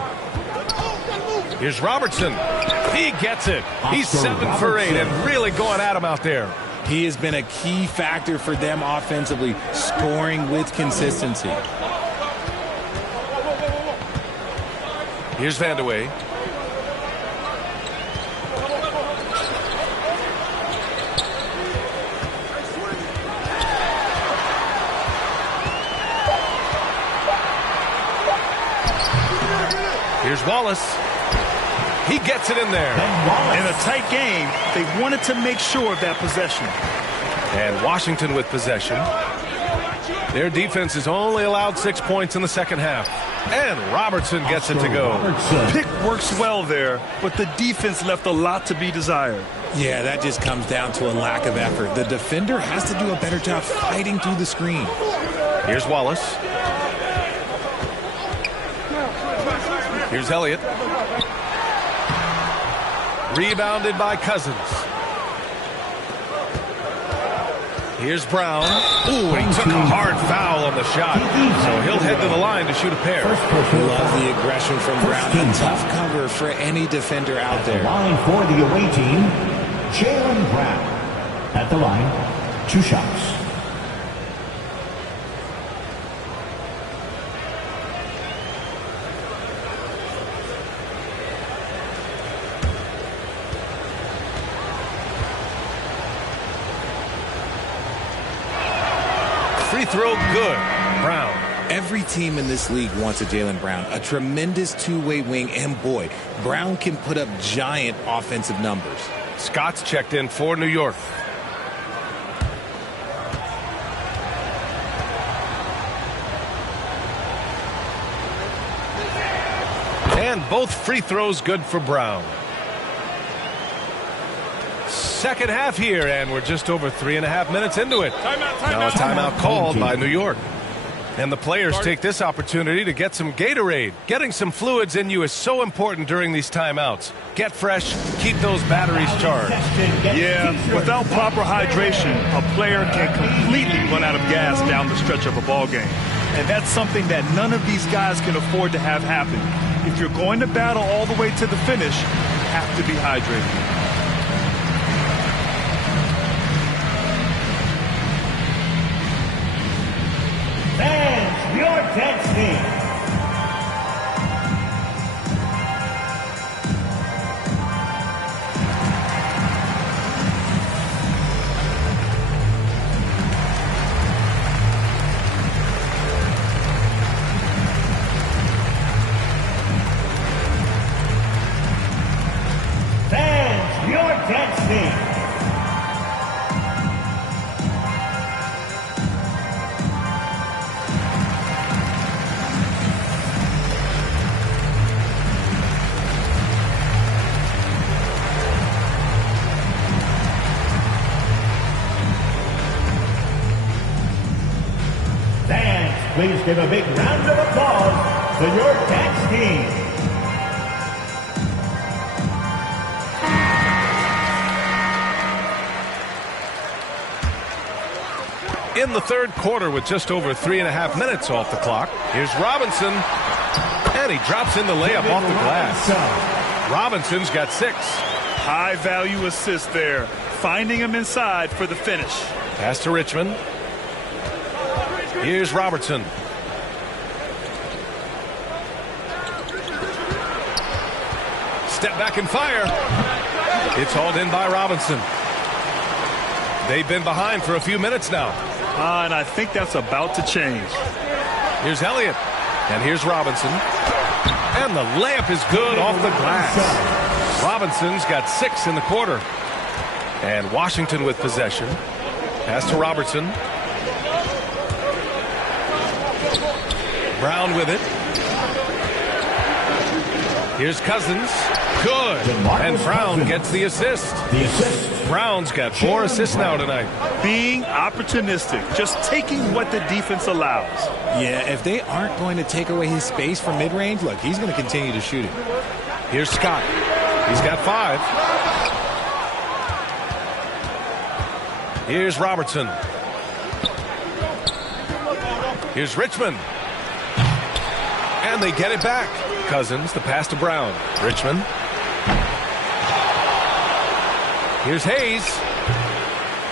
Here's Robertson. He gets it. He's 7 for 8 and really going at him out there. He has been a key factor for them offensively, scoring with consistency. Here's Vandeweghe. Here's Wallace. He gets it in there. In a tight game, they wanted to make sure of that possession. And Washington with possession. Their defense has only allowed 6 points in the second half. And Robertson gets it to go. Pick works well there, but the defense left a lot to be desired. Yeah, that just comes down to a lack of effort. The defender has to do a better job fighting through the screen. Here's Wallace. Here's Elliott. Rebounded by Cousins. Here's Brown. Ooh, he took a hard foul on the shot. So he'll head to the line to shoot a pair. Love the aggression from Brown. A tough cover for any defender out there. Line for the away team, Jaylen Brown. At the line, 2 shots. free throw good. Brown. Every team in this league wants a Jaylen Brown, a tremendous two-way wing, and boy, Brown can put up giant offensive numbers. Scott's checked in for New York. And both free throws good for Brown. Second half here, and we're just over 3.5 minutes into it. Now a timeout called by New York. And the players take this opportunity to get some Gatorade. Getting some fluids in you is so important during these timeouts. Get fresh, keep those batteries charged. Yeah, without proper hydration, a player can completely run out of gas down the stretch of a ball game. And that's something that none of these guys can afford to have happen. If you're going to battle all the way to the finish, you have to be hydrated. Fans, your dancing. Fans, your dancing. Please give a big round of applause to your dance team. In the third quarter with just over 3.5 minutes off the clock, here's Robinson, and he drops in the layup off the glass. Robinson's got 6. High-value assist there, finding him inside for the finish. Pass to Richmond. Here's Robertson. Step back and fire. It's hauled in by Robinson. They've been behind for a few minutes now. And I think that's about to change. Here's Elliott. And here's Robinson. And the layup is good off the glass. Robinson's got 6 in the quarter. And Washington with possession. Pass to Robertson. Brown with it. Here's Cousins. Good. And Brown gets the assist. Brown's got 4 assists now tonight. Being opportunistic, just taking what the defense allows. Yeah, if they aren't going to take away his space from mid-range, look, he's going to continue to shoot it. Here's Scott. He's got 5. Here's Robertson. Here's Richmond. And they get it back. Cousins, the pass to Brown. Richmond. Here's Hayes.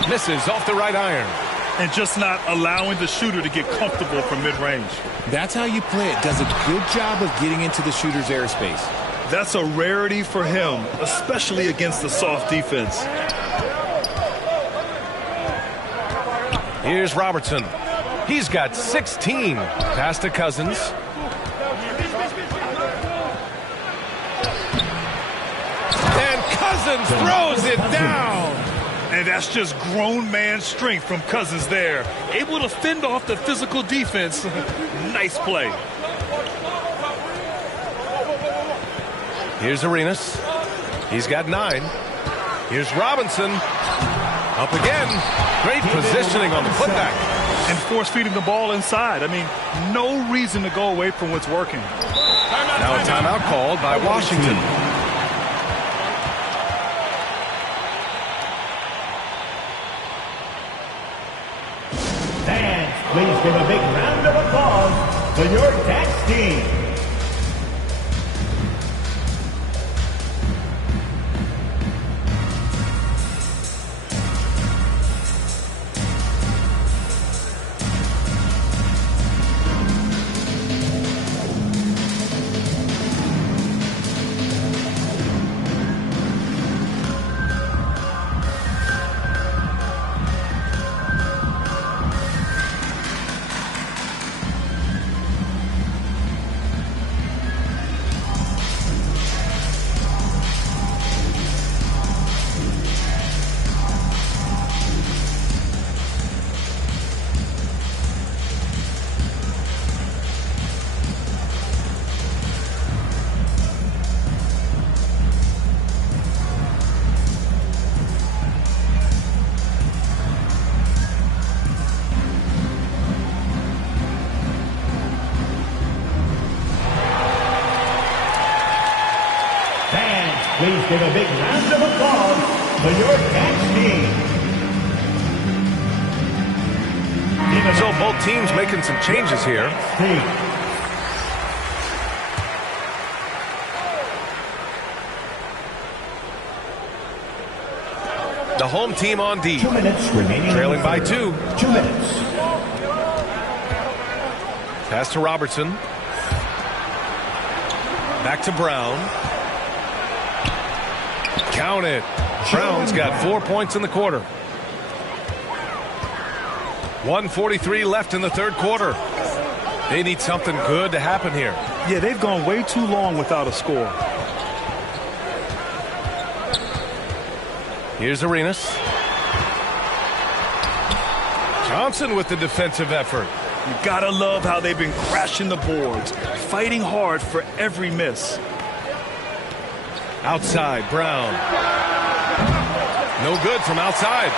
Misses off the right iron. And just not allowing the shooter to get comfortable from mid-range. That's how you play it. Does a good job of getting into the shooter's airspace. That's a rarity for him, especially against the soft defense. Here's Robertson. He's got 16. Pass to Cousins. Cousins throws it down. And that's just grown man strength from Cousins there. Able to fend off the physical defense. Nice play. Here's Arenas. He's got 9. Here's Robinson. Up again. Great positioning on the putback. And force feeding the ball inside. I mean, no reason to go away from what's working. Now a timeout called by Washington. Please give a big round of applause to your dance team. Please give a big round of applause for your catch team. So both teams making some changes here. The home team on D. 2 minutes remaining. Trailing by 2. 2 minutes. Pass to Robertson. Back to Brown. Count it. Brown's got 4 points in the quarter. 1:43 left in the third quarter. They need something good to happen here. Yeah, they've gone way too long without a score. Here's Arenas. Johnson with the defensive effort. You gotta love how they've been crashing the boards, fighting hard for every miss. Outside, Brown. No good from outside.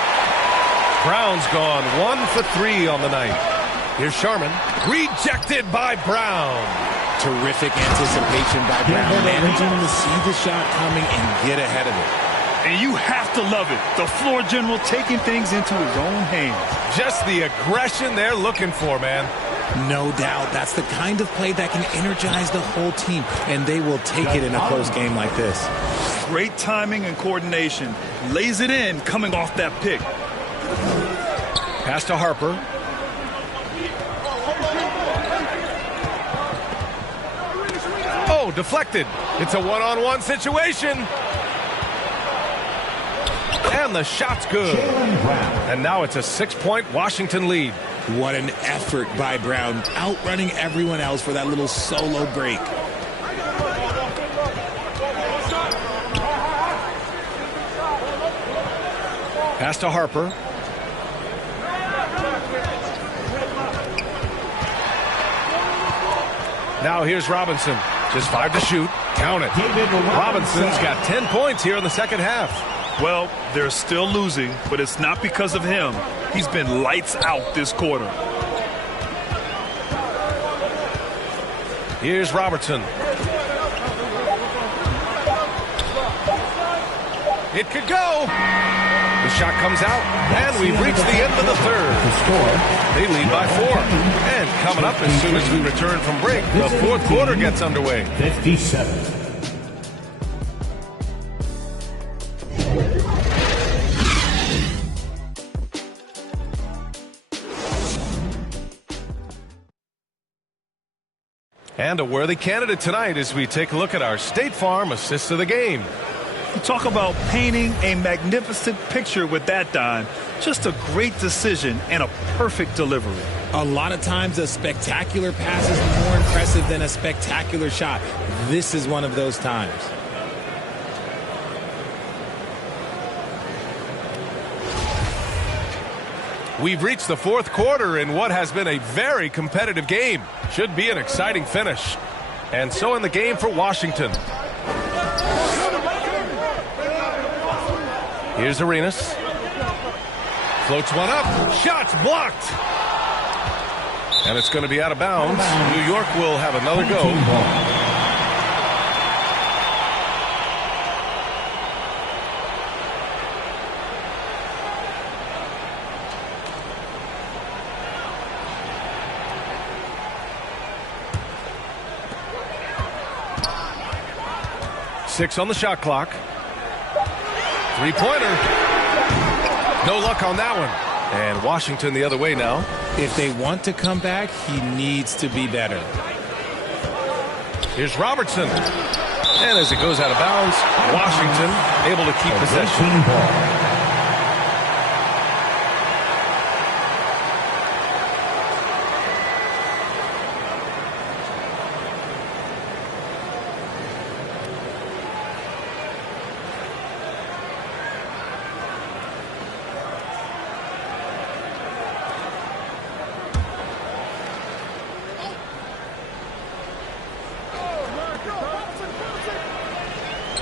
Brown's gone 1 for 3 on the night. Here's Sharman. Rejected by Brown. Terrific anticipation by Brown, managing to see the shot coming and get ahead of it. And you have to love it. The floor general taking things into his own hands. Just the aggression they're looking for, man. No doubt. That's the kind of play that can energize the whole team, and they will take it in a close game like this. Great timing and coordination. Lays it in coming off that pick. Pass to Harper. Oh, deflected. It's a one-on-one situation. And the shot's good. And now it's a 6-point Washington lead. What an effort by Brown, outrunning everyone else for that little solo break. Pass to Harper. Now here's Robinson. Just 5 to shoot. Count it. Robinson's got 10 points here in the second half. Well, they're still losing, but it's not because of him. He's been lights out this quarter. Here's Robertson. It could go. The shot comes out, and we've reached the end of the third. They lead by 4. And coming up as soon as we return from break, the fourth quarter gets underway. 57. And a worthy candidate tonight as we take a look at our State Farm assist of the game. You talk about painting a magnificent picture with that dime. Just a great decision and a perfect delivery. A lot of times a spectacular pass is more impressive than a spectacular shot. This is one of those times. We've reached the fourth quarter in what has been a very competitive game. Should be an exciting finish. And so in the game for Washington. Here's Arenas. Floats one up. Shots blocked. And it's going to be out of bounds. New York will have another go. Six on the shot clock. Three-pointer. No luck on that one. And Washington the other way now. If they want to come back, he needs to be better. Here's Robertson. And as it goes out of bounds, Washington able to keep possession.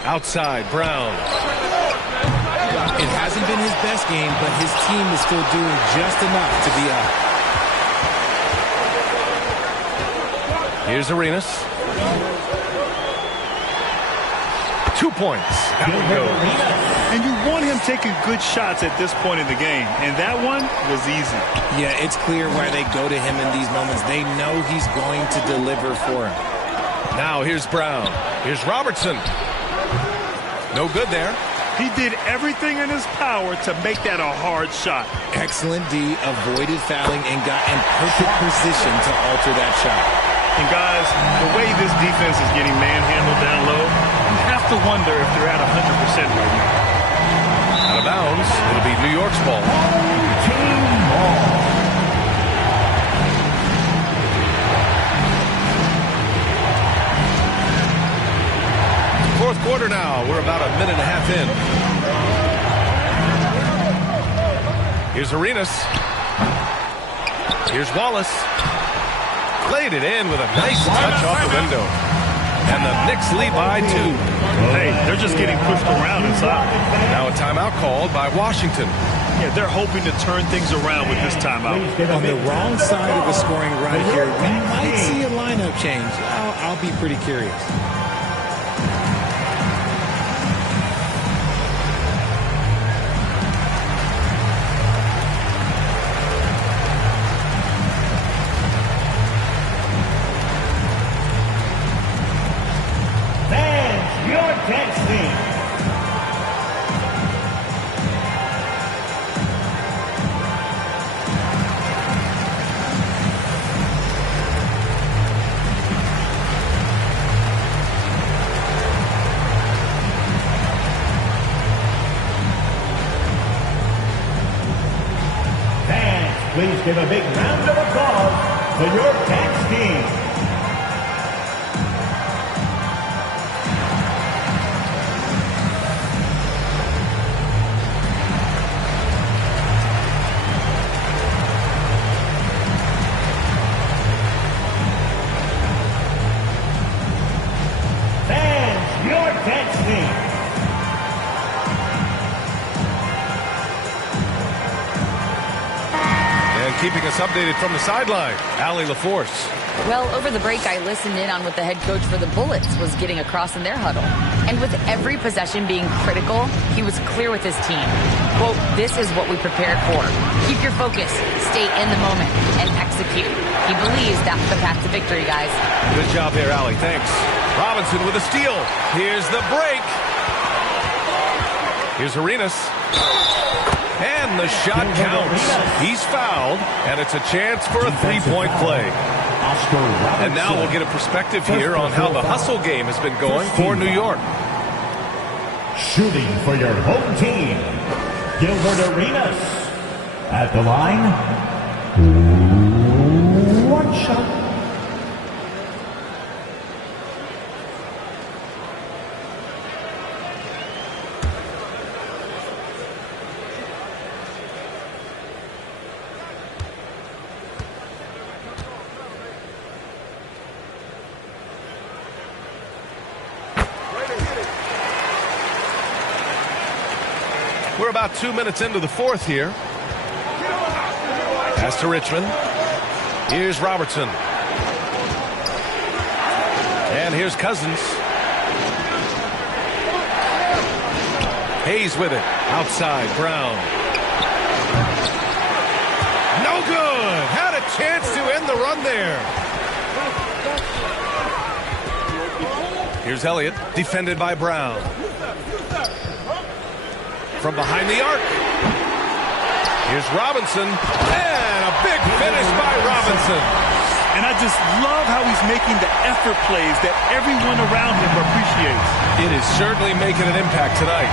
Outside, Brown. It hasn't been his best game, but his team is still doing just enough to be up. Here's Arenas. 2 points. That one goes. And you want him taking good shots at this point in the game, and that one was easy. Yeah, it's clear why they go to him in these moments. They know he's going to deliver for him. Now here's Brown. Here's Robertson. No good there. He did everything in his power to make that a hard shot. Excellent D, avoided fouling, and got in perfect position to alter that shot. And guys, the way this defense is getting manhandled down low, you have to wonder if they're at 100% right now. Out of bounds. It'll be New York's ball. Fourth quarter now. We're about a minute and a half in. Here's Arenas. Here's Wallace. Played it in with a nice touch off the window. And the Knicks lead by 2. Hey, they're just getting pushed around inside. Now a timeout called by Washington. Yeah, they're hoping to turn things around with this timeout. On the wrong side of the scoring run here, we might see a lineup change. I'll be pretty curious. Please give a big round of applause to your Cats team. Fans, your Cats team. Keeping us updated from the sideline, Allie LaForce. Well, over the break, I listened in on what the head coach for the Bullets was getting across in their huddle. And with every possession being critical, he was clear with his team. Quote, this is what we prepared for. Keep your focus, stay in the moment, and execute. He believes that's the path to victory, guys. Good job there, Allie. Thanks. Robinson with a steal. Here's the break. Here's Arenas. And the shot counts. He's fouled, and it's a chance for a three-point play. And now we'll get a perspective here on how the hustle game has been going for New York. Shooting for your home team, Gilbert Arenas. At the line, one shot. We're about 2 minutes into the fourth here. Pass to Richmond. Here's Robertson. And here's Cousins. Hayes with it. Outside, Brown. No good. Had a chance to end the run there. Here's Elliott, defended by Brown. From behind the arc. Here's Robinson. And a big finish by Robinson. And I just love how he's making the effort plays that everyone around him appreciates. It is certainly making an impact tonight.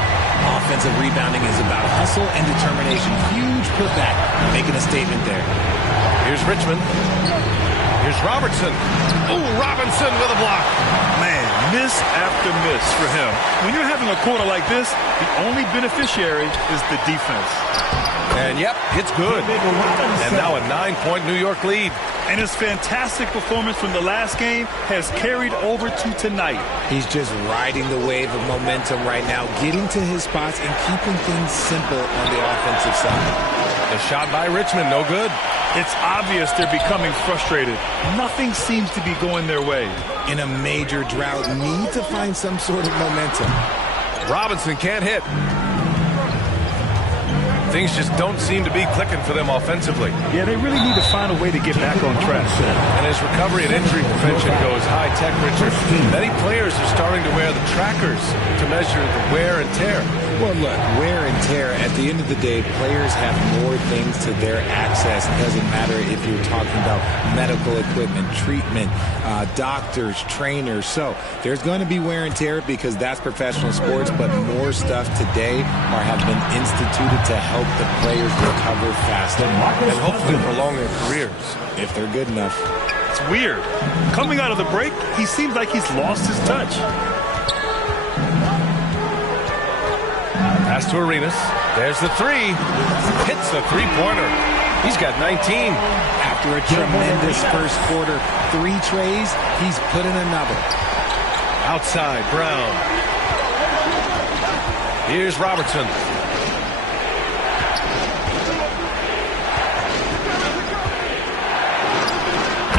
Offensive rebounding is about hustle and determination. Huge putback, making a statement there. Here's Richmond. Here's Robertson. Oh, Robinson with a block. Man, miss after miss for him. When you're having a quarter like this, the only beneficiary is the defense. And yep, it's good. And now a 9-point New York lead. And his fantastic performance from the last game has carried over to tonight. He's just riding the wave of momentum right now, getting to his spots and keeping things simple on the offensive side. The shot by Richmond, no good. It's obvious they're becoming frustrated. Nothing seems to be going their way. In a major drought, need to find some sort of momentum. Robinson can't hit. Things just don't seem to be clicking for them offensively. Yeah, they really need to find a way to get back on track. And as recovery and injury prevention goes high-tech, Richard, many players are starting to wear the trackers to measure the wear and tear. Well, look, wear and tear, at the end of the day, players have more things to their access. It doesn't matter if you're talking about medical equipment, treatment, doctors, trainers. So there's going to be wear and tear because that's professional sports, but more stuff today have been instituted to help the players recover faster and hopefully prolong their careers if they're good enough. It's weird. Coming out of the break, he seems like he's lost his touch. Pass to Arenas. There's the three. Hits the three-pointer. He's got 19. After a tremendous first quarter, 3 trays, he's put in another. Outside, Brown. Here's Robertson.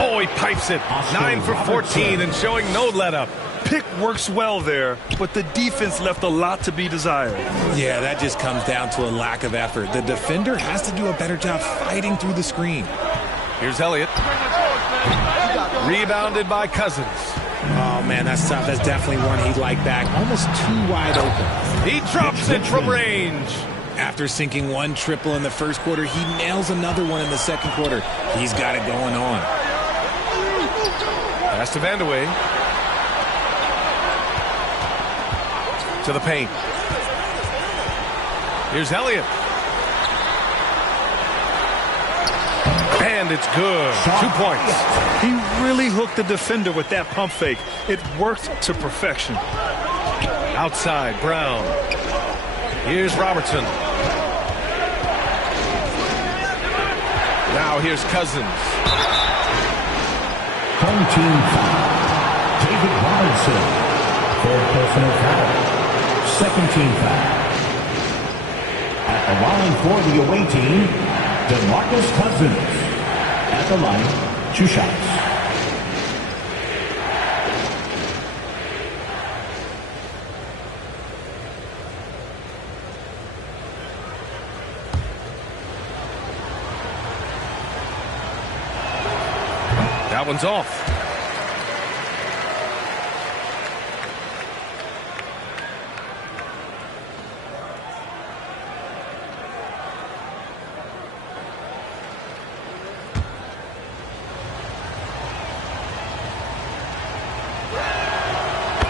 Oh, he pipes it. 9 for 14 and showing no let-up. Pick works well there, but the defense left a lot to be desired. Yeah, that just comes down to a lack of effort. The defender has to do a better job fighting through the screen. Here's Elliott. Rebounded by Cousins. Oh, man, that's tough. That's definitely one he'd like back. Almost too wide open. He drops it from range. After sinking 1 triple in the first quarter, he nails another one in the second quarter. He's got it going on. Pass to Vandeweghe. To the paint. Here's Elliott. And it's good. 2 points. He really hooked the defender with that pump fake. It worked to perfection. Outside, Brown. Here's Robertson. Now here's Cousins. Home team foul. David Robinson. 3rd personal foul. 2nd team foul. At the line for the away team, DeMarcus Cousins. At the line, 2 shots. That one's off.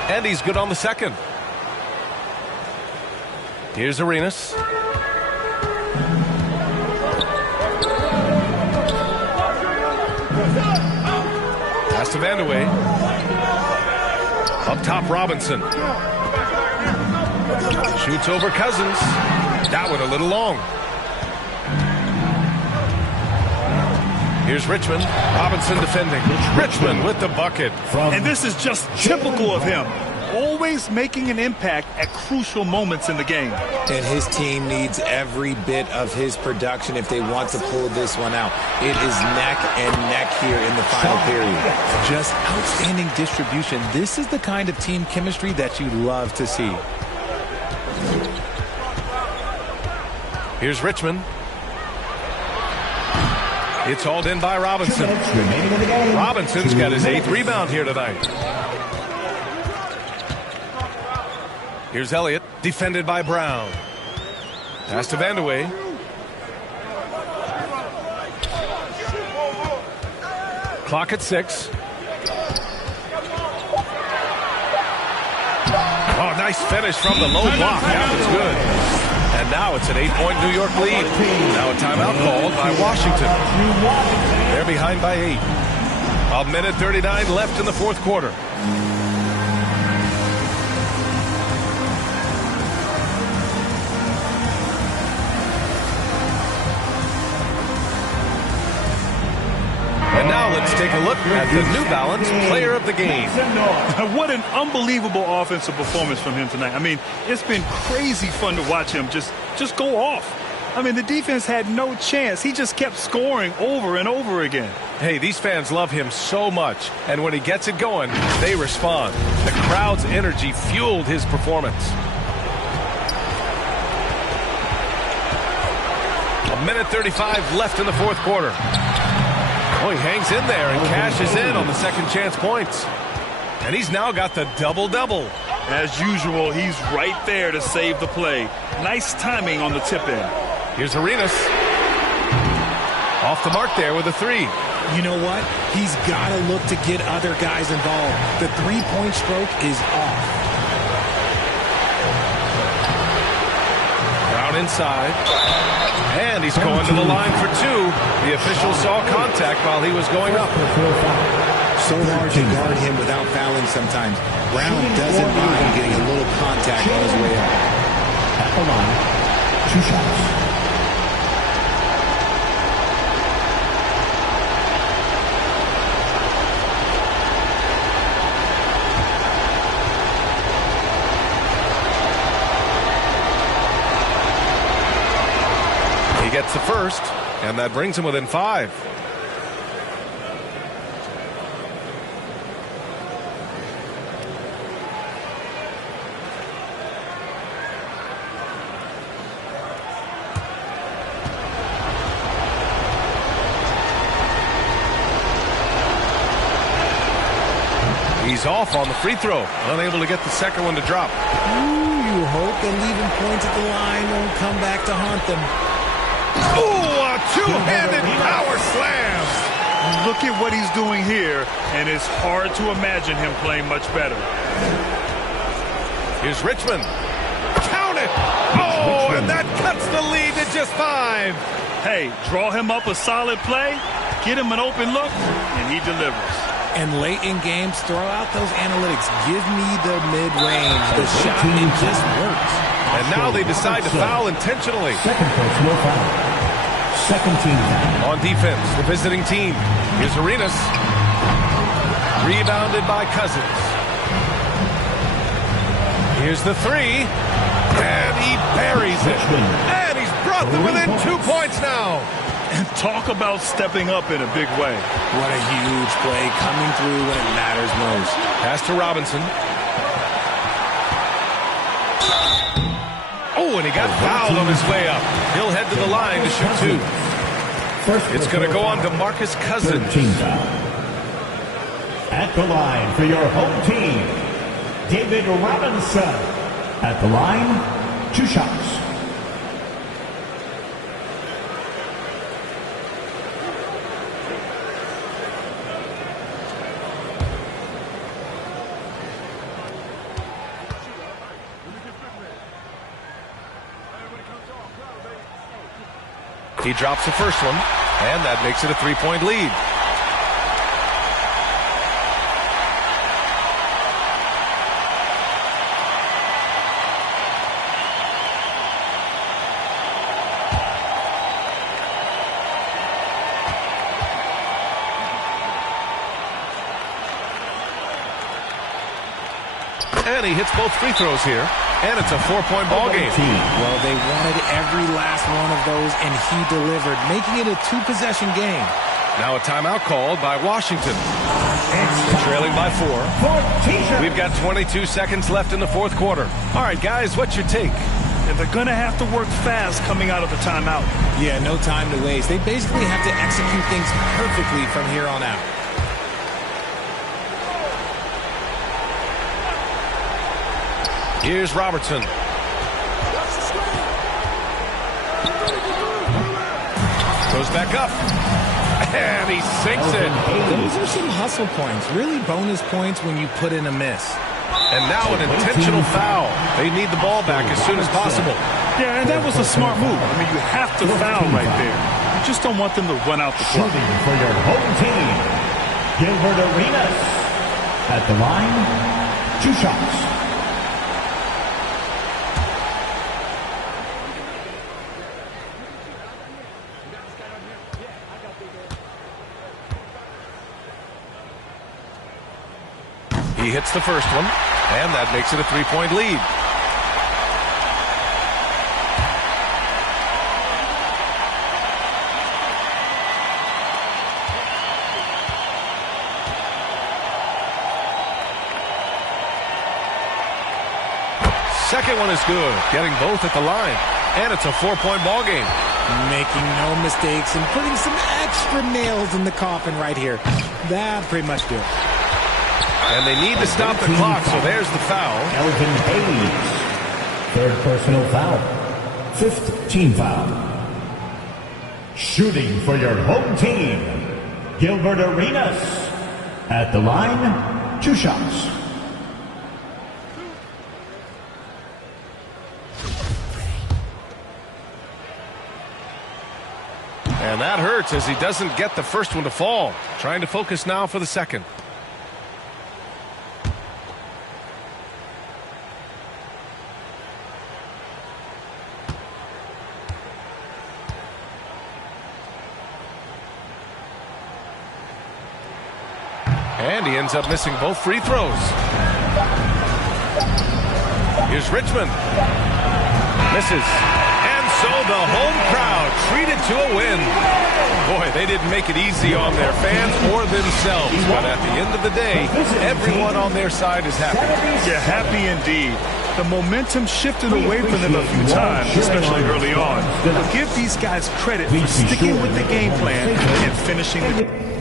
And he's good on the second. Here's Arenas. Pass to Vandeweghe. Up top, Robinson. Shoots over Cousins. That one a little long. Here's Richmond. Robinson defending. Richmond with the bucket. And this is just typical of him. Always making an impact at crucial moments in the game. And his team needs every bit of his production if they want to pull this one out. It is neck and neck here in the final period. Just outstanding distribution. This is the kind of team chemistry that you love to see. Here's Richmond. It's hauled in by Robinson. Robinson's got his 8th rebound here tonight. Here's Elliott, defended by Brown. Pass to Vandeweghe. Clock at 6. Oh, nice finish from the low block. That was good. And now it's an 8-point New York lead. Now a timeout called by Washington. They're behind by 8. 1:39 left in the 4th quarter. And now let's take a look at the New Balance Player of the Game. What an unbelievable offensive performance from him tonight. I mean, it's been crazy fun to watch him just go off. I mean, the defense had no chance. He just kept scoring over and over again. Hey, these fans love him so much, and when he gets it going, they respond. The crowd's energy fueled his performance. A minute 35 left in the fourth quarter. Oh, he hangs in there and cashes in on the second chance points. And he's now got the double-double. As usual, he's right there to save the play. Nice timing on the tip in. Here's Arenas. Off the mark there with a three. You know what? He's got to look to get other guys involved. The three-point stroke is off. Brown inside. And he's going to the line for two. The official saw contact while he was going up. So hard to guard him without fouling sometimes. Brown doesn't mind getting a little contact on his way up. At the line, 2 shots. He gets the first, and that brings him within 5. He's off on the free throw, unable to get the second one to drop. Ooh, you hope that leaving points at the line won't come back to haunt them. Ooh, a two-handed power slam. Look at what he's doing here, and it's hard to imagine him playing much better. Here's Richmond. Count it! Oh, and that cuts the lead to just 5. Hey, draw him up a solid play, get him an open look, and he delivers. And late in games, throw out those analytics. Give me the mid-range. The shot, it just works. And now they decide to foul intentionally. Second personal foul. Second team foul. On defense, the visiting team. Here's Arenas. Rebounded by Cousins. Here's the three. And he buries it. And he's brought them within 2 points now. And talk about stepping up in a big way. What a huge play coming through when it matters most. Pass to Robinson. Oh, and he got fouled on his way up. He'll head to the line to shoot 2. It's going to go on to Marcus Cousins. Team foul. At the line for your home team, David Robinson. At the line, 2 shots. He drops the first one, and that makes it a 3-point lead. And he hits both free throws here. And it's a 4-point ball game. Well, they wanted every last one of those, and he delivered, making it a 2-possession game. Now a timeout called by Washington. Trailing by 4. We've got 22 seconds left in the fourth quarter. All right, guys, what's your take? And they're going to have to work fast coming out of the timeout. Yeah, no time to waste. They basically have to execute things perfectly from here on out. Here's Robertson. Goes back up. And he sinks it. Those are some hustle points. Really bonus points when you put in a miss. And now an intentional foul. They need the ball back as soon as possible. Yeah, and that was a smart move. I mean, you have to foul right there. You just don't want them to run out the clock. Shooting for your home team, Gilbert Arenas. At the line, 2 shots. He hits the first one, and that makes it a 3-point lead. second one is good, getting both at the line. And it's a 4-point ball game. Making no mistakes and putting some extra nails in the coffin right here. That pretty much do it. And they need to stop the clock, so there's the foul. Elvin Hayes, third personal foul, fifth team foul. Shooting for your home team, Gilbert Arenas. At the line, 2 shots. And that hurts as he doesn't get the first one to fall. Trying to focus now for the second. And he ends up missing both free throws. Here's Richmond. Misses. And so the home crowd treated to a win. Boy, they didn't make it easy on their fans or themselves. But at the end of the day, everyone on their side is happy. Yeah, happy indeed. The momentum shifted away from them a few times, especially early on. But give these guys credit for sticking with the game plan and finishing the